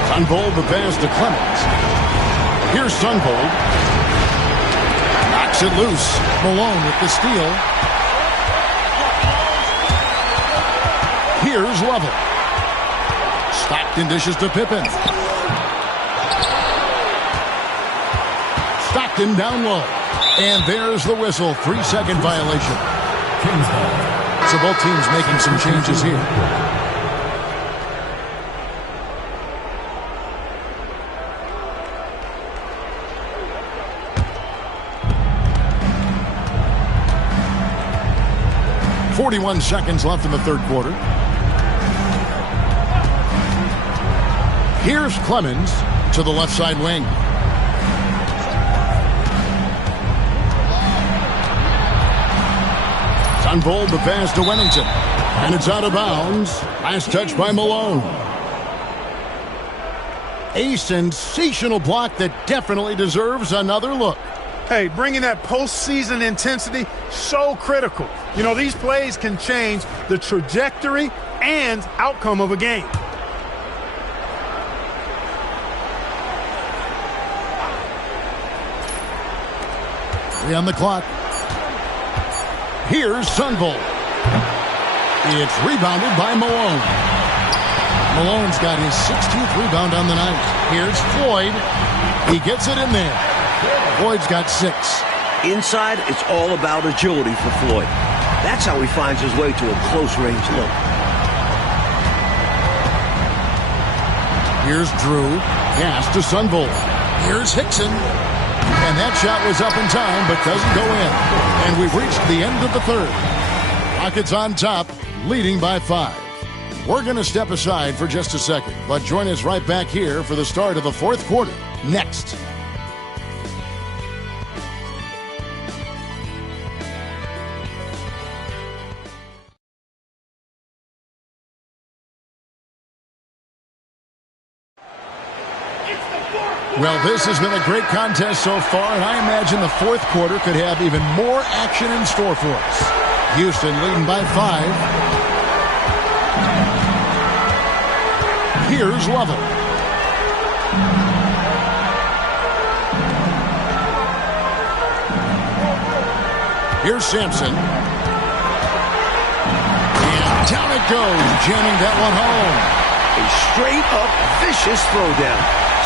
Sunvolt the pass to Clemens. Here's Sunvolt. Knocks it loose. Malone with the steal. Here's Lovell. Stockton dishes to Pippen. Stockton down low. And there's the whistle. 3-second violation. So both teams making some changes here. .41 seconds left in the third quarter. Here's Clemens to the left side wing. Sunvolt the pass to Wennington. And it's out of bounds. Last touch by Malone. A sensational block that definitely deserves another look. Hey, bringing that postseason intensity, so critical. You know, these plays can change the trajectory and outcome of a game. On the clock. Here's Sunvol. It's rebounded by Malone. Malone's got his 16th rebound on the night. Here's Floyd. He gets it in there. Floyd's got 6. Inside, it's all about agility for Floyd. That's how he finds his way to a close-range look. Here's Drew. Pass to Sunvol. Here's Hickson. And that shot was up in time, but doesn't go in. And we've reached the end of the third. Rockets on top, leading by 5. We're going to step aside for just a second, but join us right back here for the start of the fourth quarter. Next. Well, this has been a great contest so far, and I imagine the fourth quarter could have even more action in store for us. Houston leading by 5. Here's Lovell. Here's Sampson. And down it goes, jamming that one home. A straight-up vicious throwdown.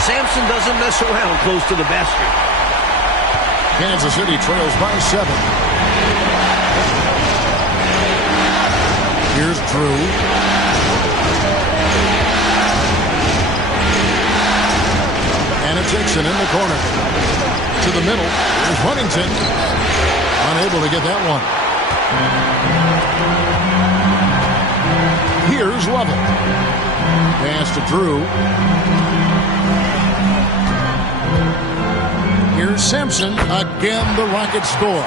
Sampson doesn't mess around close to the basket. Kansas City trails by 7. Here's Drew. And it's Hickson in the corner. To the middle. Here's Huntington. Unable to get that one. Here's Lovell. Pass to Drew. Here's Sampson. Again, the Rockets score.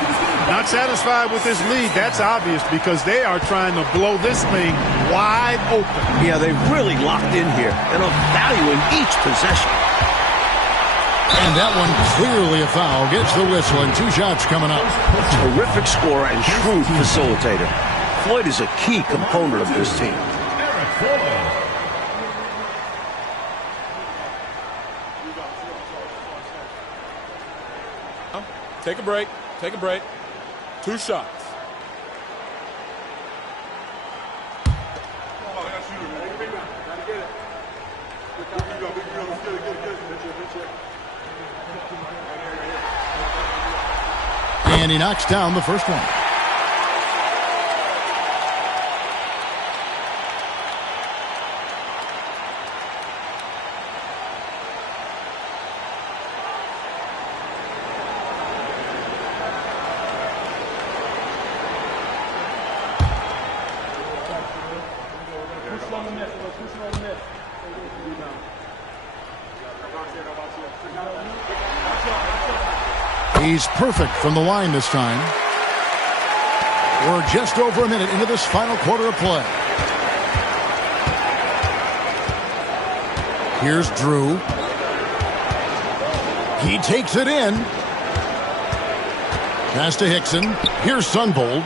Not satisfied with this lead. That's obvious because they are trying to blow this thing wide open. Yeah, they've really locked in here and are valuing each possession. And that one clearly a foul. Gets the whistle and 2 shots coming up. Terrific scorer and shrewd facilitator. Floyd is a key component of this team. Take a break. Take a break. 2 shots. And he knocks down the first one. He's perfect from the line this time. We're just over a minute into this final quarter of play. Here's Drew. He takes it in. Pass to Hickson. Here's Sunvold.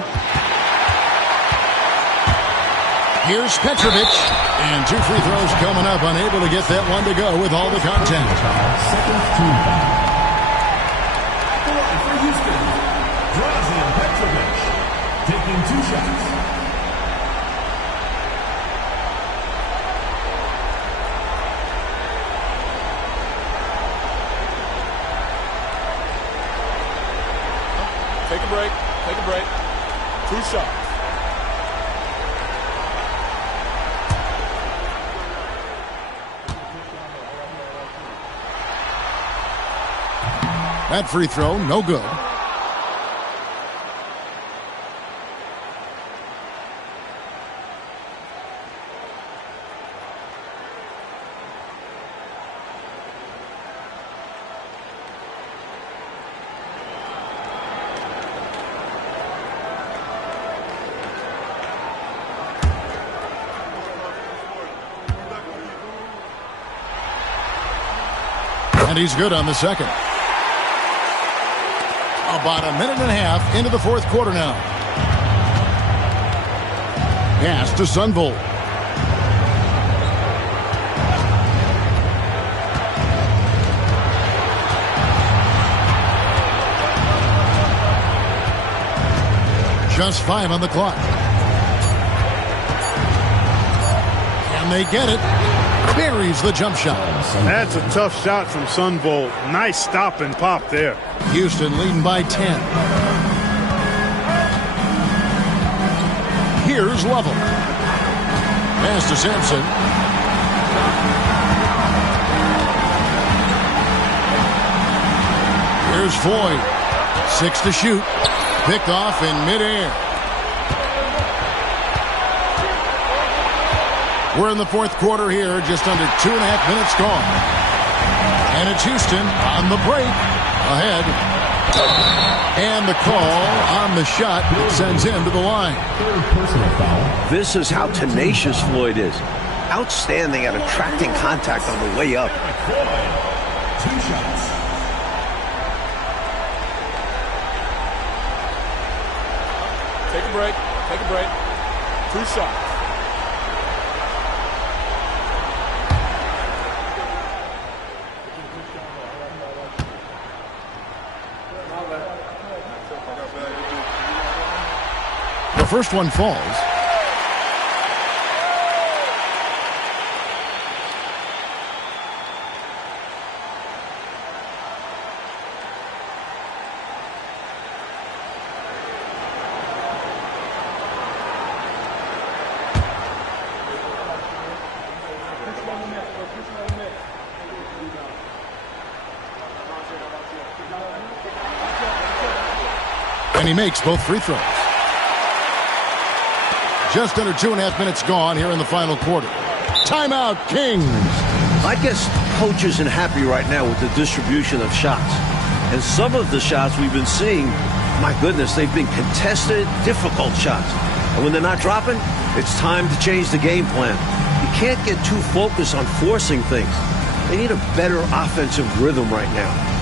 Here's Petrovic. And 2 free throws coming up. Unable to get that one to go with all the contact. Second team foul. For Houston, Drazen Petrovic, taking 2 shots. Take a break. Take a break. 2 shots. That free throw, no good. And he's good on the second. About a minute and a half into the fourth quarter now. Pass to Sundvold. Just 5 on the clock. Can they get it? Buries the jump shot. That's a tough shot from Sundvold. Nice stop and pop there. Houston leading by 10. Here's Lovell. Pass to Sampson. Here's Floyd. 6 to shoot. Picked off in midair. We're in the fourth quarter here, just under 2.5 minutes gone. And it's Houston on the break, ahead. And the call on the shot that sends him to the line. Third personal foul. This is how tenacious Floyd is. Outstanding at attracting contact on the way up. 2 shots. Take a break. Take a break. 2 shots. The first one falls. And he makes both free throws. Just under 2.5 minutes gone here in the final quarter. Timeout, Kings. I guess coach isn't happy right now with the distribution of shots. And some of the shots we've been seeing, my goodness, they've been contested, difficult shots. And when they're not dropping, it's time to change the game plan. You can't get too focused on forcing things. They need a better offensive rhythm right now.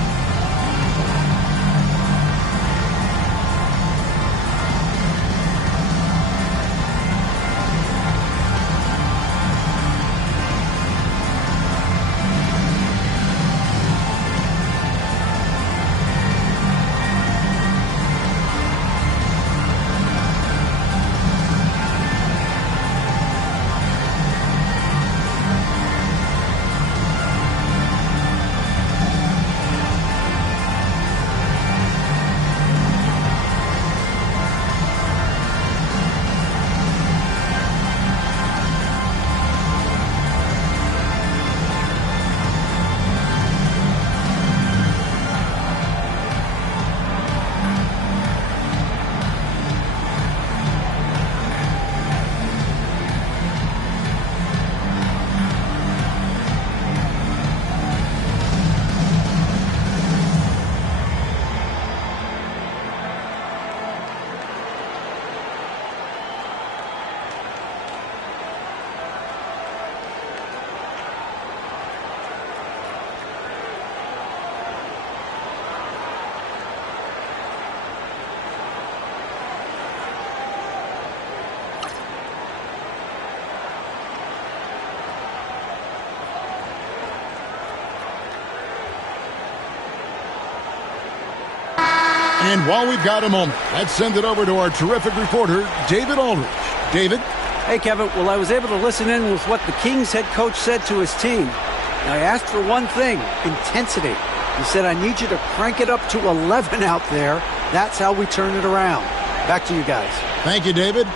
And while we've got a moment, let's send it over to our terrific reporter, David Aldridge. David? Hey, Kevin. Well, I was able to listen in with what the Kings head coach said to his team. Now, I asked for one thing, intensity. He said, I need you to crank it up to 11 out there. That's how we turn it around. Back to you guys. Thank you, David.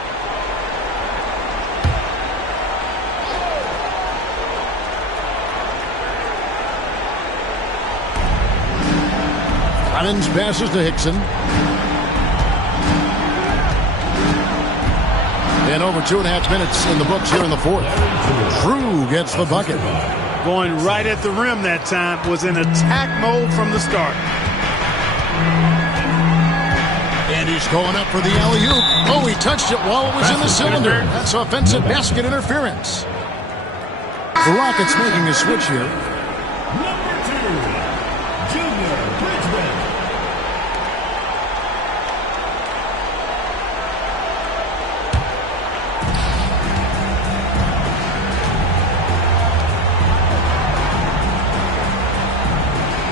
Collins passes to Hickson. And over 2.5 minutes in the books here in the fourth. Drew gets the bucket. Going right at the rim that time. Was in attack mode from the start. And he's going up for the alley-oop. Oh, he touched it while it was in the cylinder. That's offensive basket interference. The Rockets making a switch here. Number 2. Junior Bridgman.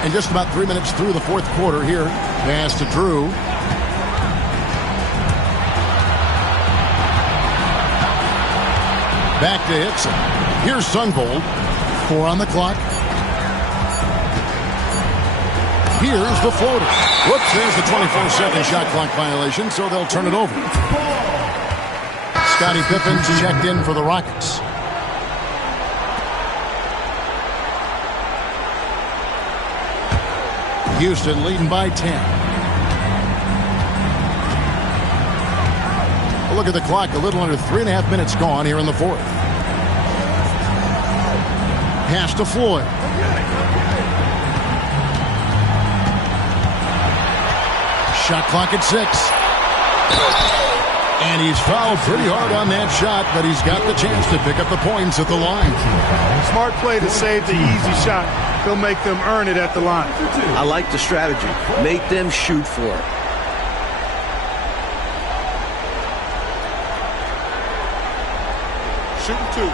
And just about 3 minutes through the fourth quarter here. Pass to Drew. Back to Hickson. Here's Sunvold. 4 on the clock. Here's the floater. Whoops, there's the 24-second shot clock violation, so they'll turn it over. Scottie Pippen's checked in for the Rockets. Houston leading by 10. A look at the clock. A little under 3.5 minutes gone here in the fourth. Pass to Floyd. Shot clock at 6. And he's fouled pretty hard on that shot, but he's got the chance to pick up the points at the line. Smart play to save the easy shot. He'll make them earn it at the line. I like the strategy. Make them shoot for it. Shooting 2.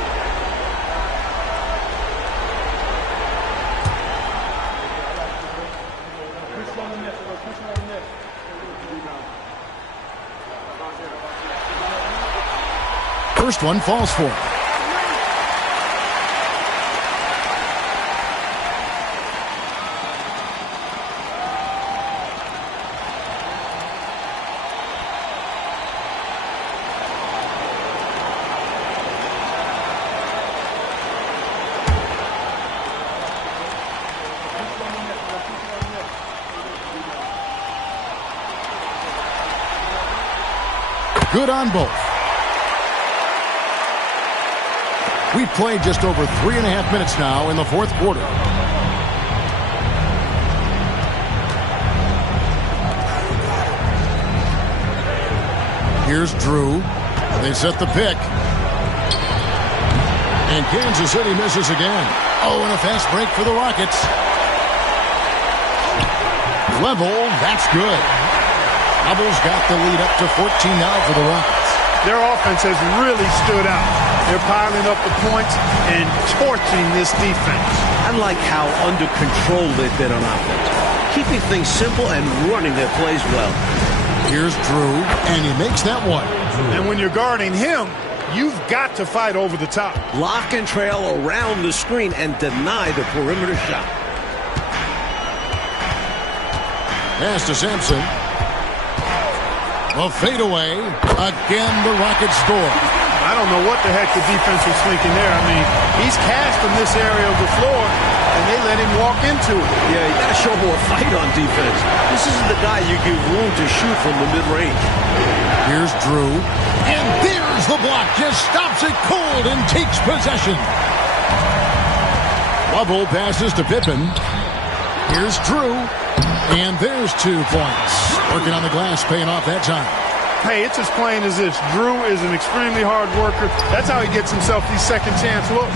First one falls for him. Good on both. We've played just over 3.5 minutes now in the fourth quarter. Here's Drew. They set the pick. And Kansas City misses again. Oh, and a fast break for the Rockets. Level, that's good. Hubble's got the lead up to 14 now for the Rockets. Their offense has really stood out. They're piling up the points and torching this defense. I like how under control they've been on offense. Keeping things simple and running their plays well. Here's Drew, and he makes that one. And when you're guarding him, you've got to fight over the top. Lock and trail around the screen and deny the perimeter shot. Pass to Sampson. A fadeaway. Again, the Rockets score. I don't know what the heck the defense was thinking there. I mean, he's cast from this area of the floor, and they let him walk into it. Yeah, you got to show more fight on defense. This isn't the guy you give room to shoot from the mid-range. Here's Drew. And there's the block. Just stops it cold and takes possession. Bubble passes to Pippen. Here's Drew. And there's 2 points. Working on the glass, paying off that time. Hey, it's as plain as this. Drew is an extremely hard worker. That's how he gets himself these second chance looks.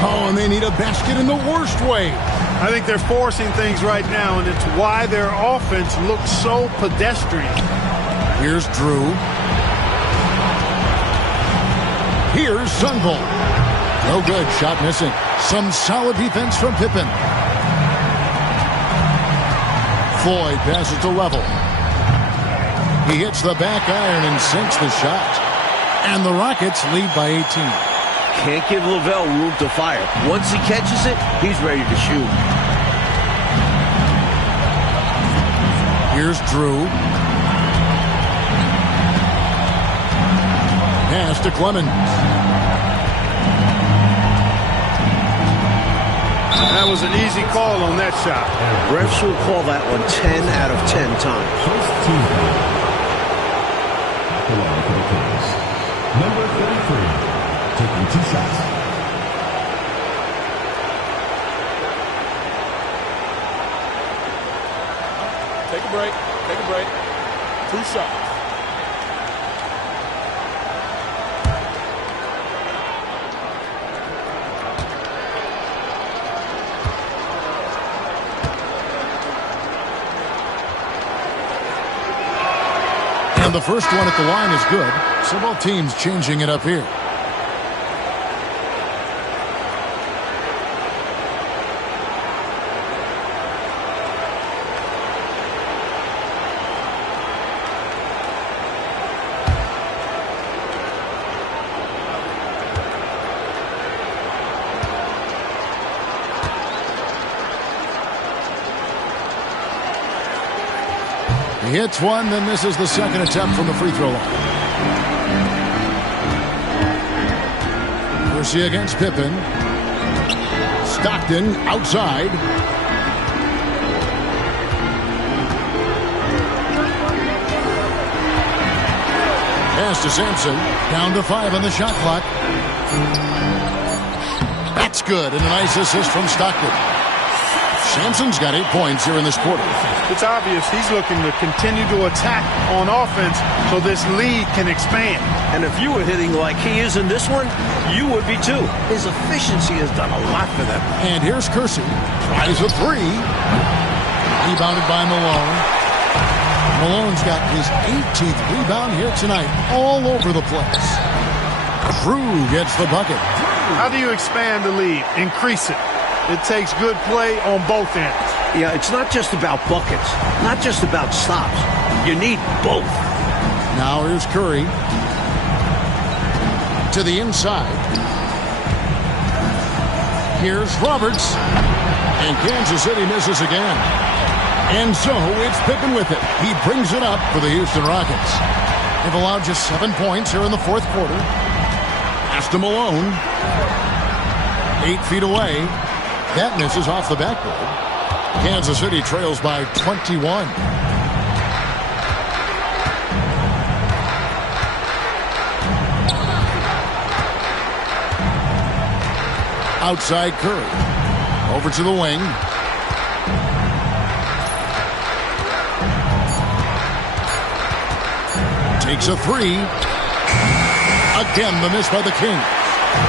Oh, and they need a basket in the worst way. I think they're forcing things right now, and it's why their offense looks so pedestrian. Here's Drew. Here's Sunvold. No good. Shot missing. Some solid defense from Pippen. Floyd passes to Level. He hits the back iron and sinks the shot. And the Rockets lead by 18. Can't give Lavelle room to fire. Once he catches it, he's ready to shoot. Here's Drew. Pass to Clemens. That was an easy call on that shot. Refs will call that one 10 out of 10 times. First team foul. At the line for the Kings. Number 33, taking 2 shots. Take a break. Take a break. 2 shots. the first one at the line is good, so both teams changing it up here. He hits one, then this is the second attempt from the free throw line. Kersey against Pippen. Stockton outside. Pass to Sampson. Down to 5 on the shot clock. That's good, and a nice assist from Stockton. Sampson's got 8 points here in this quarter. It's obvious he's looking to continue to attack on offense so this lead can expand. And if you were hitting like he is in this one, you would be too. His efficiency has done a lot for them. And here's Kersey. Tries a three. Rebounded by Malone. Malone's got his 18th rebound here tonight. All over the place. Drew gets the bucket. How do you expand the lead? Increase it. It takes good play on both ends. Yeah, it's not just about buckets, not just about stops. You need both. Now here's Curry. To the inside. Here's Roberts. And Kansas City misses again. And so it's Pippen with it. He brings it up for the Houston Rockets. They've allowed just 7 points here in the fourth quarter. Pass to Malone. 8 feet away. That misses off the backboard. Kansas City trails by 21. Outside Curry. Over to the wing. Takes a three. Again, the miss by the Kings.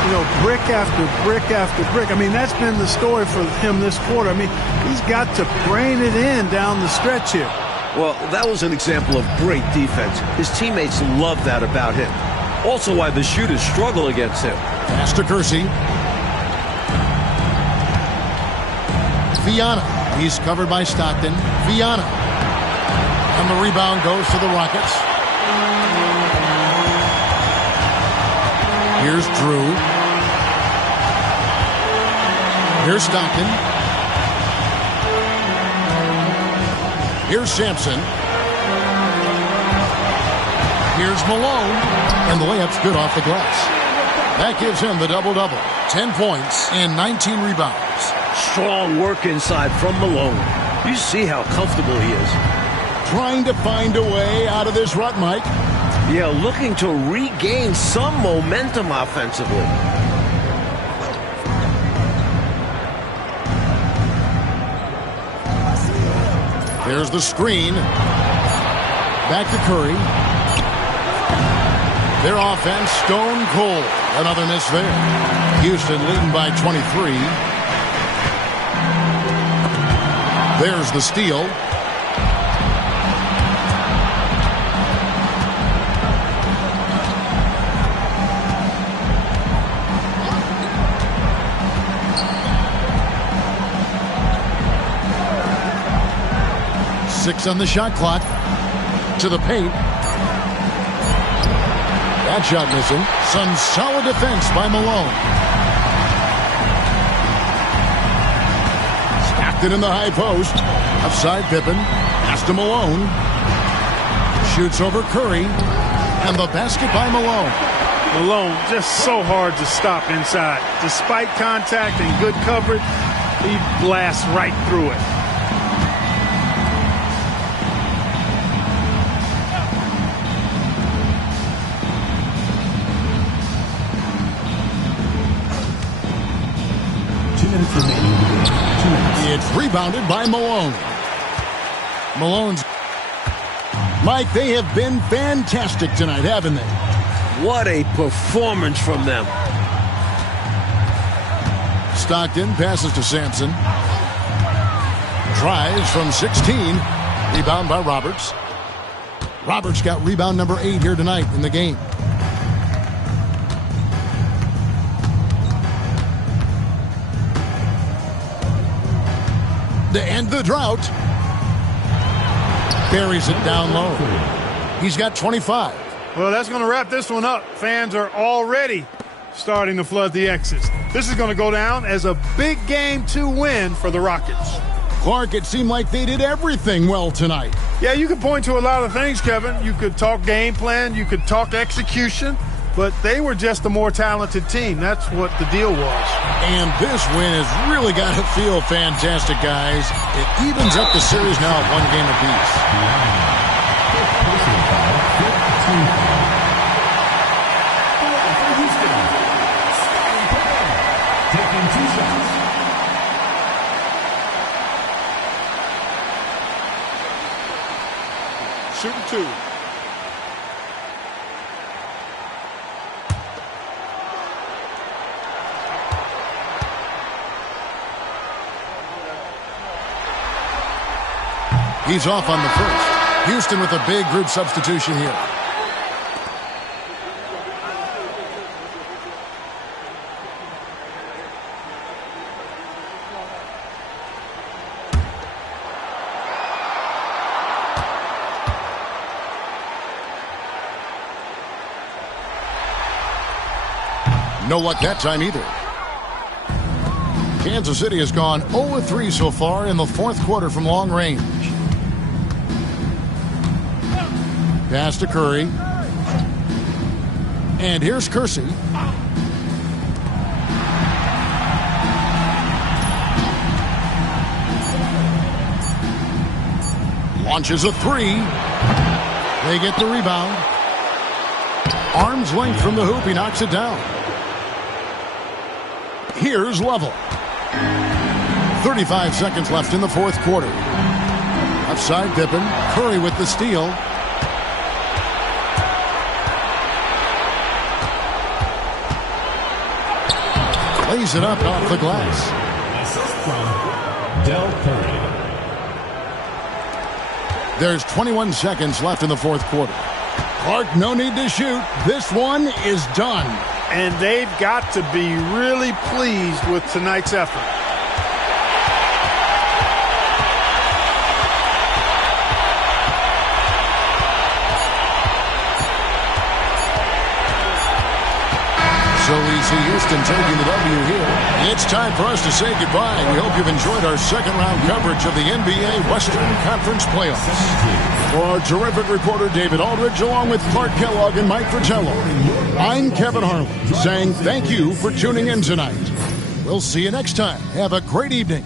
You know, brick after brick after brick. I mean, that's been the story for him this quarter. I mean, he's got to brain it in down the stretch here. Well, that was an example of great defense. His teammates love that about him. Also why the shooters struggle against him. Pass to Kersey. Viana. He's covered by Stockton. Viana. And the rebound goes to the Rockets. Here's Drew. Here's Stockton. Here's Sampson. Here's Malone. And the layup's good off the glass. That gives him the double-double. 10 points and 19 rebounds. Strong work inside from Malone. You see how comfortable he is. Trying to find a way out of this rut, Mike. Yeah, looking to regain some momentum offensively. There's the screen. Back to Curry. Their offense stone cold. Another miss there. Houston leading by 23. There's the steal. Six on the shot clock. To the paint. That shot missing. Some solid defense by Malone. Stockton in the high post. Outside Pippen. Pass to Malone. Shoots over Curry. And the basket by Malone. Malone just so hard to stop inside. Despite contact and good coverage, he blasts right through it. It's rebounded by Malone. Malone's... Mike, they have been fantastic tonight, haven't they? What a performance from them. Stockton passes to Sampson. Tries from 16. Rebound by Roberts. Roberts got rebound number 8 here tonight in the game. To end the drought. Buries it down low. He's got 25. Well, that's going to wrap this one up. Fans are already starting to flood the X's. This is going to go down as a big game to win for the Rockets. Clark, it seemed like they did everything well tonight. Yeah, you could point to a lot of things, Kevin. You could talk game plan, you could talk execution, but they were just a more talented team. That's what the deal was. And this win has really got to feel fantastic, guys. It evens up the series now at 1 game apiece. Personal foul, 15 foul. Taking 2 shots. Shooting 2. He's off on the first. Houston with a big group substitution here. No luck that time either. Kansas City has gone 0-3 so far in the 4th quarter from long range. Pass to Curry. And here's Kersey. Launches a 3. They get the rebound. Arm's length from the hoop. He knocks it down. Here's Level. 35 seconds left in the 4th quarter. Outside Pippen. Curry with the steal. Lays it up off the glass. Assist from Del Curry. There's 21 seconds left in the 4th quarter. Clark, no need to shoot. This one is done. And they've got to be really pleased with tonight's effort. So we see Houston taking the W here. It's time for us to say goodbye. We hope you've enjoyed our second-round coverage of the NBA Western Conference Playoffs. For our terrific reporter, David Aldridge, along with Clark Kellogg and Mike Fratello, I'm Kevin Harlan, saying thank you for tuning in tonight. We'll see you next time. Have a great evening.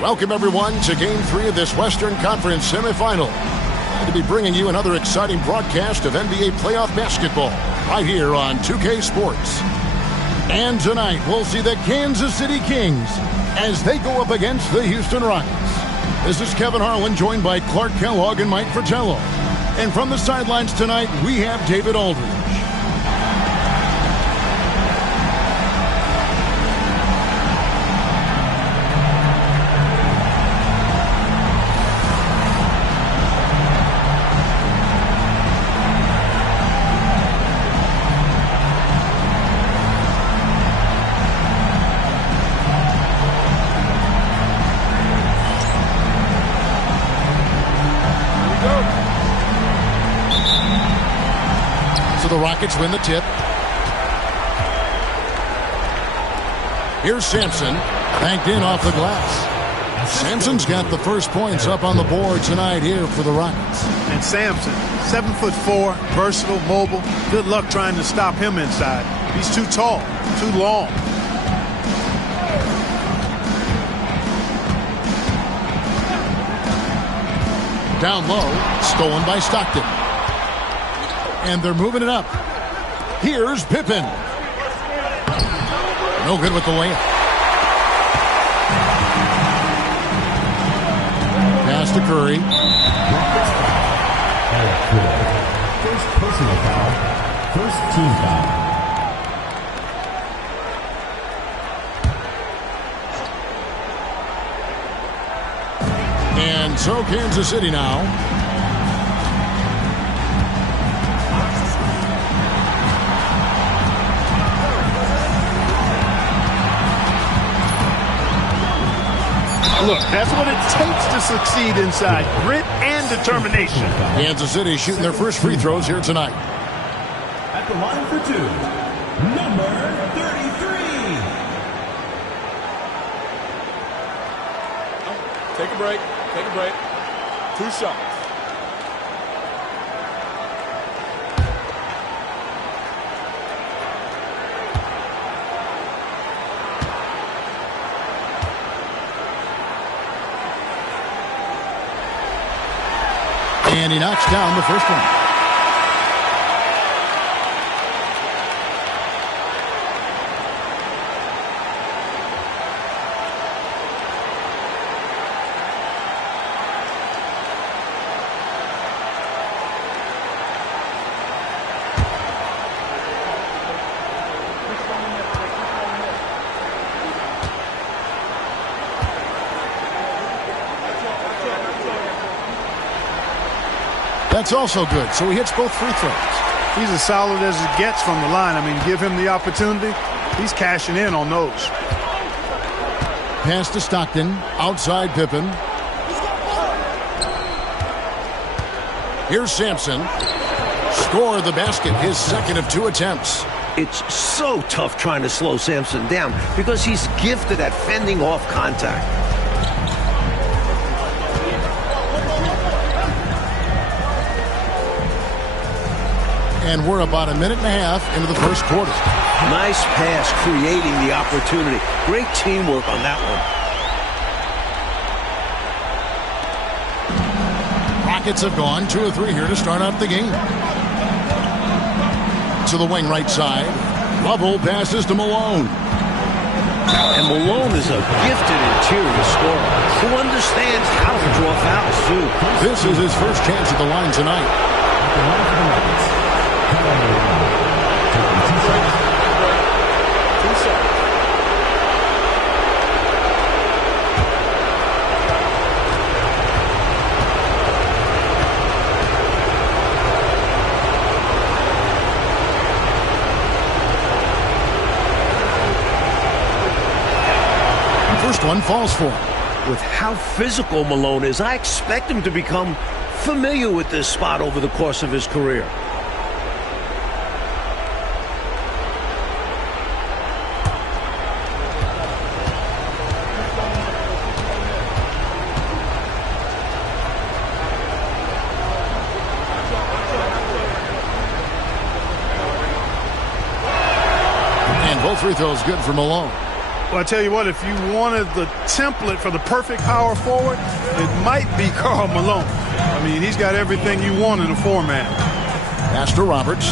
Welcome, everyone, to Game 3 of this Western Conference semifinal. Glad to be bringing you another exciting broadcast of NBA playoff basketball right here on 2K Sports. And tonight, we'll see the Kansas City Kings as they go up against the Houston Rockets. This is Kevin Harlan, joined by Clark Kellogg and Mike Fratello. And from the sidelines tonight, we have David Aldridge. The Rockets win the tip. Here's Sampson, banked in off the glass. Sampson's got the first points up on the board tonight here for the Rockets. And Sampson, 7'4", versatile, mobile. Good luck trying to stop him inside. He's too tall, too long. Down low, stolen by Stockton. And they're moving it up. Here's Pippen. No good with the layup. Pass to Curry. First personal foul. First team foul. And so Kansas City now. Look, that's what it takes to succeed inside. Grit and determination. Kansas City shooting their first free throws here tonight. At the line for two, number 33. Take a break. Take a break. 2 shots. And he knocks down the first one. That's also good. So he hits both free throws. He's as solid as it gets from the line. I mean, give him the opportunity. He's cashing in on those. Pass to Stockton. Outside Pippen. Here's Sampson. Score the basket. His second of 2 attempts. It's so tough trying to slow Sampson down because he's gifted at fending off contact. And we're about a minute and a half into the first quarter. Nice pass, creating the opportunity. Great teamwork on that one. Rockets have gone 2 or 3 here to start out the game. To the wing right side. Lovell passes to Malone. And Malone is a gifted interior scorer who understands how to draw fouls, too. This is his first chance at the line tonight. one falls for him. With how physical Malone is, I expect him to become familiar with this spot over the course of his career. And both free throws good for Malone. Well, I tell you what, if you wanted the template for the perfect power forward, it might be Karl Malone. I mean, he's got everything you want in a four-man. Pass to Roberts.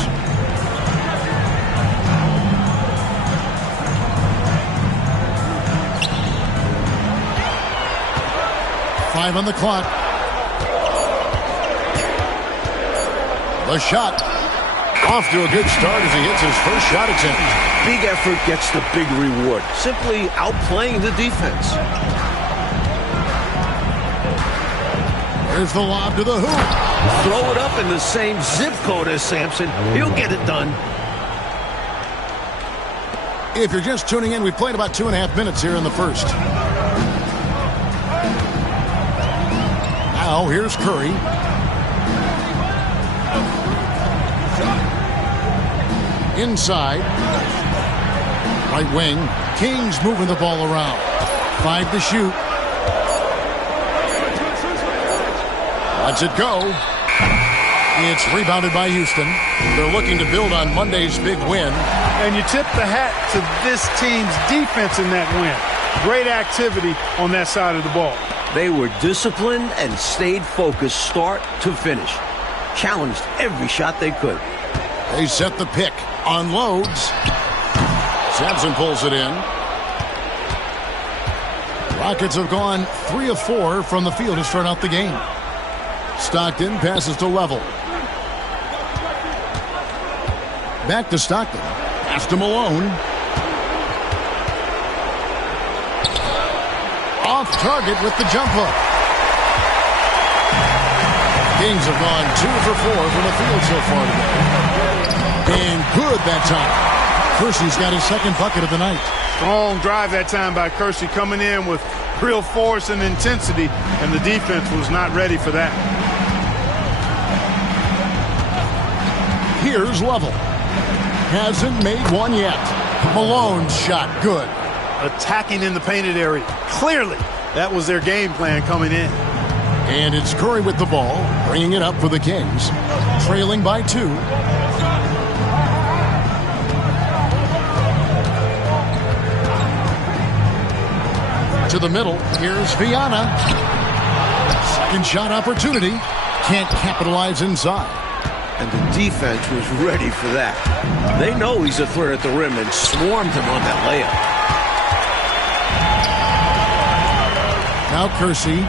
Five on the clock. The shot. Off to a good start as he hits his first shot attempt. Big effort gets the big reward. Simply outplaying the defense. There's the lob to the hoop. Throw it up in the same zip code as Sampson. He'll get it done. If you're just tuning in, we played about 2.5 minutes here in the first. Now here's Curry. Inside. Right wing. Kings moving the ball around. 5 to shoot. Lets it go. It's rebounded by Houston. They're looking to build on Monday's big win. And you tip the hat to this team's defense in that win. Great activity on that side of the ball. They were disciplined and stayed focused start to finish. Challenged every shot they could. They set the pick. Unloads. Sampson pulls it in. Rockets have gone 3 of 4 from the field to start out the game. Stockton passes to Level. Back to Stockton. Pass to Malone. Off target with the jump hook. Kings have gone 2 for 4 from the field so far today. And good that time. Kersey's got his second bucket of the night. Strong drive that time by Kersey, coming in with real force and intensity, and the defense was not ready for that. Here's Level. Hasn't made one yet. Malone's shot good. Attacking in the painted area. Clearly, that was their game plan coming in. And it's Curry with the ball, bringing it up for the Kings. Trailing by 2. To the middle. Here's Viana. Second shot opportunity. Can't capitalize inside. And the defense was ready for that. They know he's a threat at the rim and swarmed him on that layup. Now Kersey.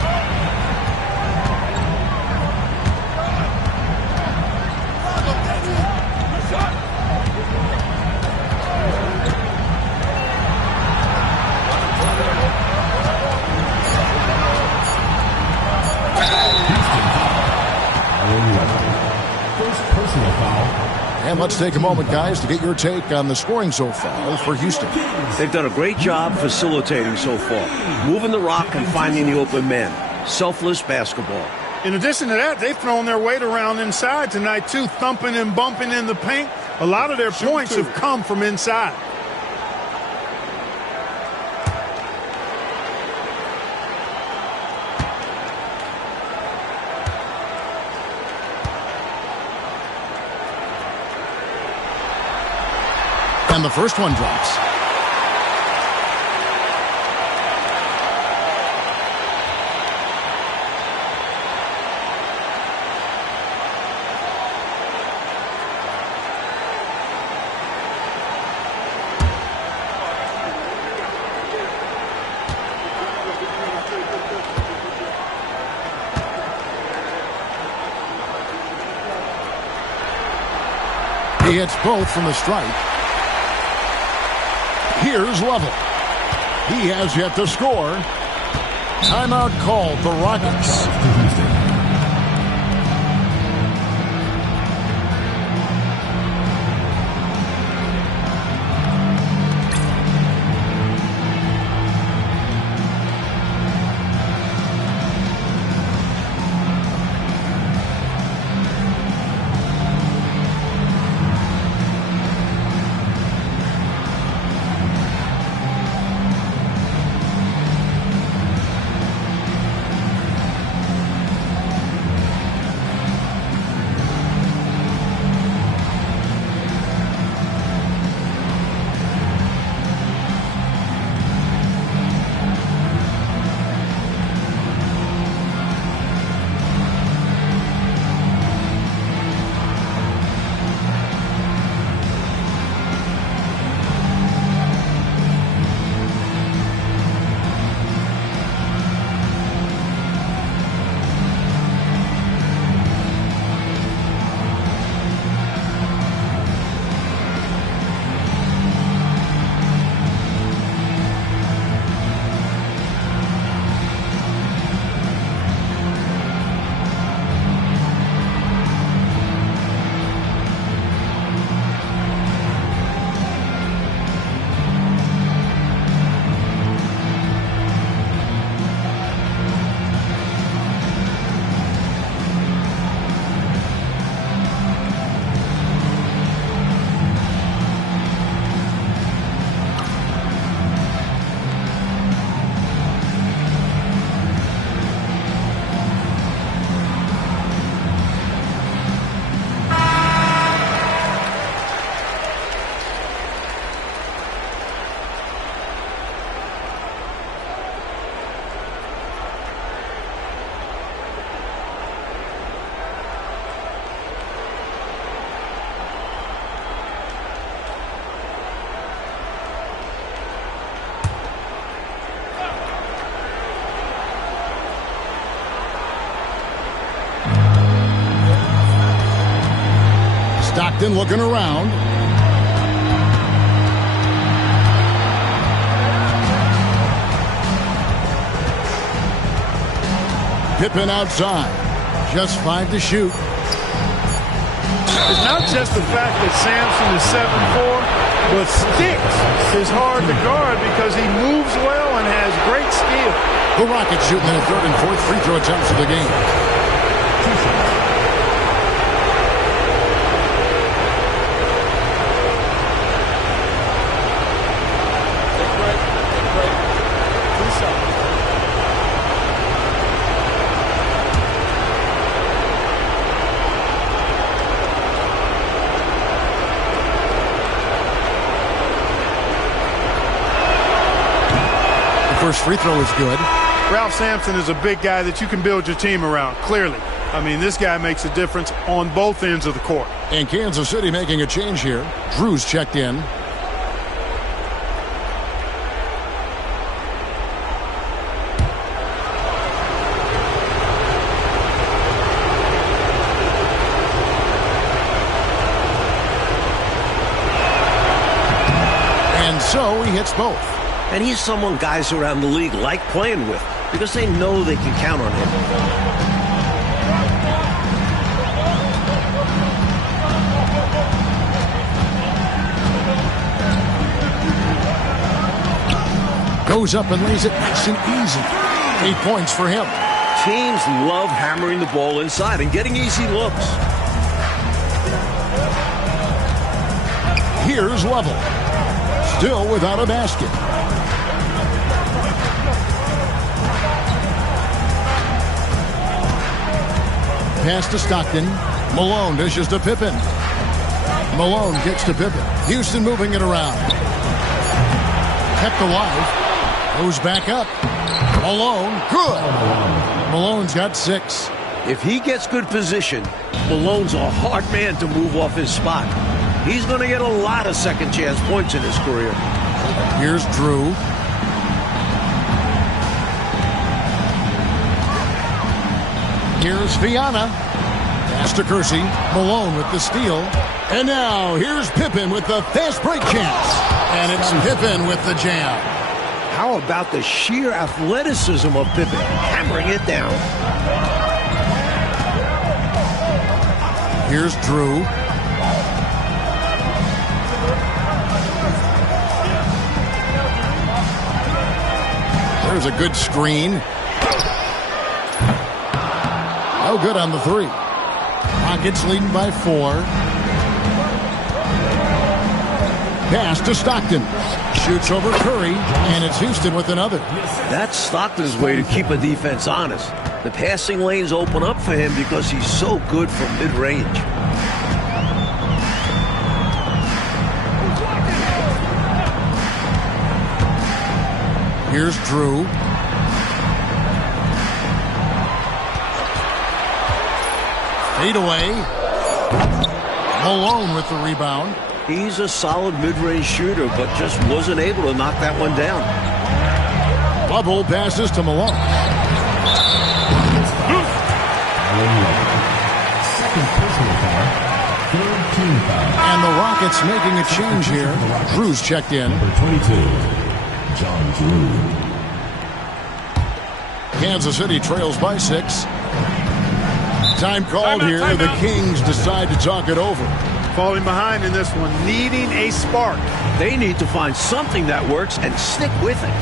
And let's take a moment, guys, to get your take on the scoring so far for Houston. They've done a great job facilitating so far, moving the rock and finding the open man. Selfless basketball. In addition to that, they've thrown their weight around inside tonight, too, thumping and bumping in the paint. A lot of their points have come from inside. And the first one drops. He hits both from the stripe. Here's Level. He has yet to score. Timeout called the Rockets. Stockton looking around. Pippen outside. Just 5 to shoot. It's not just the fact that Sampson is 7'4", but Sticks is hard to guard because he moves well and has great skill. The Rockets shooting their third and fourth free throw attempts of the game. First free throw is good. Ralph Sampson is a big guy that you can build your team around, clearly. I mean, this guy makes a difference on both ends of the court. And Kansas City making a change here. Drew's checked in. And so he hits both. And he's someone guys around the league like playing with because they know they can count on him. Goes up and lays it nice and easy. 8 points for him. Teams love hammering the ball inside and getting easy looks. Here's Lovell. Still without a basket. Pass to Stockton. Malone dishes to Pippen. Malone gets to Pippen. Houston moving it around. Kept alive. Goes back up. Malone, good. Malone's got 6. If he gets good position, Malone's a hard man to move off his spot. He's going to get a lot of second chance points in his career. Here's Drew. Here's Viana. Pass to Kersey. Malone with the steal. And now here's Pippen with the fast break chance. And it's Pippen with the jam. How about the sheer athleticism of Pippen hammering it down? Here's Drew. There's a good screen. No good on the 3. Rockets leading by 4. Pass to Stockton. Shoots over Curry, and it's Houston with another. That's Stockton's way to keep a defense honest. The passing lanes open up for him because he's so good from mid-range. Here's Drew. Fade away. Malone with the rebound. He's a solid mid-range shooter, but just wasn't able to knock that one down. Bubble passes to Malone. Second personal foul. Third team foul. And the Rockets making a change here. Drew's checked in. Number 22, John Drew. Kansas City trails by 6. Time called here. The Kings decide to talk it over. Falling behind in this one, needing a spark. They need to find something that works and stick with it.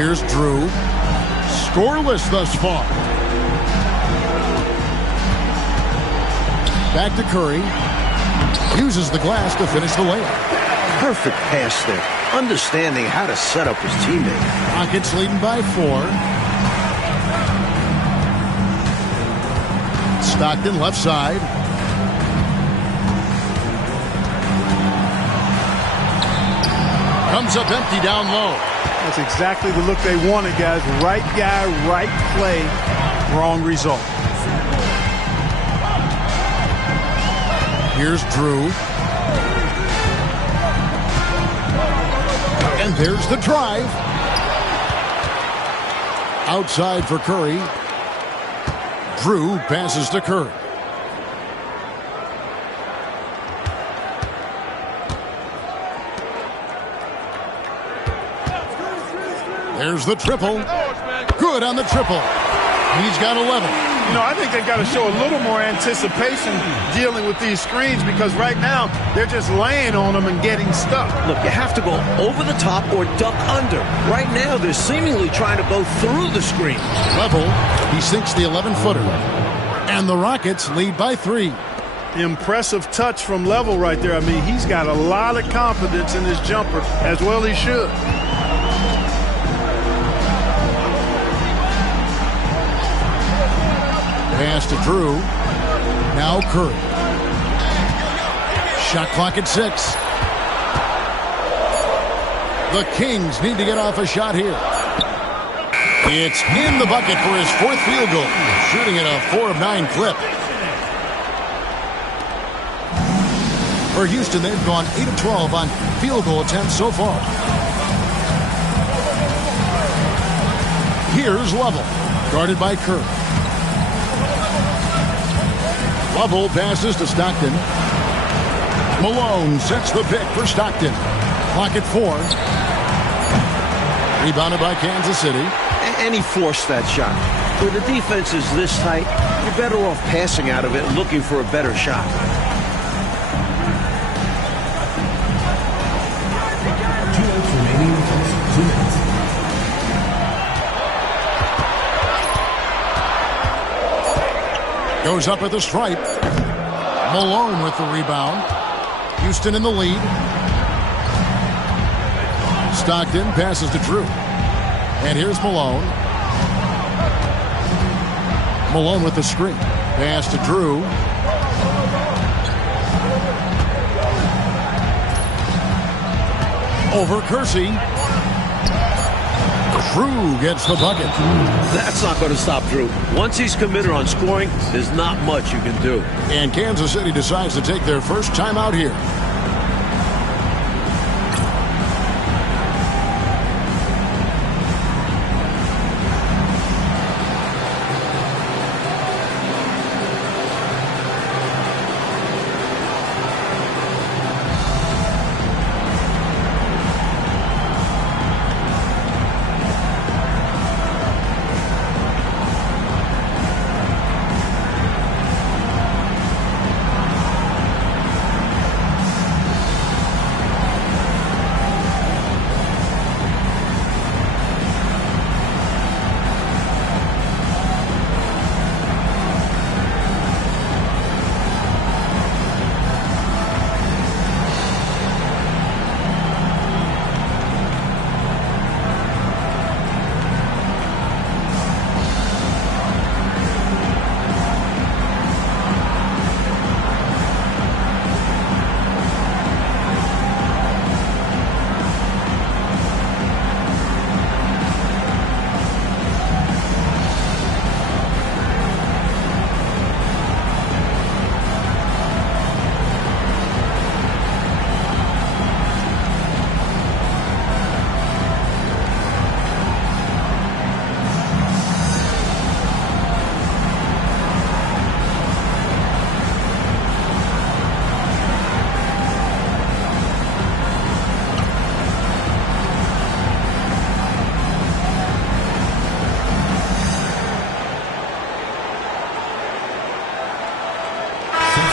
Here's Drew. Scoreless thus far. Back to Curry. Uses the glass to finish the layup. Perfect pass there. Understanding how to set up his teammate. Rockets leading by 4. Stockton left side. Comes up empty down low. That's exactly the look they wanted, guys. Right guy, right play, wrong result. Here's Drew. And there's the drive. Outside for Curry. Drew passes to Curry. There's the triple. Good on the triple. He's got 11. You know, I think they've got to show a little more anticipation dealing with these screens because right now they're just laying on them and getting stuck. Look, you have to go over the top or duck under. Right now, they're seemingly trying to go through the screen. Level. He sinks the 11-footer. And the Rockets lead by 3. Impressive touch from Level right there. I mean, he's got a lot of confidence in his jumper, as well he should. Pass to Drew. Now Curry. Shot clock at 6. The Kings need to get off a shot here. It's in the bucket for his 4th field goal. Shooting at a 4 of 9 clip. For Houston, they've gone 8 of 12 on field goal attempts so far. Here's Level. Guarded by Curry. Level passes to Stockton. Malone sets the pick for Stockton. Clock at 4. Rebounded by Kansas City. And he forced that shot. When the defense is this tight, you're better off passing out of it and looking for a better shot. Remaining 2 minutes. Goes up at the stripe. Malone with the rebound. Houston in the lead. Stockton passes to Drew. And here's Malone. Malone with the screen. Pass to Drew. Over Kersey. Drew gets the bucket. That's not going to stop Drew. Once he's committed on scoring, there's not much you can do. And Kansas City decides to take their first timeout here.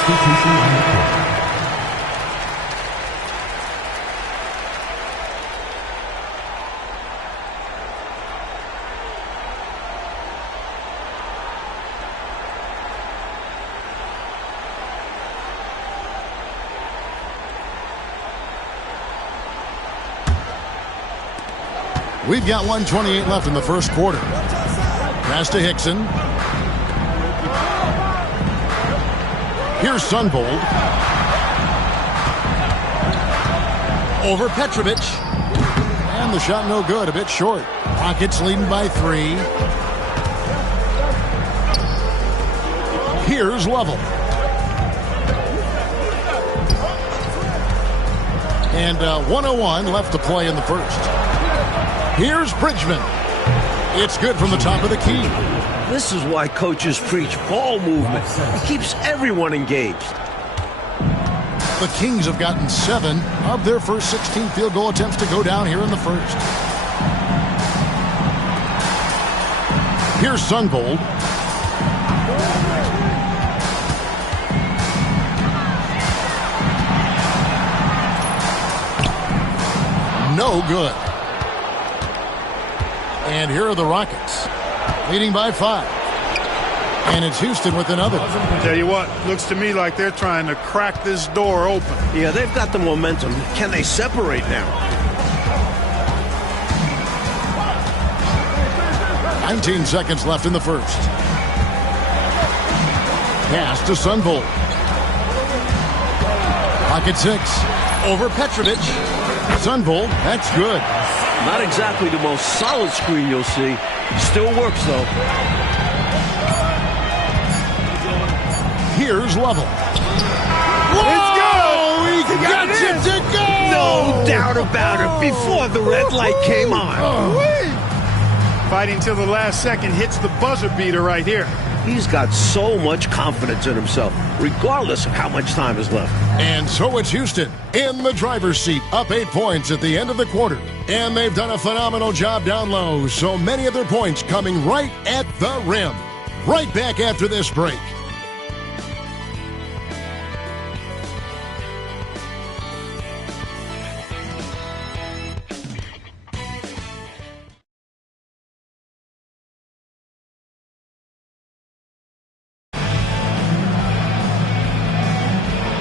Substitution on the court. We've got 1:28 left in the first quarter. Pass to Hickson. Here's Sunvold. Over Petrovic. And the shot no good, a bit short. Rockets leading by 3. Here's Lovell. And 1:01 left to play in the first. Here's Bridgman. It's good from the top of the key. This is why coaches preach ball movement. It keeps everyone engaged. The Kings have gotten 7 of their first 16 field goal attempts to go down here in the first. Here's Sunvold. No good. And here are the Rockets, leading by 5. And it's Houston with another. Tell you what, looks to me like they're trying to crack this door open. Yeah, they've got the momentum. Can they separate now? 19 seconds left in the first. Pass to Sunvold. Pocket 6. Over Petrovic. Sunvold, that's good. Not exactly the most solid screen you'll see. Still works, though. Here's Lovell. It's good! He got it to go! No doubt about it. Before the red light came on. Fighting till the last second, hits the buzzer beater right here. He's got so much confidence in himself, regardless of how much time is left. And so it's Houston in the driver's seat, up 8 points at the end of the quarter. And they've done a phenomenal job down low, so many of their points coming right at the rim. Right back after this break.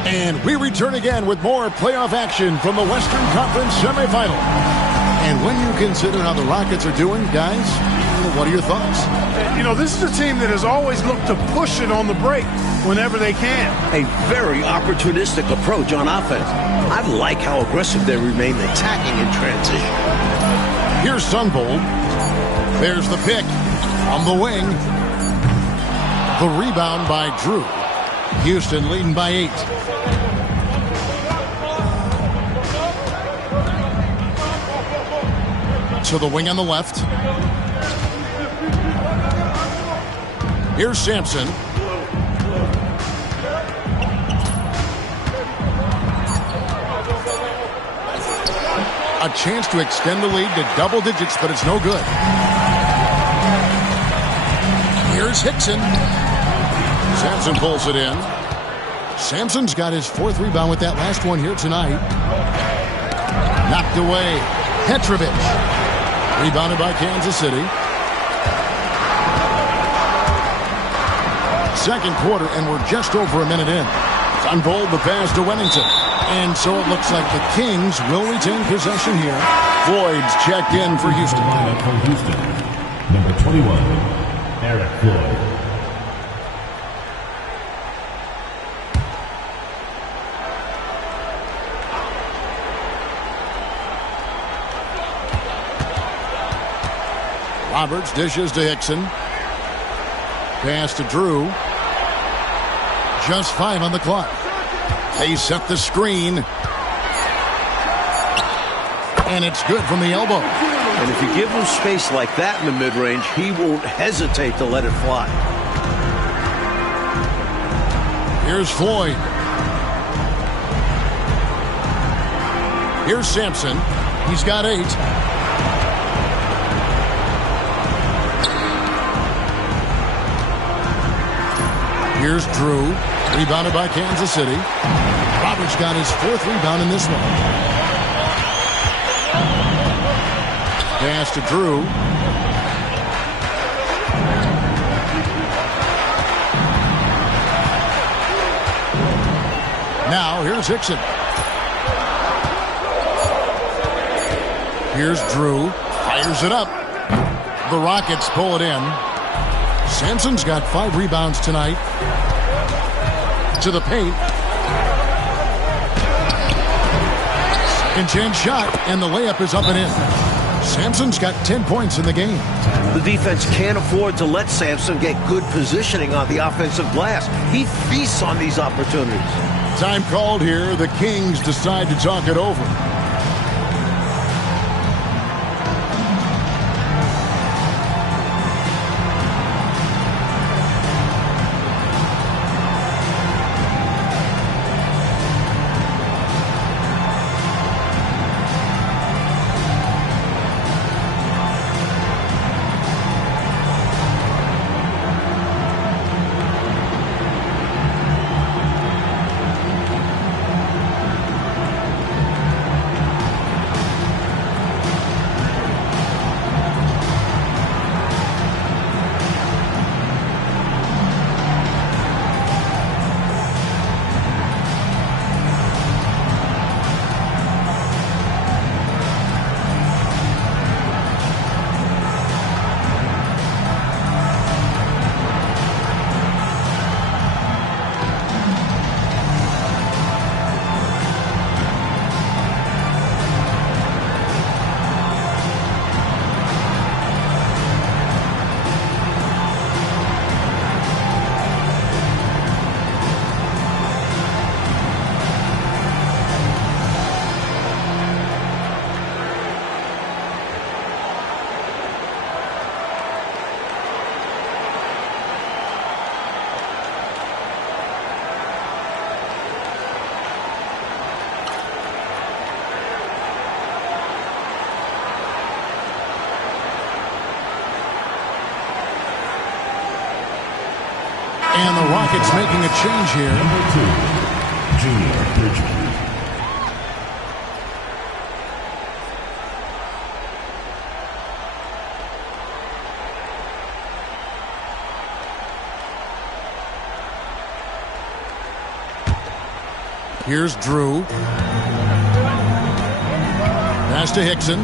And we return again with more playoff action from the Western Conference semifinal. And when you consider how the Rockets are doing, guys, what are your thoughts? You know, this is a team that has always looked to push it on the break whenever they can. A very opportunistic approach on offense. I like how aggressive they remain attacking in transition. Here's Sunvold. There's the pick on the wing. The rebound by Drew. Houston leading by 8. To the wing on the left. Here's Sampson. A chance to extend the lead to double digits, but it's no good. Here's Hickson. Sampson pulls it in. Sampson's got his 4th rebound with that last one here tonight. Knocked away. Petrovic. Rebounded by Kansas City. Second quarter, and we're just over a minute in. Sunvold the pass to Wennington. And so it looks like the Kings will retain possession here. Floyd's checked in for Houston. For Houston, number 21, Eric Floyd. Roberts dishes to Hickson. Pass to Drew. Just 5 on the clock. They set the screen. And it's good from the elbow. And if you give him space like that in the mid-range, he won't hesitate to let it fly. Here's Floyd. Here's Sampson. He's got 8. Here's Drew, rebounded by Kansas City. Roberts got his 4th rebound in this one. Pass to Drew. Now here's Hickson. Here's Drew. Fires it up. The Rockets pull it in. Sampson's got 5 rebounds tonight. To the paint. Second chance shot, and the layup is up and in. Sampson's got 10 points in the game. The defense can't afford to let Sampson get good positioning on the offensive glass. He feasts on these opportunities. Time called here. The Kings decide to talk it over. And the Rockets making a change here. Number 2, Junior Bridgman. Here's Drew. Pass to Hickson.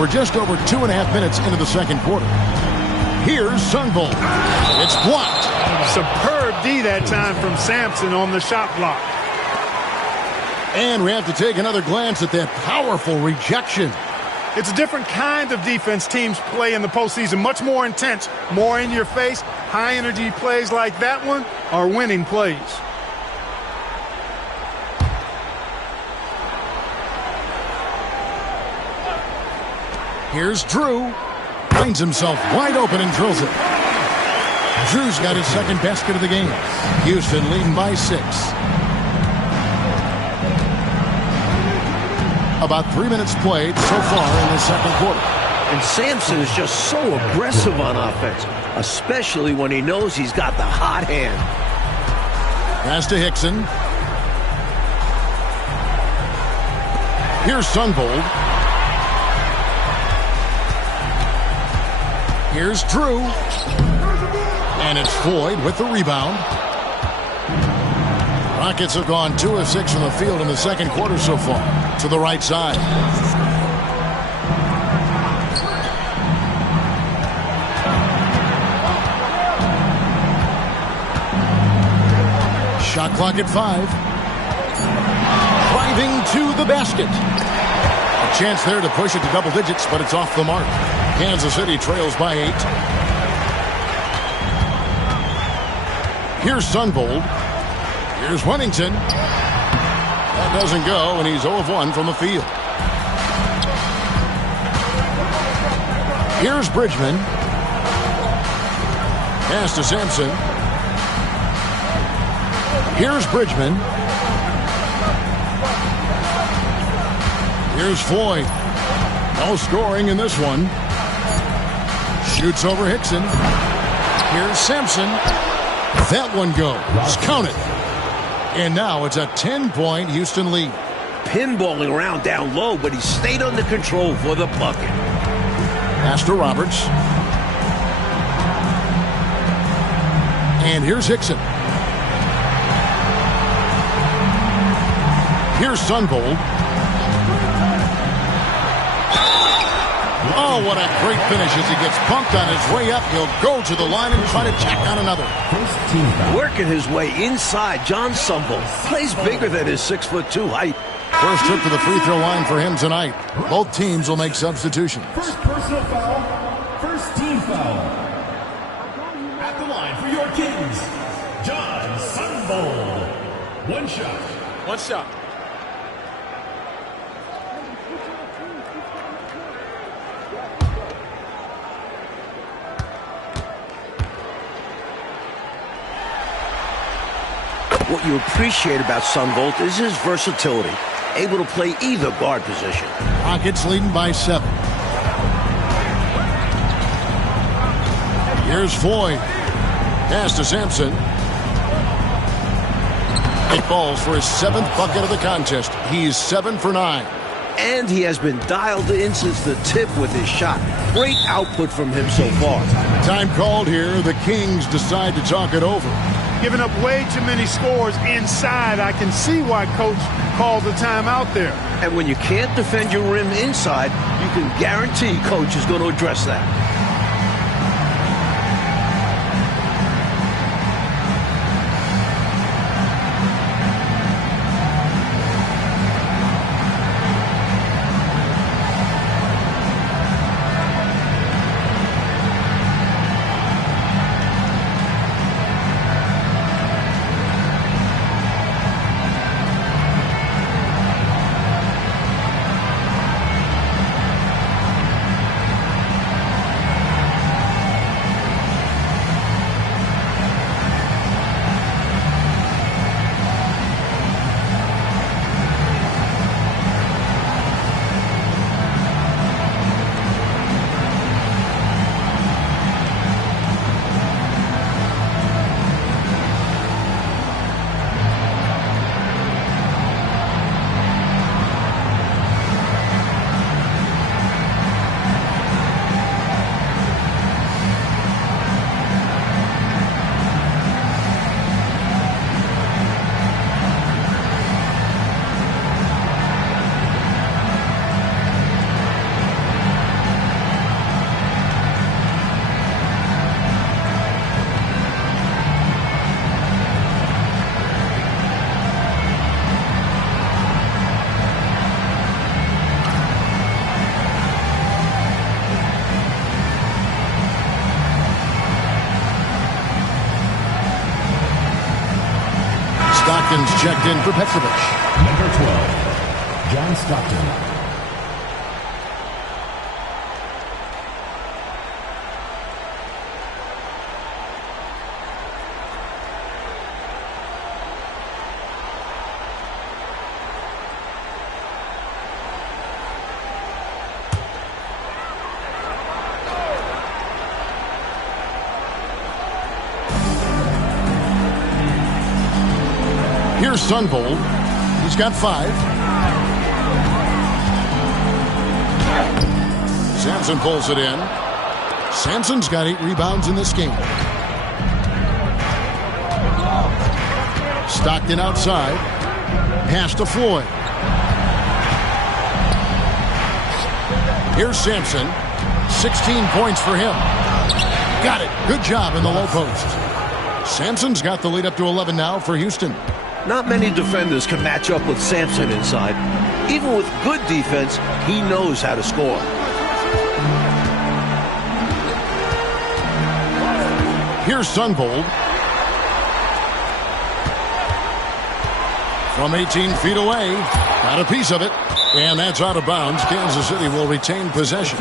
We're just over 2.5 minutes into the second quarter. Here's Sundvold. It's blocked. Superb D that time from Sampson on the shot block. And we have to take another glance at that powerful rejection. It's a different kind of defense teams play in the postseason. Much more intense, more in your face. High energy plays like that one are winning plays. Here's Drew. Finds himself wide open and drills it. Drew's got his second basket of the game. Houston leading by 6. About 3 minutes played so far in the second quarter. And Sampson is just so aggressive on offense, especially when he knows he's got the hot hand. Pass to Hickson. Here's Sundvold. Here's Drew. And it's Floyd with the rebound. Rockets have gone 2 of 6 from the field in the second quarter so far. To the right side. Shot clock at 5. Driving to the basket. A chance there to push it to double digits, but it's off the mark. Kansas City trails by 8. Here's Sundvold. Here's Huntington. That doesn't go, and he's 0 of 1 from the field. Here's Bridgman. Pass to Sampson. Here's Bridgman. Here's Floyd. No scoring in this one. Shoots over Hickson. Here's Sampson. That one goes. Count it. And now it's a 10-point Houston lead. Pinballing around down low, but he stayed under control for the bucket. Pass to Roberts. And here's Hickson. Here's Sundvold. Oh, what a great finish as he gets bumped on his way up. He'll go to the line and try to tack on another. First team foul. Working his way inside, John Sumble plays bigger than his 6'2" height. First trip to the free throw line for him tonight. Both teams will make substitutions. First personal foul. First team foul. At the line for your Kings, John Sunbold. One shot. One shot. What you appreciate about Sunvolt is his versatility, able to play either guard position. Rockets leading by 7. Here's Floyd. Pass to Sampson. It falls for his 7th bucket of the contest. He's 7 for 9. And he has been dialed in since the tip with his shot. Great output from him so far. Time called here. The Kings decide to talk it over. Giving up way too many scores inside. I can see why Coach called the timeout there. And when you can't defend your rim inside, you can guarantee Coach is going to address that. Stockton's checked in for Petrovic. Number 12, John Stockton. Here's Sunvold. He's got 5. Sampson pulls it in. Sampson's got 8 rebounds in this game. Stockton outside. Pass to Floyd. Here's Sampson. 16 points for him. Got it. Good job in the low post. Sampson's got the lead up to 11 now for Houston. Not many defenders can match up with Sampson inside. Even with good defense, he knows how to score. Here's Sunvold. From 18 feet away. Got a piece of it. And that's out of bounds. Kansas City will retain possession.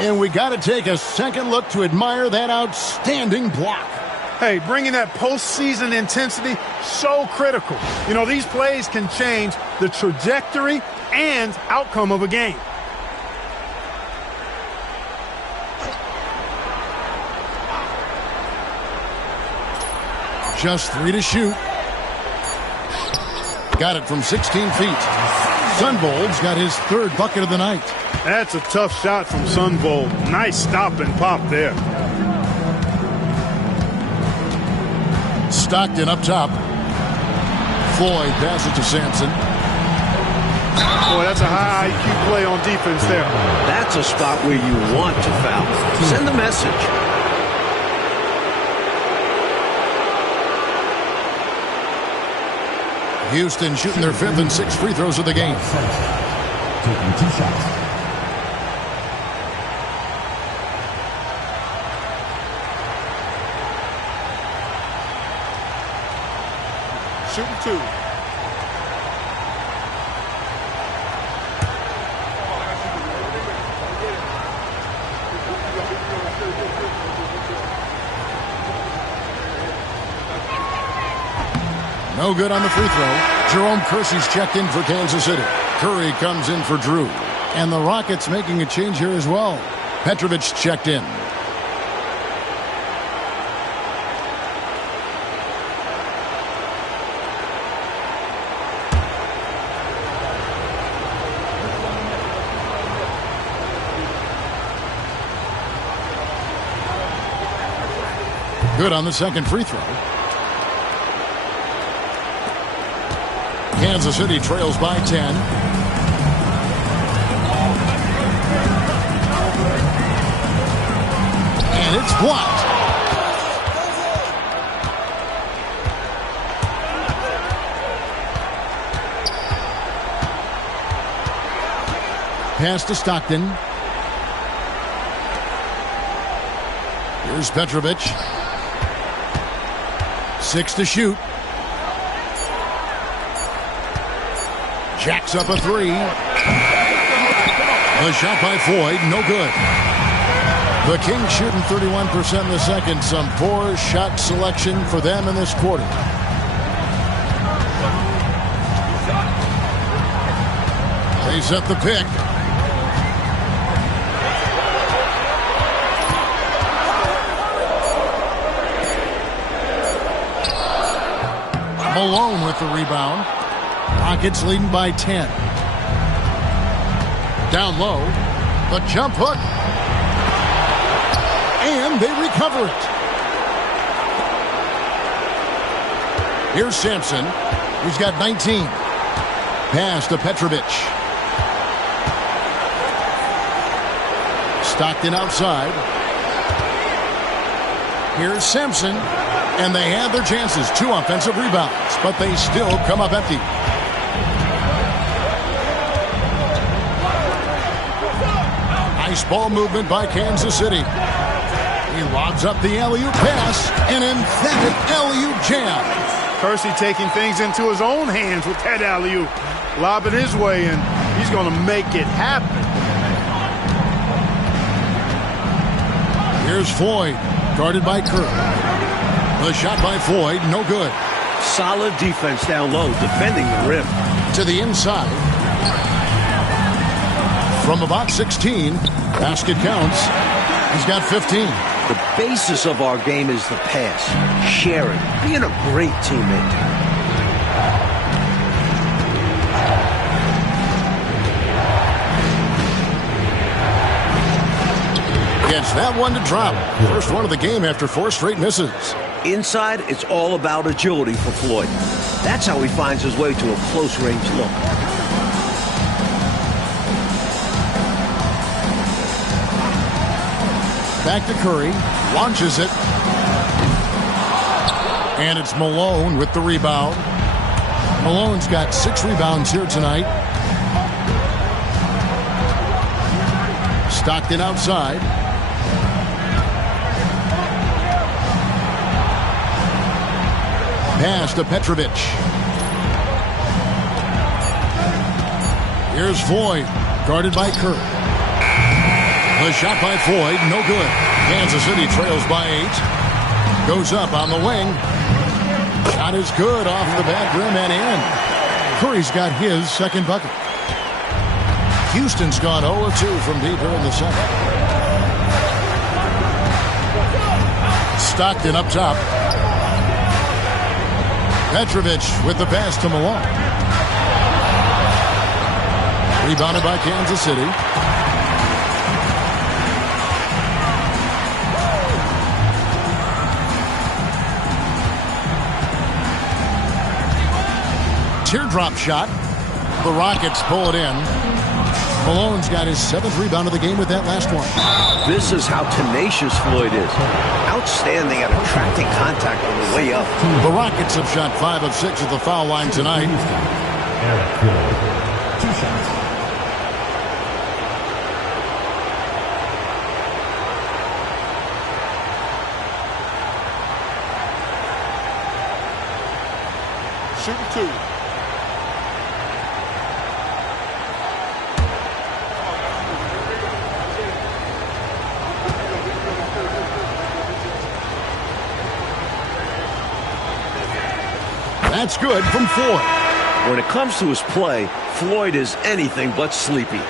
And we got to take a second look to admire that outstanding block. Hey, bringing that postseason intensity, so critical. You know, these plays can change the trajectory and outcome of a game. Just 3 to shoot. Got it from 16 feet. Sunvold's got his 3rd bucket of the night. That's a tough shot from Sunvold. Nice stop and pop there. Stockton up top. Floyd passes to Sampson. Boy, that's a high IQ play on defense there. That's a spot where you want to foul. Send the message. Houston shooting their 5th and 6th free throws of the game. Taking 2 shots. Shooting 2. No good on the free throw. Jerome Kersey's checked in for Kansas City. Curry comes in for Drew. And the Rockets making a change here as well. Petrovic checked in. Good on the second free throw. Kansas City trails by 10. And it's blocked. Pass to Stockton. Here's Petrovic. 6 to shoot. Jacks up a 3. The shot by Floyd, no good. The Kings shooting 31% in the second. Some poor shot selection for them in this quarter. They set the pick. Malone with the rebound. Rockets leading by 10. Down low. The jump hook. And they recover it. Here's Sampson. He's got 19. Pass to Petrovic. Stockton outside. Here's Sampson. And they have their chances. 2 offensive rebounds. But they still come up empty. Nice ball movement by Kansas City. He lobs up the alley-oop pass. An emphatic alley-oop jam. Kersey taking things into his own hands with that alley-oop. Lobbing his way, and he's going to make it happen. Here's Floyd, guarded by Kerr. The shot by Floyd, no good. Solid defense down low, defending the rim. To the inside. From about 16, basket counts. He's got 15. The basis of our game is the pass, sharing, being a great teammate. Gets that one to drop. First one of the game after 4 straight misses. Inside, it's all about agility for Floyd. That's how he finds his way to a close-range look. Back to Curry. Launches it. And it's Malone with the rebound. Malone's got 6 rebounds here tonight. Stockton outside. Pass to Petrovic. Here's Floyd, guarded by Kerr. The shot by Floyd, no good. Kansas City trails by 8. Goes up on the wing. Shot is good off the back rim and in. Curry's got his second bucket. Houston's gone 0 of 2 from deep here in the second. Stockton up top. Petrovic with the pass to Malone. Rebounded by Kansas City. Teardrop shot. The Rockets pull it in. Malone's got his 7th rebound of the game with that last one. This is how tenacious Floyd is. Outstanding at attracting contact on the way up. The Rockets have shot 5 of 6 at the foul line tonight. Eric Floyd, 2 shots. Shooting 2. That's good from Floyd. When it comes to his play, Floyd is anything but sleepy.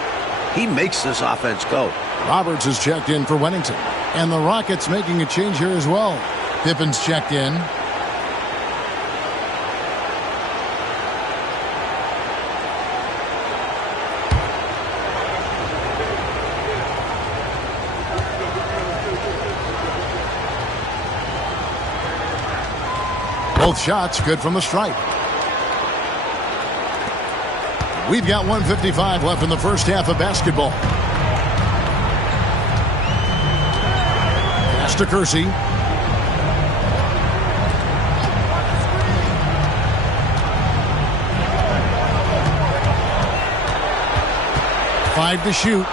He makes this offense go. Roberts is checked in for Wennington. And the Rockets making a change here as well. Pippen's checked in. Both shots good from the stripe. We've got 1:55 left in the first half of basketball. Pass to Kersey. Five to shoot.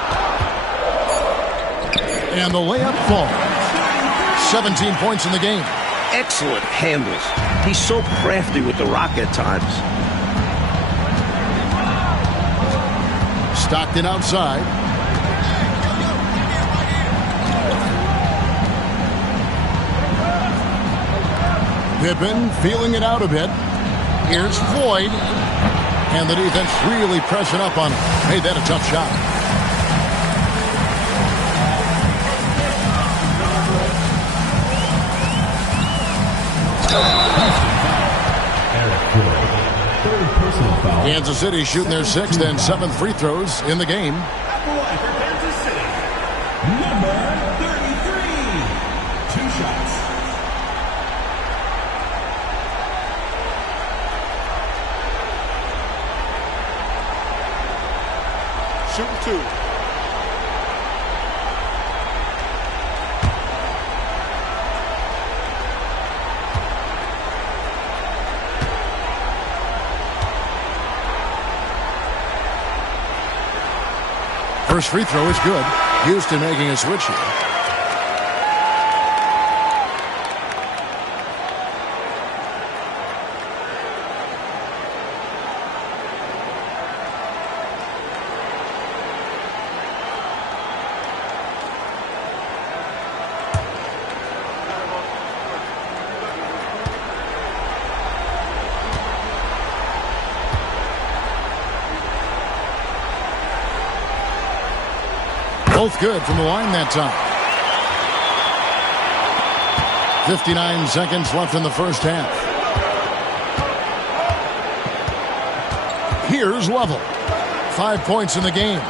And the layup falls. 17 points in the game. Excellent handles. He's so crafty with the rock at times. Stockton outside. Pippen feeling it out a bit. Here's Floyd. And the defense really pressing up on him. Made that a tough shot. Eric Floyd, 3rd personal foul. Kansas City shooting their 6th and 7th free throws in the game. At the line for Kansas City, number 33. 2 shots. Shooting 2. First free throw is good. Houston making a switch here. Both good from the line that time. 59 seconds left in the first half. Here's Level. 5 points in the game.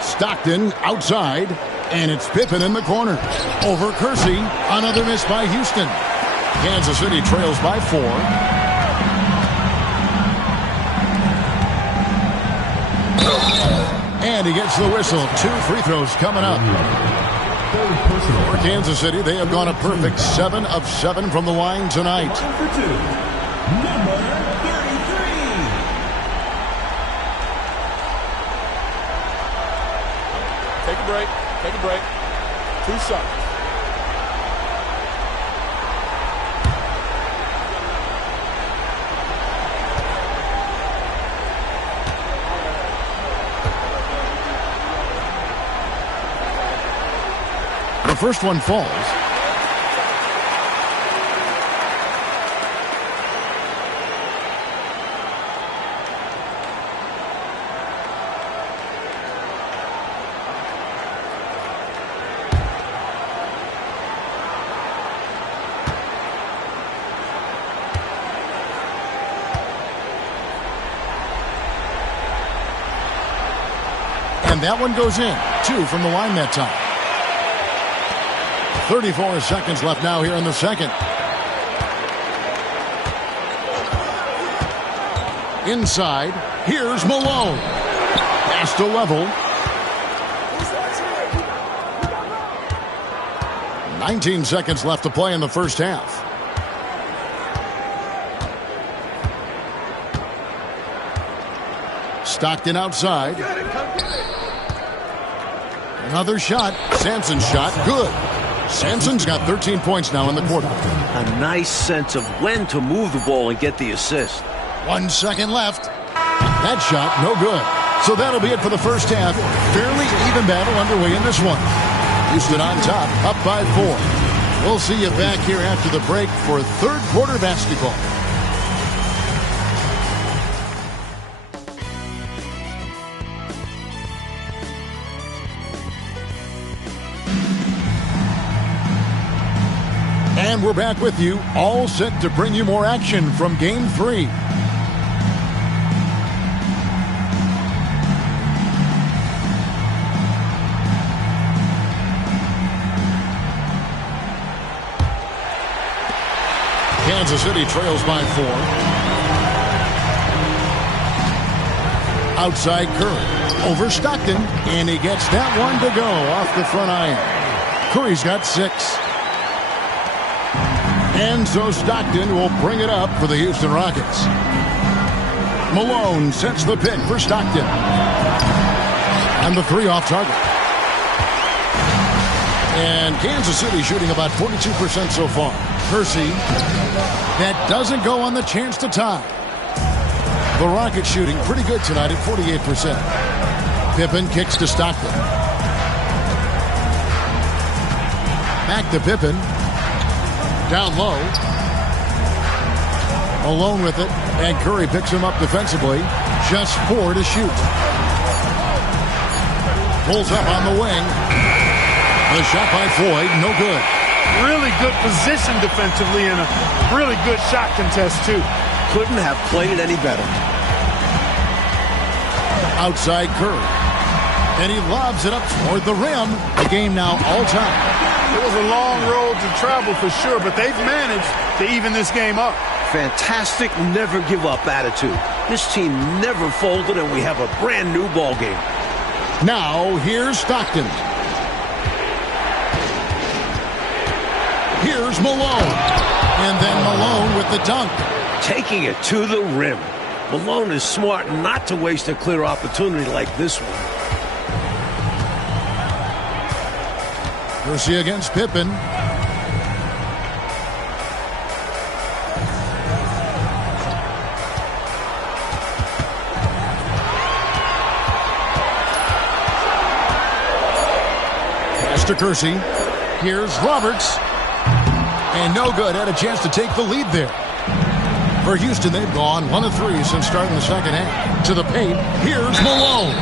Stockton outside. And it's Pippen in the corner. Over Kersey. Another miss by Houston. Kansas City trails by 4. And he gets the whistle. 2 free throws coming up. For Kansas City, they have gone a perfect 7 of 7 from the line tonight. For 2, number 33. Take a break. Take a break. 2 shots. The first one falls. And that one goes in. 2 from the line that time. 34 seconds left now here in the second. Inside, here's Malone. Pass to level. 19 seconds left to play in the first half. Stockton outside. Another shot. Sampson's shot. Good. Sampson's got 13 points now in the quarter. A nice sense of when to move the ball and get the assist. 1 second left. That shot, no good. So that'll be it for the first half. Fairly even battle underway in this one. Houston on top, up by 4. We'll see you back here after the break for third quarter basketball. And we're back with you, all set to bring you more action from Game 3. Kansas City trails by 4. Outside Curry, over Stockton, and he gets that one to go off the front iron. Curry's got 6. And so Stockton will bring it up for the Houston Rockets. Malone sets the pick for Stockton. And the 3 off target. And Kansas City shooting about 42% so far. Percy, that doesn't go on the chance to tie. The Rockets shooting pretty good tonight at 48%. Pippen kicks to Stockton. Back to Pippen. Down low. Malone with it. And Curry picks him up defensively. Just 4 to shoot. Pulls up on the wing. The shot by Floyd, no good. Really good position defensively and a really good shot contest, too. Couldn't have played it any better. Outside Curry. And he lobs it up toward the rim. The game now all time. It was a long road to travel for sure, but they've managed to even this game up. Fantastic never give up attitude. This team never folded, and we have a brand new ball game. Now here's Stockton. Here's Malone. And then Malone with the dunk. Taking it to the rim. Malone is smart not to waste a clear opportunity like this one. Percy against Pippen. Pass to Kersey. Here's Roberts. And no good. Had a chance to take the lead there. For Houston, they've gone 1 of 3 since starting the second half. To the paint. Here's Malone.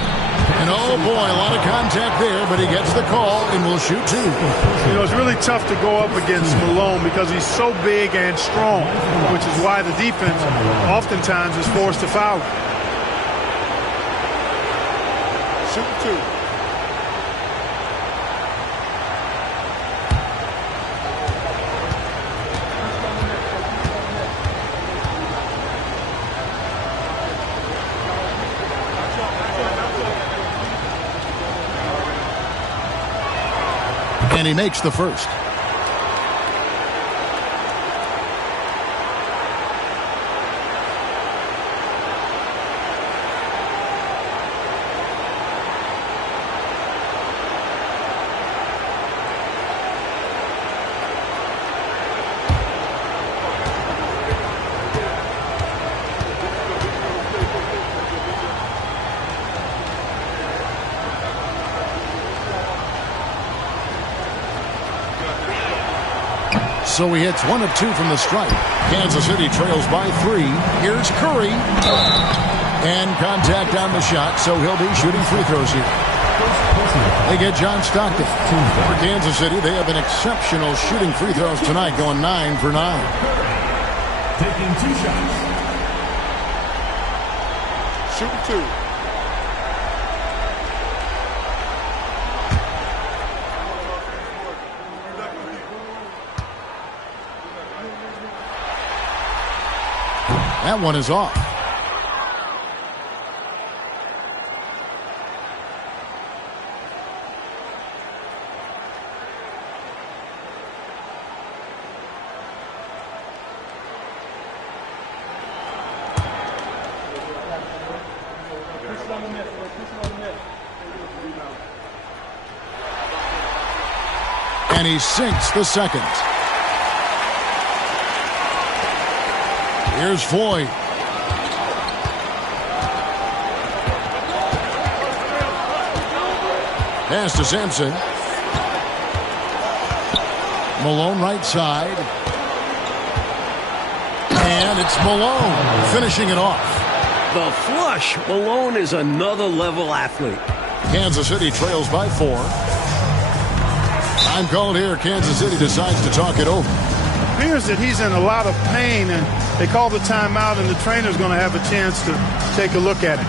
And oh boy, a lot of contact there, but he gets the call and will shoot 2. You know, it's really tough to go up against Malone because he's so big and strong, which is why the defense oftentimes is forced to foul. Shoot 2. And he makes the first. So he hits 1 of 2 from the stripe. Kansas City trails by 3. Here's Curry. And contact on the shot, so he'll be shooting free throws here. They get John Stockton. For Kansas City, they have been exceptional shooting free throws tonight, going 9 for 9. Taking 2 shots. Shooting 2. That one is off. And he sinks the second. Here's Floyd. Pass to Sampson. Malone right side. And it's Malone finishing it off. The flush. Malone is another level athlete. Kansas City trails by 4. Time called here. Kansas City decides to talk it over. Appears that he's in a lot of pain, and they call the timeout, and the trainer's going to have a chance to take a look at it.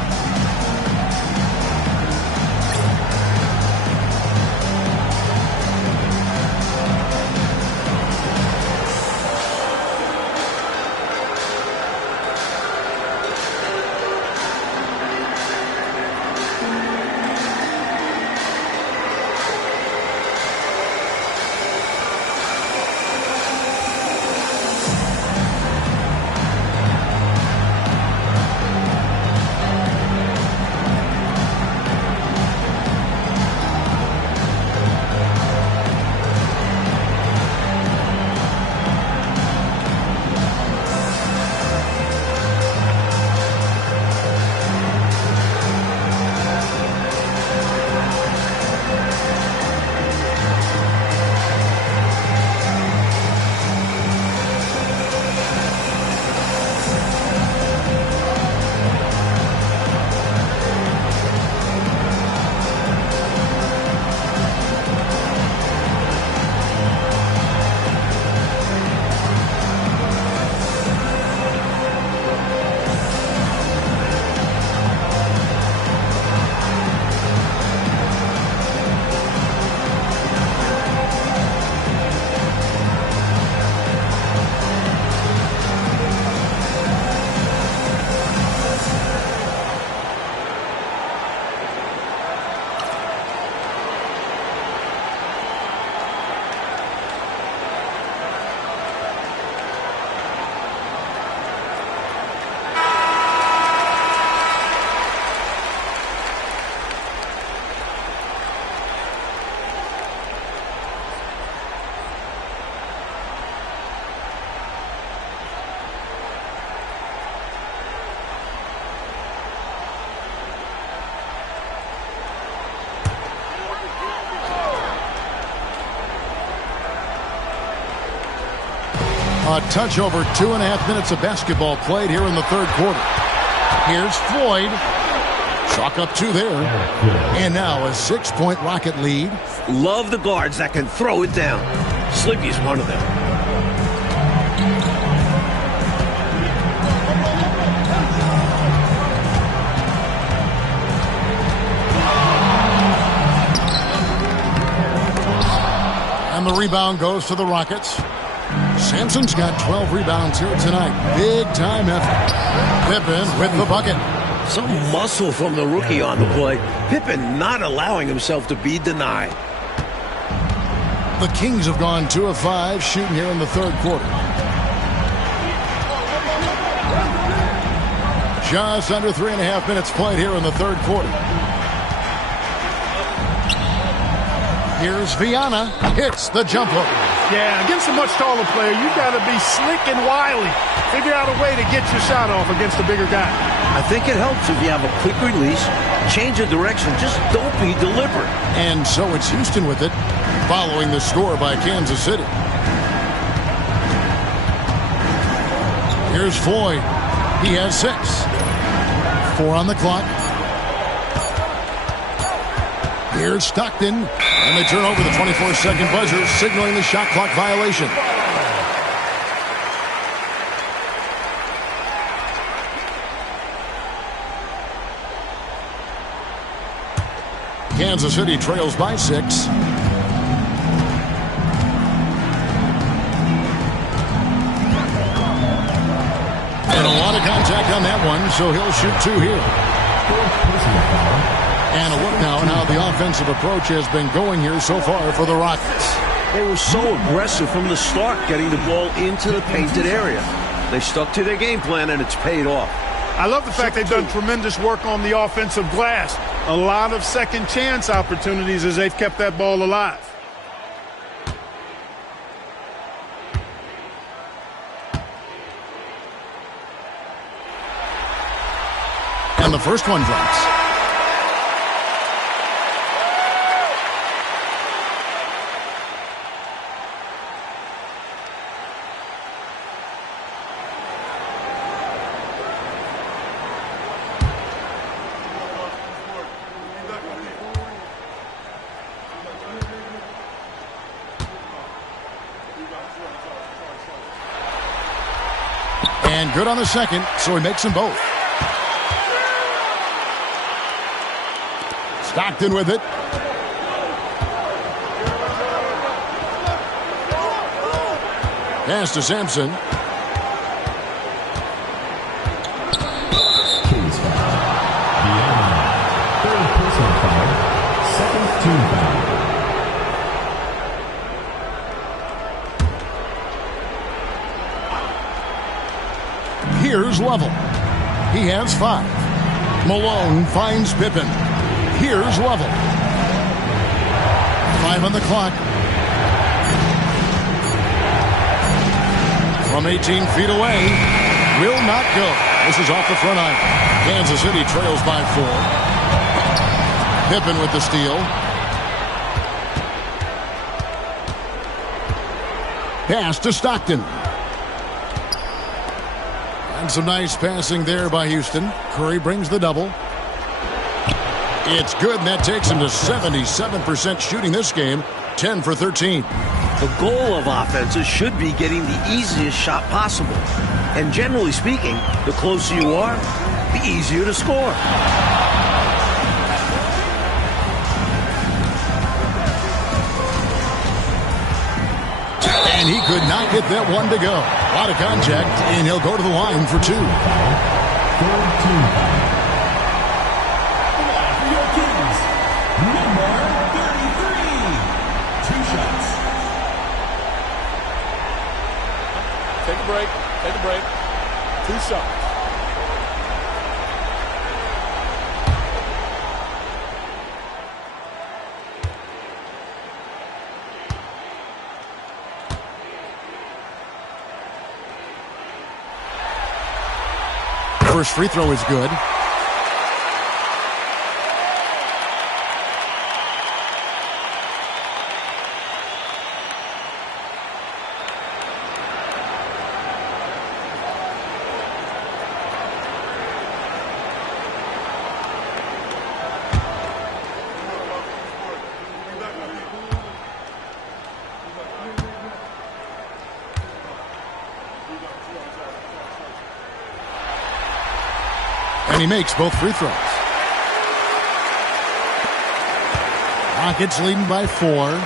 A touch over 2.5 minutes of basketball played here in the third quarter. Here's Floyd. Chalk up 2 there. And now a 6-point Rocket lead. Love the guards that can throw it down. Slippy's one of them. And the rebound goes to the Rockets. Sampson's got 12 rebounds here tonight. Big time effort. Pippen with the bucket. Some muscle from the rookie on the play. Pippen not allowing himself to be denied. The Kings have gone 2 of 5 shooting here in the third quarter. Just under 3.5 minutes played here in the third quarter. Here's Viana. Hits the jump hook. Yeah, against a much taller player, you've got to be slick and wily. Figure out a way to get your shot off against a bigger guy. I think it helps if you have a quick release, change of direction, just don't be deliberate. And so it's Houston with it, following the score by Kansas City. Here's Floyd. He has 6. 4 on the clock. Here's Stockton. And they turn over the 24-second buzzer, signaling the shot clock violation. Kansas City trails by 6. And a lot of contact on that one, so he'll shoot 2 here. And a look now at how the offensive approach has been going here so far for the Rockets. They were so aggressive from the start, getting the ball into the painted area. They stuck to their game plan, and it's paid off. I love the fact they've done tremendous work on the offensive glass. A lot of second chance opportunities as they've kept that ball alive. And the first one drops. And good on the second, so he makes them both. Stockton with it. Pass to Sampson. Kings foul. Beyond. Third personal foul. Second team foul. Here's Lovell. He has 5. Malone finds Pippen. Here's Lovell. 5 on the clock. From 18 feet away. Will not go. This is off the front iron. Kansas City trails by 4. Pippen with the steal. Pass to Stockton. And some nice passing there by Houston. Curry brings the double. It's good, and that takes him to 77% shooting this game, 10 for 13. The goal of offenses should be getting the easiest shot possible. And generally speaking, the closer you are, the easier to score. And he could not get that one to go. A lot of contact, and he'll go to the line for 2. Third team foul. For your Kings, number 33. 2 shots. Take a break. Take a break. 2 shots. First free throw is good. And he makes both free throws. Rockets leading by 4.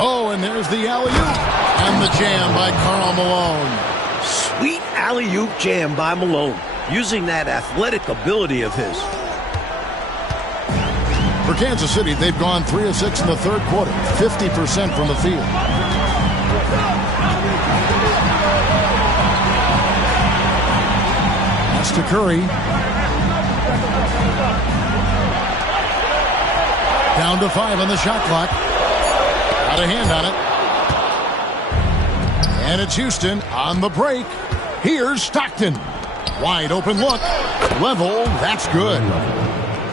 Oh, and there's the alley-oop. And the jam by Karl Malone. Sweet alley-oop jam by Malone, using that athletic ability of his. For Kansas City, they've gone 3 of 6 in the third quarter, 50% from the field. Pass to Curry. Down to 5 on the shot clock. Got a hand on it. And it's Houston on the break. Here's Stockton. Wide open look. Level. That's good.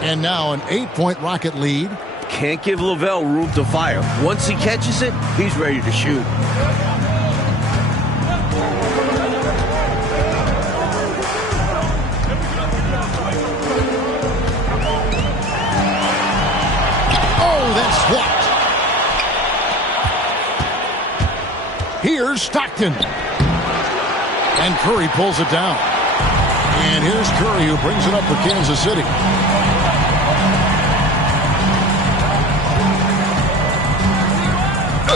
And now an 8-point Rocket lead. Can't give Lavelle room to fire. Once he catches it, he's ready to shoot. Oh, that's blocked. Here's Stockton. And Curry pulls it down. And here's Curry who brings it up for Kansas City.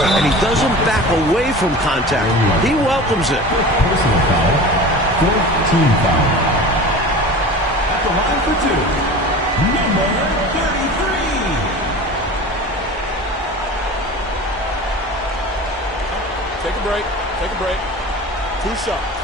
And he doesn't back away from contact. He welcomes it. Personal foul. Fourth team foul. At the line for 2, number 33. Take a break. Take a break. 2 shots.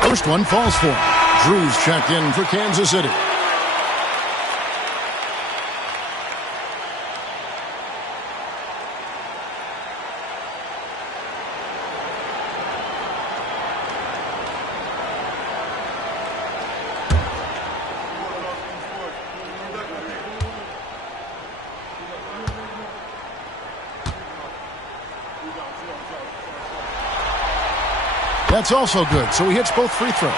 First one falls for him. Drew's checked in for Kansas City. That's also good, so he hits both free throws.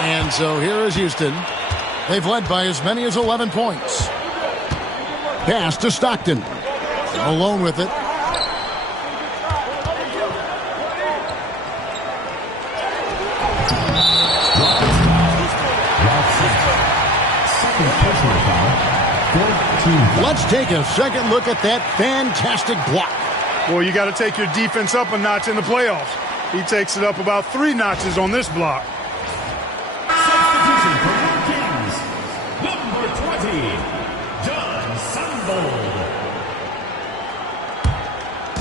And so here is Houston. They've led by as many as 11 points. Pass to Stockton. Alone with it. Let's take a second look at that fantastic block. Well, you got to take your defense up a notch in the playoffs. He takes it up about 3 notches on this block. Substitution for your Kings, number 20, John Sundvold.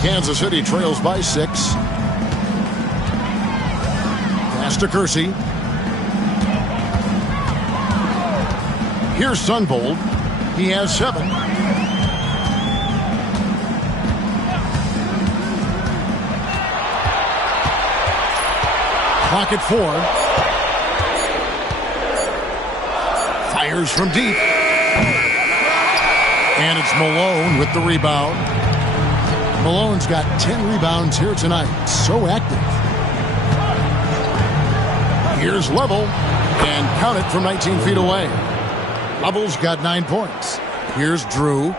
Kansas City trails by 6. Pass to Kersey. Here's Sundvold. He has 7. Clock at 4. Fires from deep. And it's Malone with the rebound. Malone's got 10 rebounds here tonight. So active. Here's Level. And count it from 19 feet away. Level's got 9 points. Here's Drew.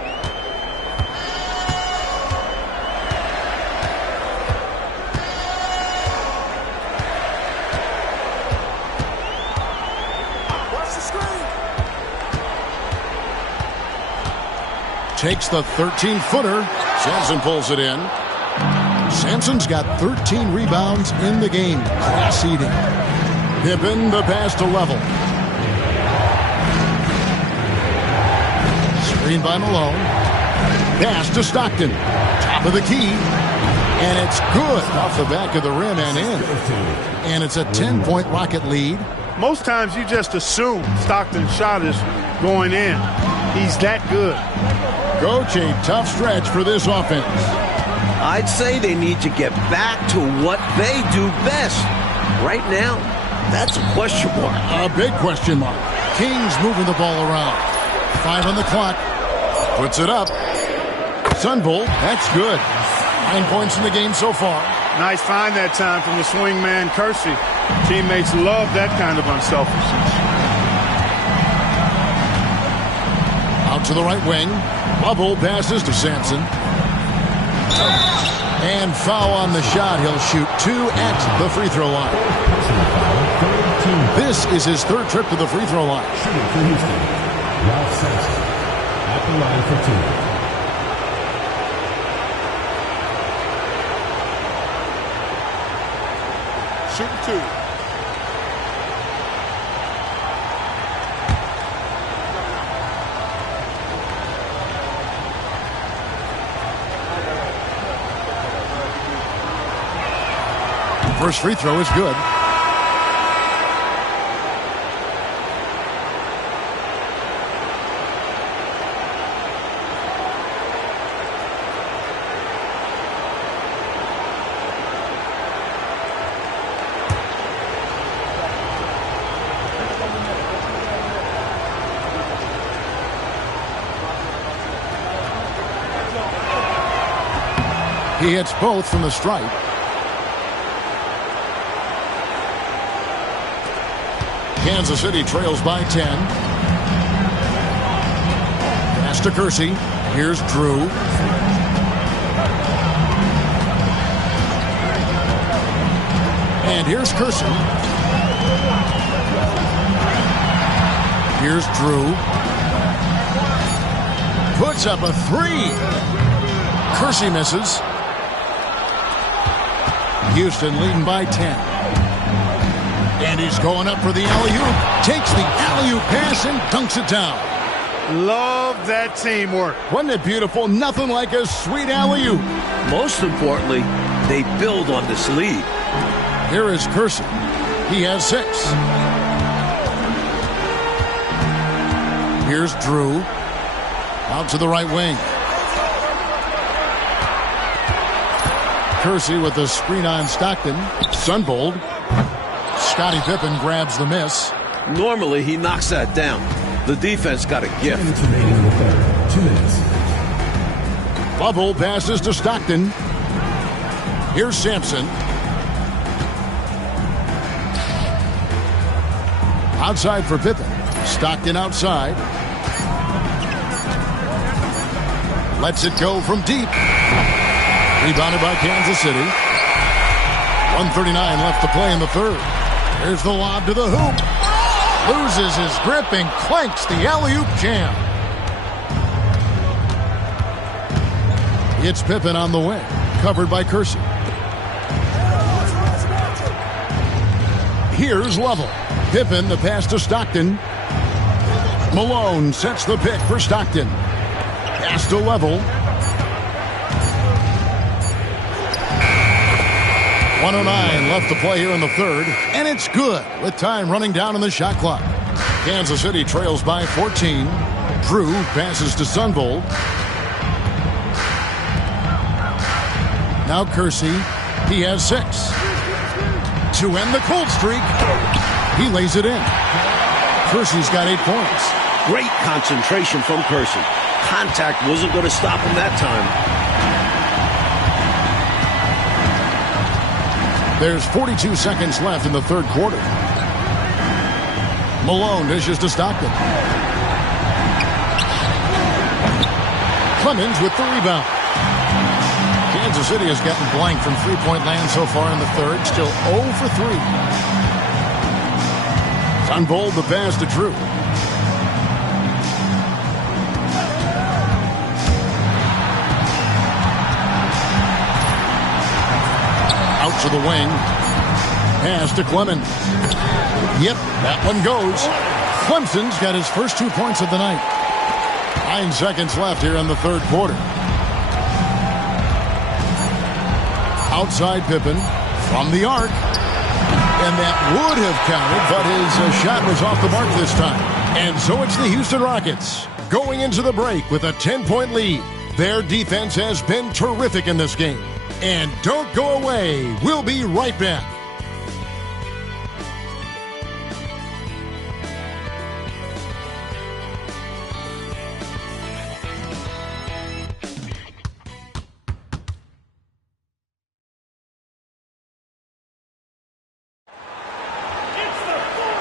Takes the 13-footer. Sampson pulls it in. Sampson's got 13 rebounds in the game. Class eating. Pippen the pass to Level. Screen by Malone. Pass to Stockton. Top of the key. And it's good off the back of the rim and in. And it's a 10-point Rocket lead. Most times you just assume Stockton's shot is going in. He's that good. Coach, a tough stretch for this offense. I'd say they need to get back to what they do best. Right now, that's a question mark. A big question mark. Kings moving the ball around. 5 on the clock. Puts it up. Sundvold, that's good. 9 points in the game so far. Nice find that time from the swing man, Kersey. Teammates love that kind of unselfishness. Out to the right wing. Bubble passes to Sampson. And foul on the shot. He'll shoot 2 at the free throw line. This is his 3rd trip to the free throw line. Shooting for Houston, Ralph Sampson at the line for 2. Shooting 2. First free throw is good. He hits both from the stripe. Kansas City trails by 10. Pass to Kersey. Here's Drew. And here's Kersey. Here's Drew. Puts up a 3. Kersey misses. Houston leading by 10. And he's going up for the alley-oop. Takes the alley-oop pass and dunks it down. Love that teamwork. Wasn't it beautiful? Nothing like a sweet alley-oop. Most importantly, they build on this lead. Here is Kersey. He has 6. Here's Drew. Out to the right wing. Kersey with the screen on Stockton. Sunvold. Scottie Pippen grabs the miss. Normally, he knocks that down. The defense got a gift. 2 minutes remaining in the third. 2 minutes. Lovell passes to Stockton. Here's Sampson. Outside for Pippen. Stockton outside. Lets it go from deep. Rebounded by Kansas City. 1:39 left to play in the third. Here's the lob to the hoop. Loses his grip and clanks the alley-oop jam. It's Pippen on the wing. Covered by Kersey. Here's Lovell. Pippen, the pass to Stockton. Malone sets the pick for Stockton. Pass to Lovell. 1:09 left to play here in the third, and it's good with time running down on the shot clock. Kansas City trails by 14. Drew passes to Sunvold. Now Kersey. He has 6. To end the cold streak, he lays it in. Kersey's got 8 points. Great concentration from Kersey. Contact wasn't going to stop him that time. There's 42 seconds left in the third quarter. Malone dishes to Stockton. Clemens with the rebound. Kansas City has gotten blank from three-point land so far in the third. Still 0 for 3. Sunvold the pass to Drew. Out to the wing. Pass to Clemens. Yep, that one goes. Clemson's got his first 2 points of the night. 9 seconds left here in the third quarter. Outside Pippen from the arc. And that would have counted, but his shot was off the mark this time. And so it's the Houston Rockets going into the break with a 10-point lead. Their defense has been terrific in this game. And don't go away. We'll be right back.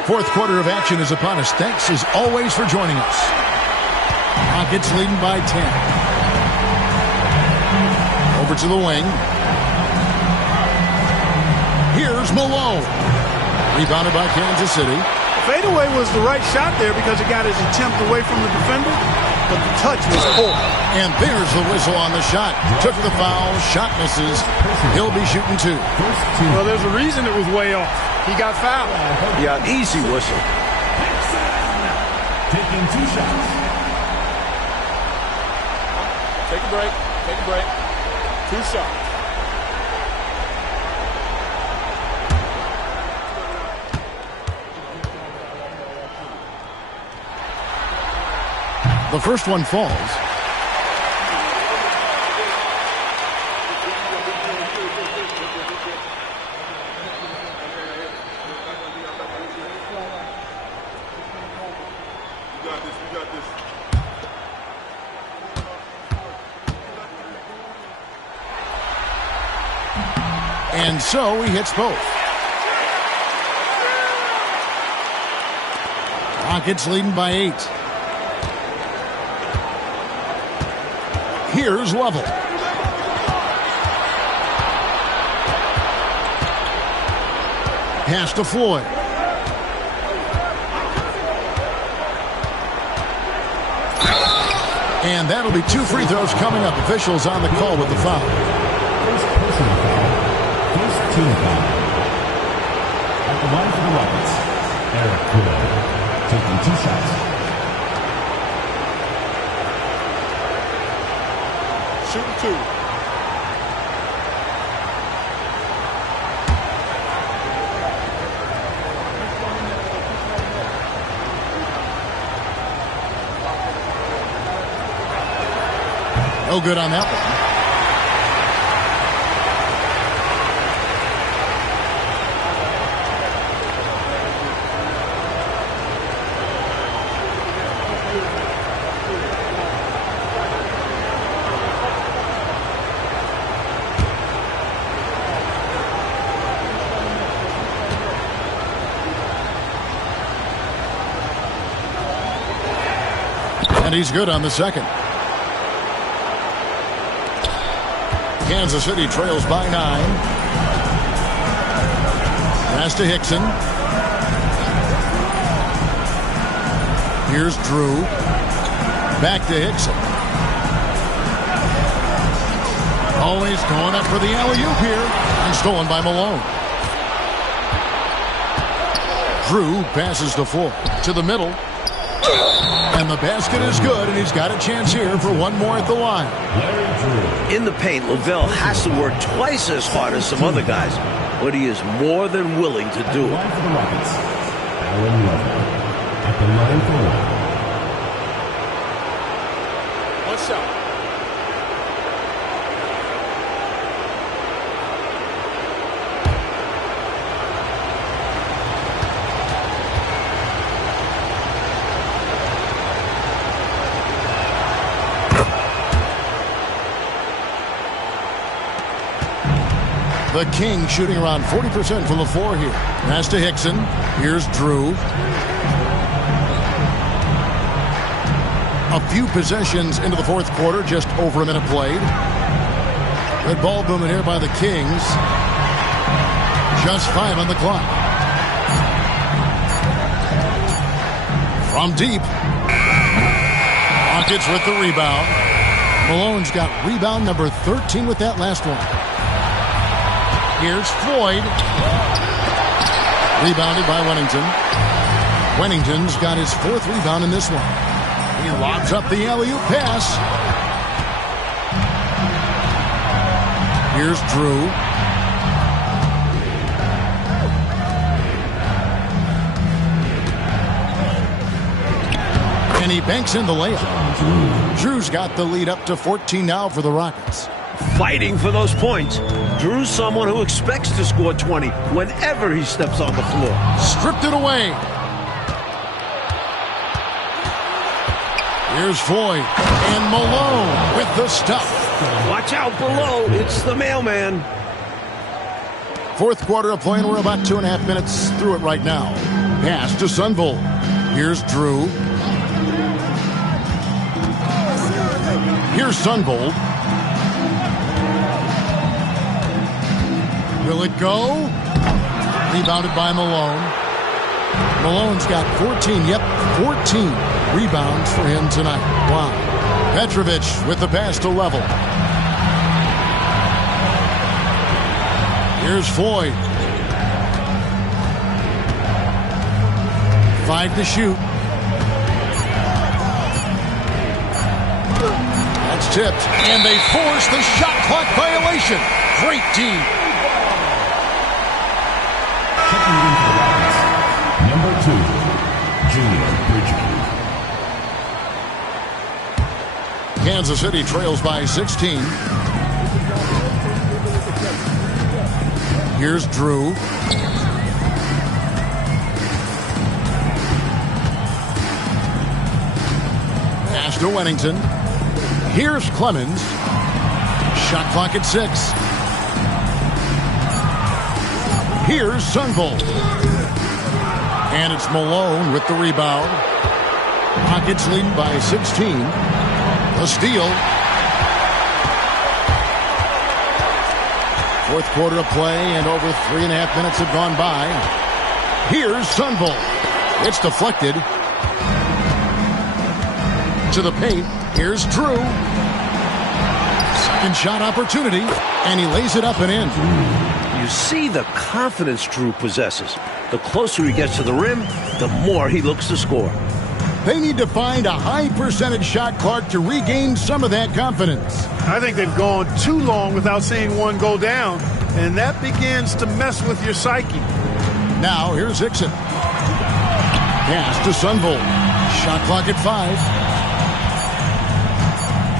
Fourth quarter of action is upon us. Thanks, as always, for joining us. Rockets leading by 10. Over to the wing. Here's Malone. Rebounded by Kansas City. Fadeaway was the right shot there because it got his attempt away from the defender, but the touch was poor. And there's the whistle on the shot. Took the foul. Shot misses. He'll be shooting 2. Well, there's a reason it was way off. He got fouled. Yeah, easy whistle. Taking 2 shots. Take a break. Take a break. 2 shots. The first one falls. And so he hits both. Rockets leading by 8. Here's Lovell. Pass to Floyd. And that'll be 2 free throws coming up. Officials on the call with the foul. First personal foul. First team foul. At the line for the Rockets, Eric Gordon, taking 2 shots. Shooting 2. No good on that one. And he's good on the second. Kansas City trails by 9. Pass to Hickson. Here's Drew. Back to Hickson. Always going up for the alley-oop here. And stolen by Malone. Drew passes the floor to the middle. And the basket is good, and he's got a chance here for one more at the line. In the paint, Lavelle has to work twice as hard as some other guys, but he is more than willing to do it. Line for the Rockets, Allen Lavelle. At the line for one. One shot. The Kings shooting around 40% from the floor here. Pass to Hickson. Here's Drew. A few possessions into the fourth quarter, just over a minute played. Good ball movement here by the Kings. Just 5 on the clock. From deep. Rockets with the rebound. Malone's got rebound number 13 with that last one. Here's Floyd. Rebounded by Wennington. Wennington's got his 4th rebound in this one. He lobs up the alley-oop pass. Here's Drew. And he banks in the layup. Drew's got the lead up to 14 now for the Rockets. Fighting for those points. Drew's someone who expects to score 20 whenever he steps on the floor. Stripped it away. Here's Floyd. And Malone with the stuff. Watch out below. It's the mailman. Fourth quarter of play, and we're about 2.5 minutes through it right now. Pass to Sunville. Here's Drew. Here's Sunvold. Will it go? Rebounded by Malone. Malone's got 14, 14 rebounds for him tonight. Wow. Petrovic with the pass to level. Here's Floyd. 5 to shoot. That's tipped. And they force the shot clock violation. Great team. Checking into the Rockets, number 2, Junior Bridger. Kansas City trails by 16. Here's Drew. Pass to Wennington. Here's Clemens. Shot clock at 6. Here's Sunvold. And it's Malone with the rebound. Rockets lead by 16. A steal. Fourth quarter of play, and over 3.5 minutes have gone by. Here's Sunvold. It's deflected. To the paint. Here's Drew. Second shot opportunity. And he lays it up and in. You see the confidence Drew possesses. The closer he gets to the rim, the more he looks to score. They need to find a high percentage shot, Clark, to regain some of that confidence. I think they've gone too long without seeing one go down, and that begins to mess with your psyche. Now, here's Hickson. Pass to Sunvolt. Shot clock at 5.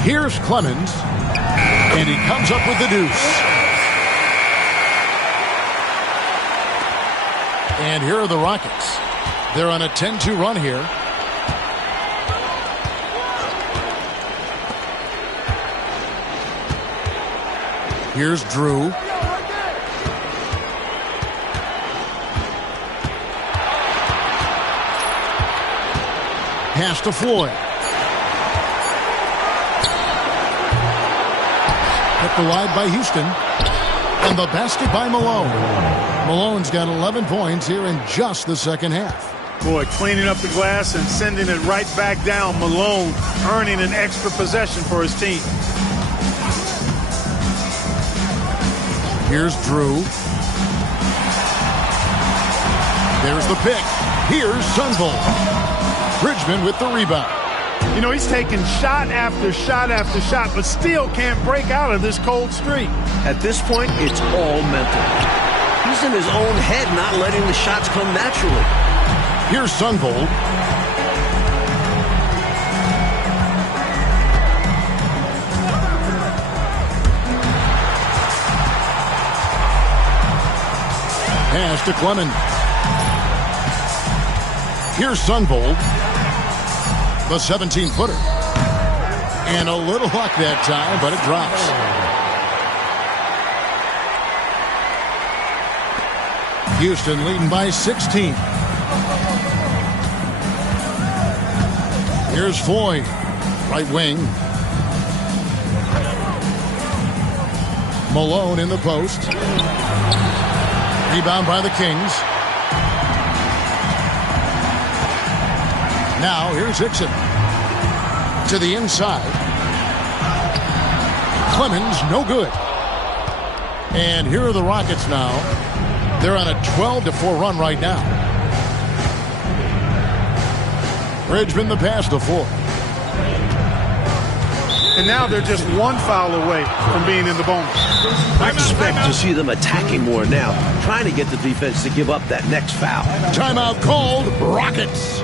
Here's Clemens, and he comes up with the deuce. And here are the Rockets. They're on a 10-2 run here. Here's Drew. Pass to Floyd. Kept alive by Houston. And the basket by Malone. Malone's got 11 points here in just the second half. Boy, cleaning up the glass and sending it right back down. Malone earning an extra possession for his team. Here's Drew. There's the pick. Here's Sunvolt. Bridgman with the rebound. You know, he's taking shot after shot after shot, but still can't break out of this cold streak. At this point, it's all mental. He's in his own head, not letting the shots come naturally. Here's Sunvolt. Pass to Clemens. Here's Sunvolt. The 17-footer. And a little luck that time, but it drops. Houston leading by 16. Here's Floyd. Right wing. Malone in the post. Rebound by the Kings. Now here's Hickson. To the inside. Clemens, no good. And here are the Rockets now. They're on a 12-4 run right now. Bridgman the pass to Floyd. And now they're just one foul away from being in the bonus. I expect to see them attacking more now, trying to get the defense to give up that next foul. Timeout called. Rockets.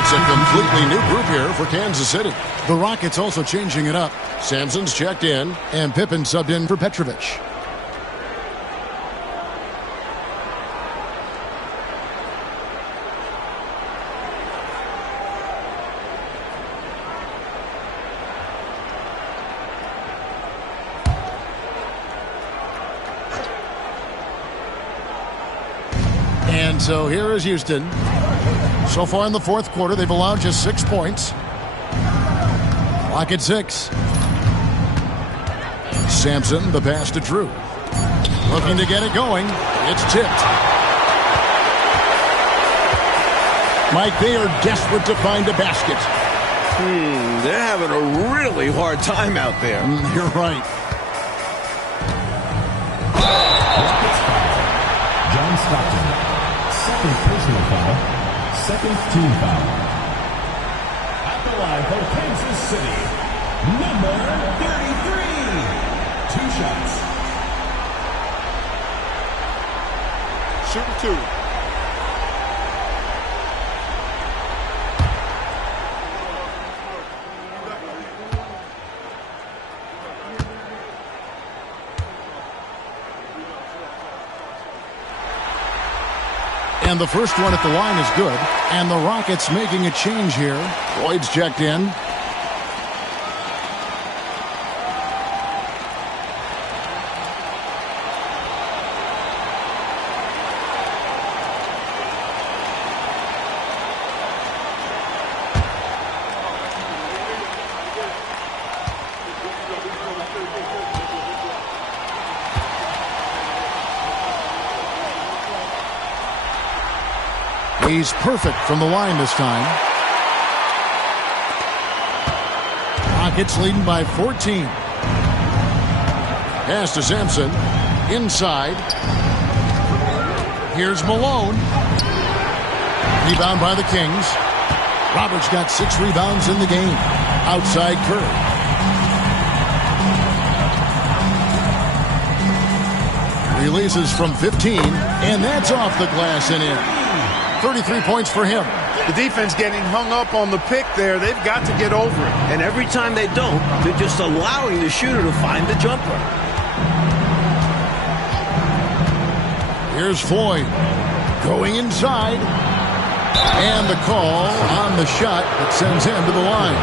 It's a completely new group here for Kansas City. The Rockets also changing it up. Sampson's checked in, and Pippen subbed in for Petrovic. And so here is Houston. So far in the fourth quarter, they've allowed just 6 points. Clock at 6. Sampson, the pass to Drew. Looking to get it going. It's tipped. Mike, they are desperate to find a basket. They're having a really hard time out there. You're right. John Stockton, second personal foul, second team foul. At the line for Kansas City, number 33. 2 shots. Shooting 2. And the first one at the line is good. And the Rockets making a change here. Lloyd's checked in. He's perfect from the line this time. Rockets leading by 14. Pass to Sampson. Inside. Here's Malone. Rebound by the Kings. Roberts got 6 rebounds in the game. Outside Curry. Releases from 15, and that's off the glass and in. 33 points for him. The defense getting hung up on the pick there. They've got to get over it. And every time they don't, they're just allowing the shooter to find the jumper. Here's Floyd going inside. And the call on the shot that sends him to the line.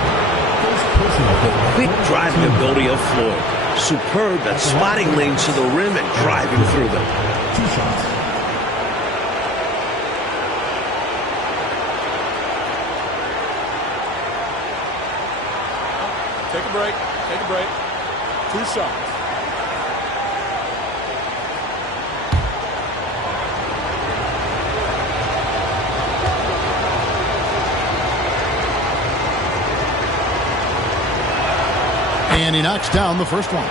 Quick driving ability of Floyd. Superb at spotting lanes to the rim and driving through them. 2 shots. Take a break. Take a break. 2 shots. And he knocks down the first one.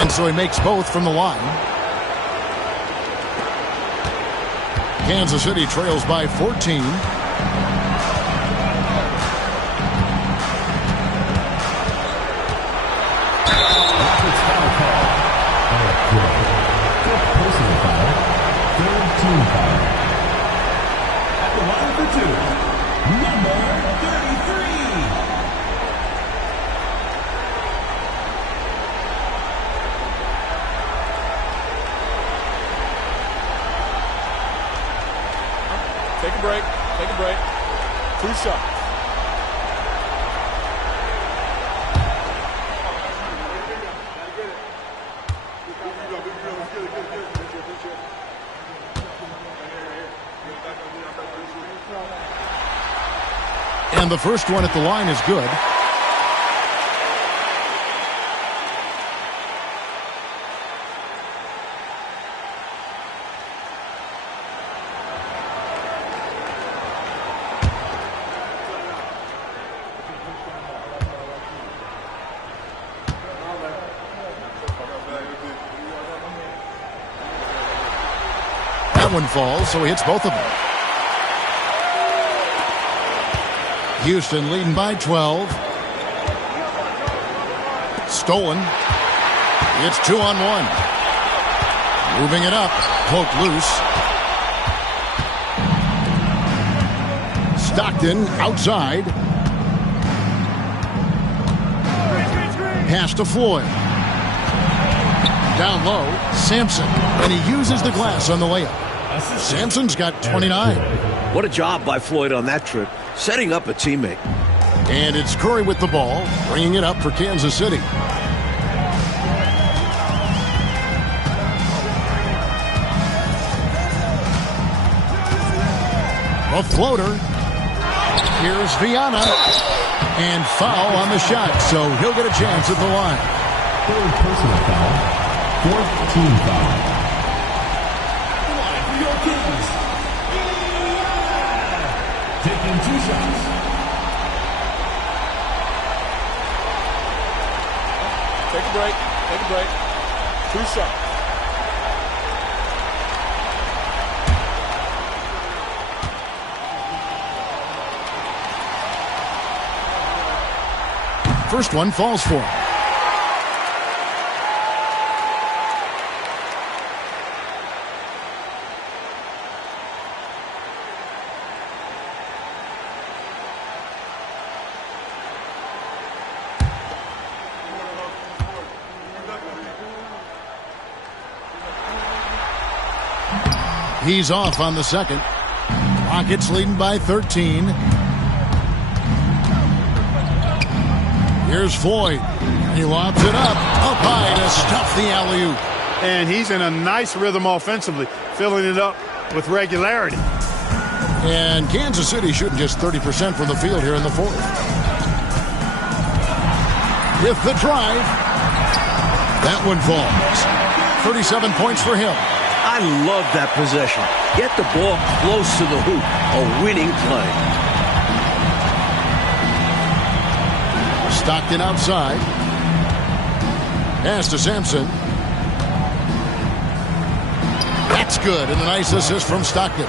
And so he makes both from the line. Kansas City trails by 14. At the line for 2, number 33. Take a break. Take a break. 2 shots. And the first one at the line is good. That one falls, so he hits both of them. Houston leading by 12. Stolen. It's 2-on-1. Moving it up. Poked loose. Stockton outside. Pass to Floyd. Down low, Sampson. And he uses the glass on the layup. Sampson's got 29. What a job by Floyd on that trip, setting up a teammate. And it's Curry with the ball, bringing it up for Kansas City. A floater. Here's Viana. And foul on the shot, so he'll get a chance at the line. Third personal foul. Fourth team foul. Taking 2 shots. Take a break. Take a break. 2 shots. First one falls for him. He's off on the second. Rockets leading by 13. Here's Floyd. He lobs it up high to stuff the alley-oop. And he's in a nice rhythm offensively, filling it up with regularity. And Kansas City shooting just 30% from the field here in the fourth. With the drive. That one falls. 37 points for him. I love that possession. Get the ball close to the hoop. A winning play. Stockton outside. Pass to Sampson. That's good, and a nice assist from Stockton.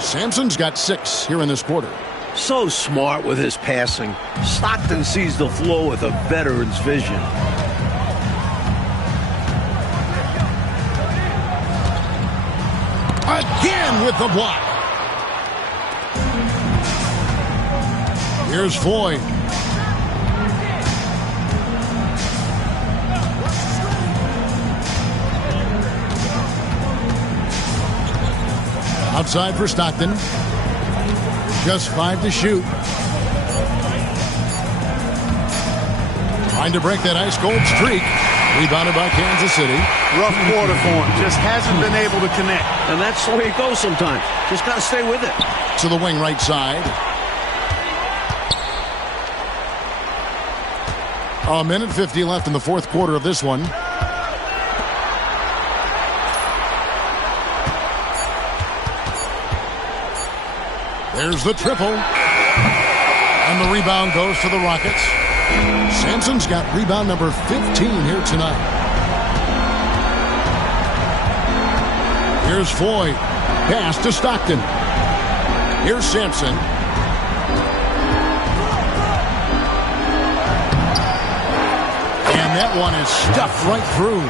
Sampson's got 6 here in this quarter. So smart with his passing. Stockton sees the floor with a veteran's vision. Again with the block. Here's Floyd. Outside for Stockton. Just 5 to shoot. Trying to break that ice-cold streak. Rebounded by Kansas City. Rough quarter for him. Just hasn't been able to connect. And that's the way it goes sometimes. Just got to stay with it. To the wing right side. A minute 50 left in the fourth quarter of this one. There's the triple. And the rebound goes to the Rockets. Sampson's got rebound number 15 here tonight. Here's Floyd. Pass to Stockton. Here's Sampson. And that one is stuffed right through.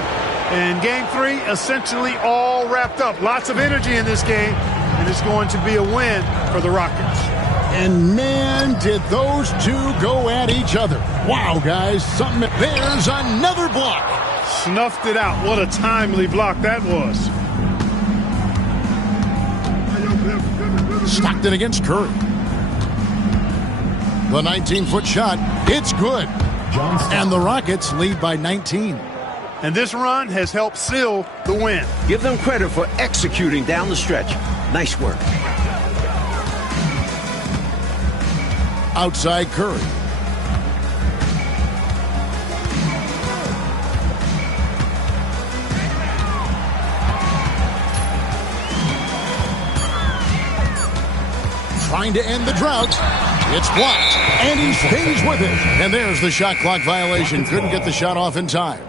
And game 3 essentially all wrapped up. Lots of energy in this game. And it's going to be a win for the Rockets. And man, did those two go at each other. Wow, guys, something. There's another block. Snuffed it out. What a timely block that was. Stockton against Curry. The 19-foot shot, it's good. And the Rockets lead by 19. And this run has helped seal the win. Give them credit for executing down the stretch. Nice work. Outside Curry. Trying to end the drought. It's blocked. And he stays with it. And there's the shot clock violation. Couldn't get the shot off in time.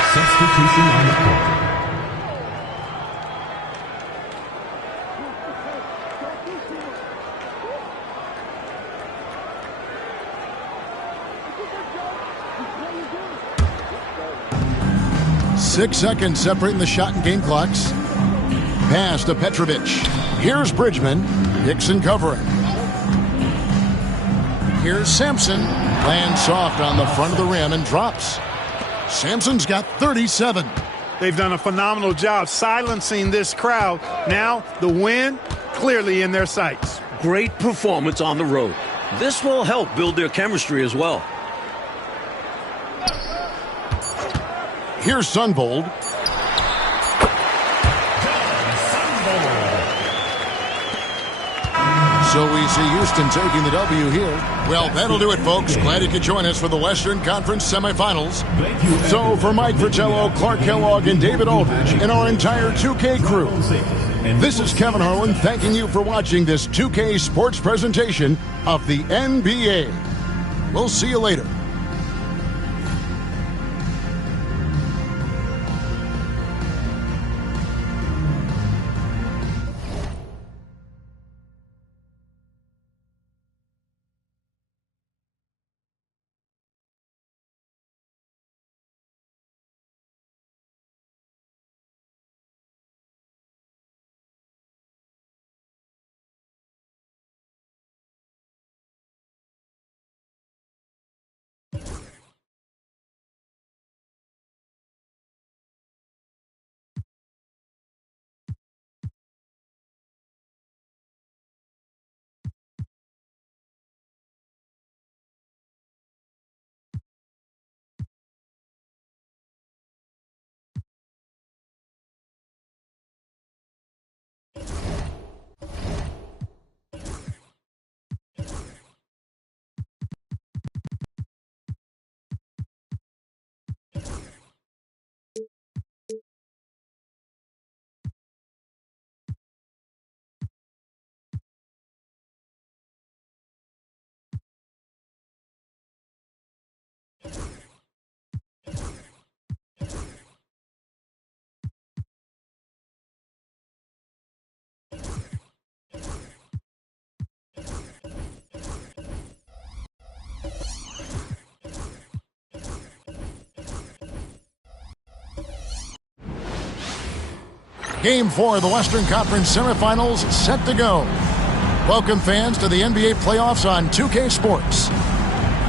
Substitution on the court. Six seconds separating the shot and game clocks. Pass to Petrovic. Here's Bridgman. Dixon covering. Here's Sampson. Lands soft on the front of the rim and drops. Sampson's got 37. They've done a phenomenal job silencing this crowd. Now the win clearly in their sights. Great performance on the road. This will help build their chemistry as well. Here's Sunvold. So we see Houston taking the W here. Well, that'll do it, folks. Glad you could join us for the Western Conference semifinals. So for Mike Fratello, Clark Kellogg, and David Aldridge, and our entire 2K crew, this is Kevin Harlan thanking you for watching this 2K sports presentation of the NBA. We'll see you later. Game 4 of the Western Conference semifinals set to go. Welcome, fans, to the NBA playoffs on 2K Sports.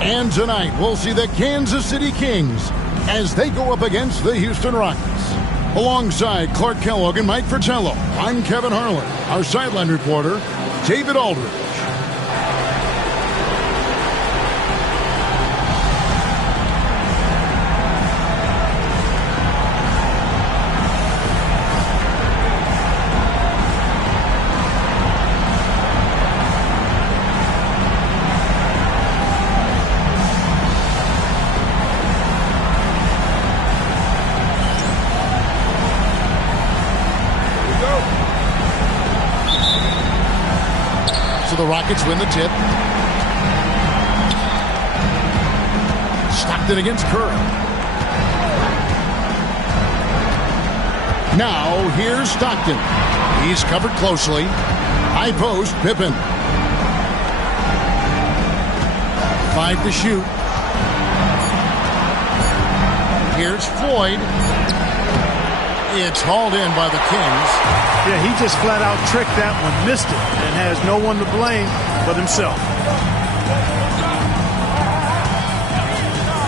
And tonight, we'll see the Kansas City Kings as they go up against the Houston Rockets. Alongside Clark Kellogg and Mike Fratello, I'm Kevin Harlan. Our sideline reporter, David Aldridge. The Rockets win the tip. Stockton against Curry. Now here's Stockton. He's covered closely. High post, Pippen. 5 to shoot. Here's Floyd. It's hauled in by the Kings. Yeah, he just flat out tricked that one, missed it, and has no one to blame but himself.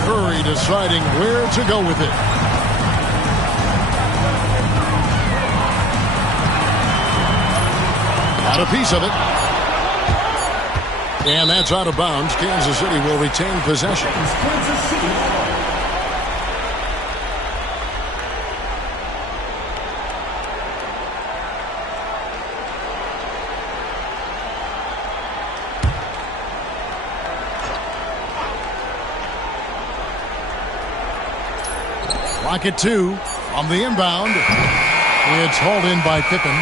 Curry deciding where to go with it. Got a piece of it. And that's out of bounds. Kansas City will retain possession. Rocket 2 on the inbound. It's hauled in by Pippen.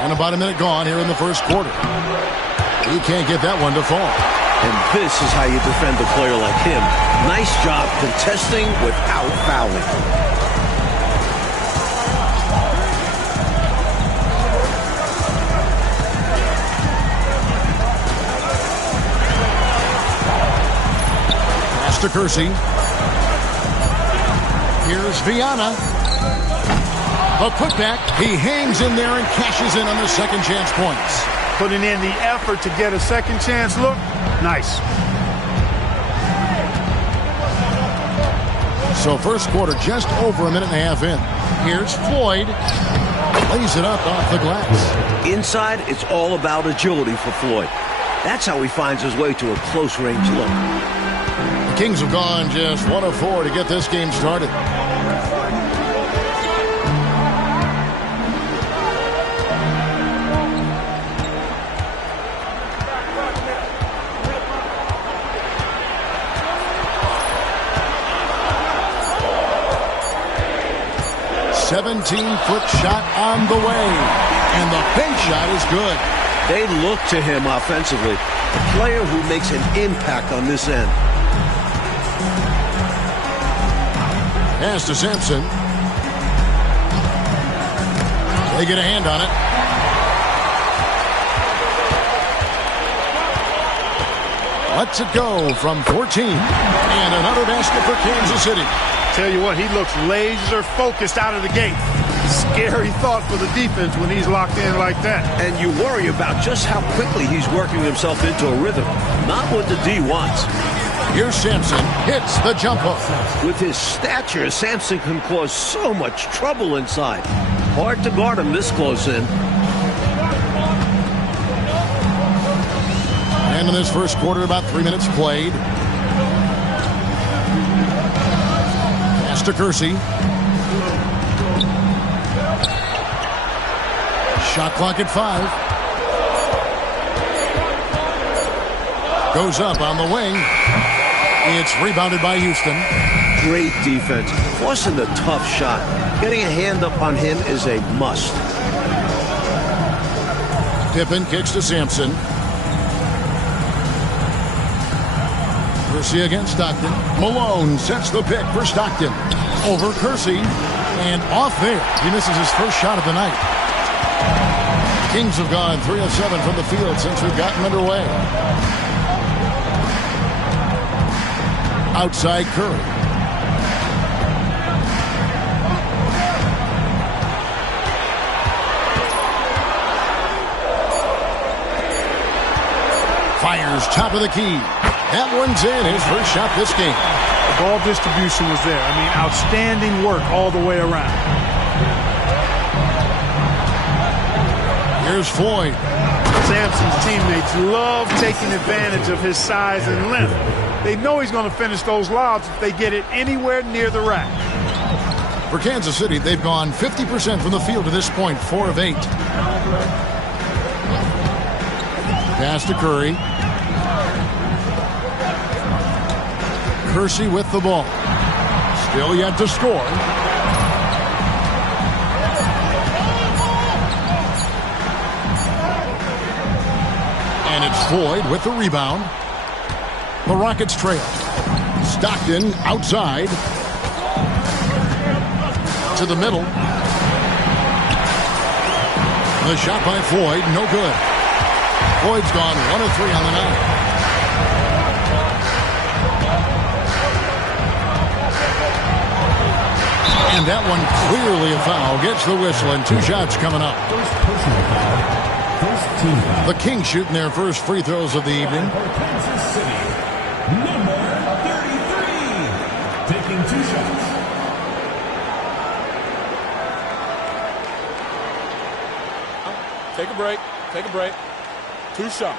And about a minute gone here in the first quarter. He can't get that one to fall. And this is how you defend a player like him. Nice job contesting without fouling. To Kersey. Here's Viana. A putback. He hangs in there and cashes in on the second chance points. putting in the effort to get a second chance look. Nice. So first quarter just over a minute and a half in. Here's Floyd. Lays it up off the glass. Inside, it's all about agility for Floyd. That's how he finds his way to a close-range look. The Kings have gone just 1 of 4 to get this game started. "17-foot shot on the way, and the bank shot is good." They look to him offensively, a player who makes an impact on this end. Pass to Sampson. They get a hand on it. Lets it go from 14. And another basket for Kansas City. Tell you what, he looks laser focused out of the gate. Scary thought for the defense when he's locked in like that. And you worry about just how quickly he's working himself into a rhythm. Not what the D wants. Here's Sampson. Hits the jump hook. With his stature, Sampson can cause so much trouble inside. Hard to guard him this close in. And in this first quarter, about 3 minutes played. Pass to Kersey. Shot clock at 5. Goes up on the wing. It's rebounded by Houston. Great defense. Forcing the tough shot. Getting a hand up on him is a must. Pippen kicks to Sampson. Kersey against Stockton. Malone sets the pick for Stockton. Over Kersey. And off there. He misses his first shot of the night. Kings have gone 3 of 7 from the field since we've gotten underway. Outside Curry. Fires top of the key. That one's in. His first shot this game. The ball distribution was there. I mean, outstanding work all the way around. Here's Floyd. Sampson's teammates love taking advantage of his size and length. They know he's going to finish those lobs if they get it anywhere near the rack. For Kansas City, they've gone 50% from the field to this point, 4 of 8. Pass to Curry. Kersey with the ball. Still yet to score. And it's Floyd with the rebound. The Rockets trail. Stockton outside. To the middle. The shot by Floyd, no good. Floyd's gone 1 of 3 on the night. And that one clearly a foul. Gets the whistle and 2 shots coming up. First personal foul. First team foul. The Kings shooting their first free throws of the evening. For Kansas City, number 33. Taking 2 shots. Take a break. Take a break. 2 shots.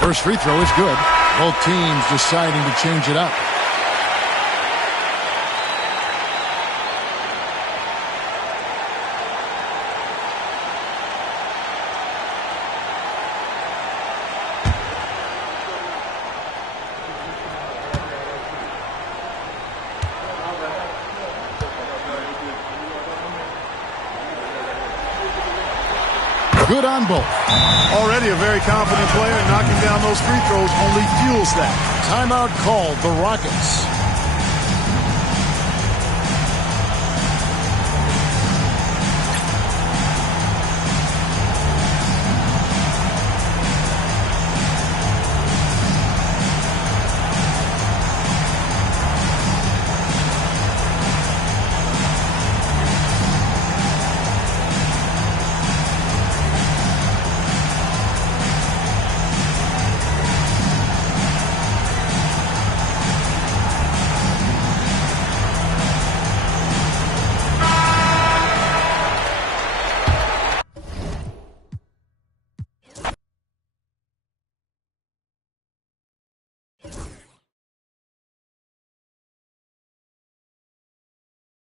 First free throw is good. Both teams deciding to change it up. Good on both. Already a very confident player, knocking down those free throws only fuels that. Timeout called, the Rockets.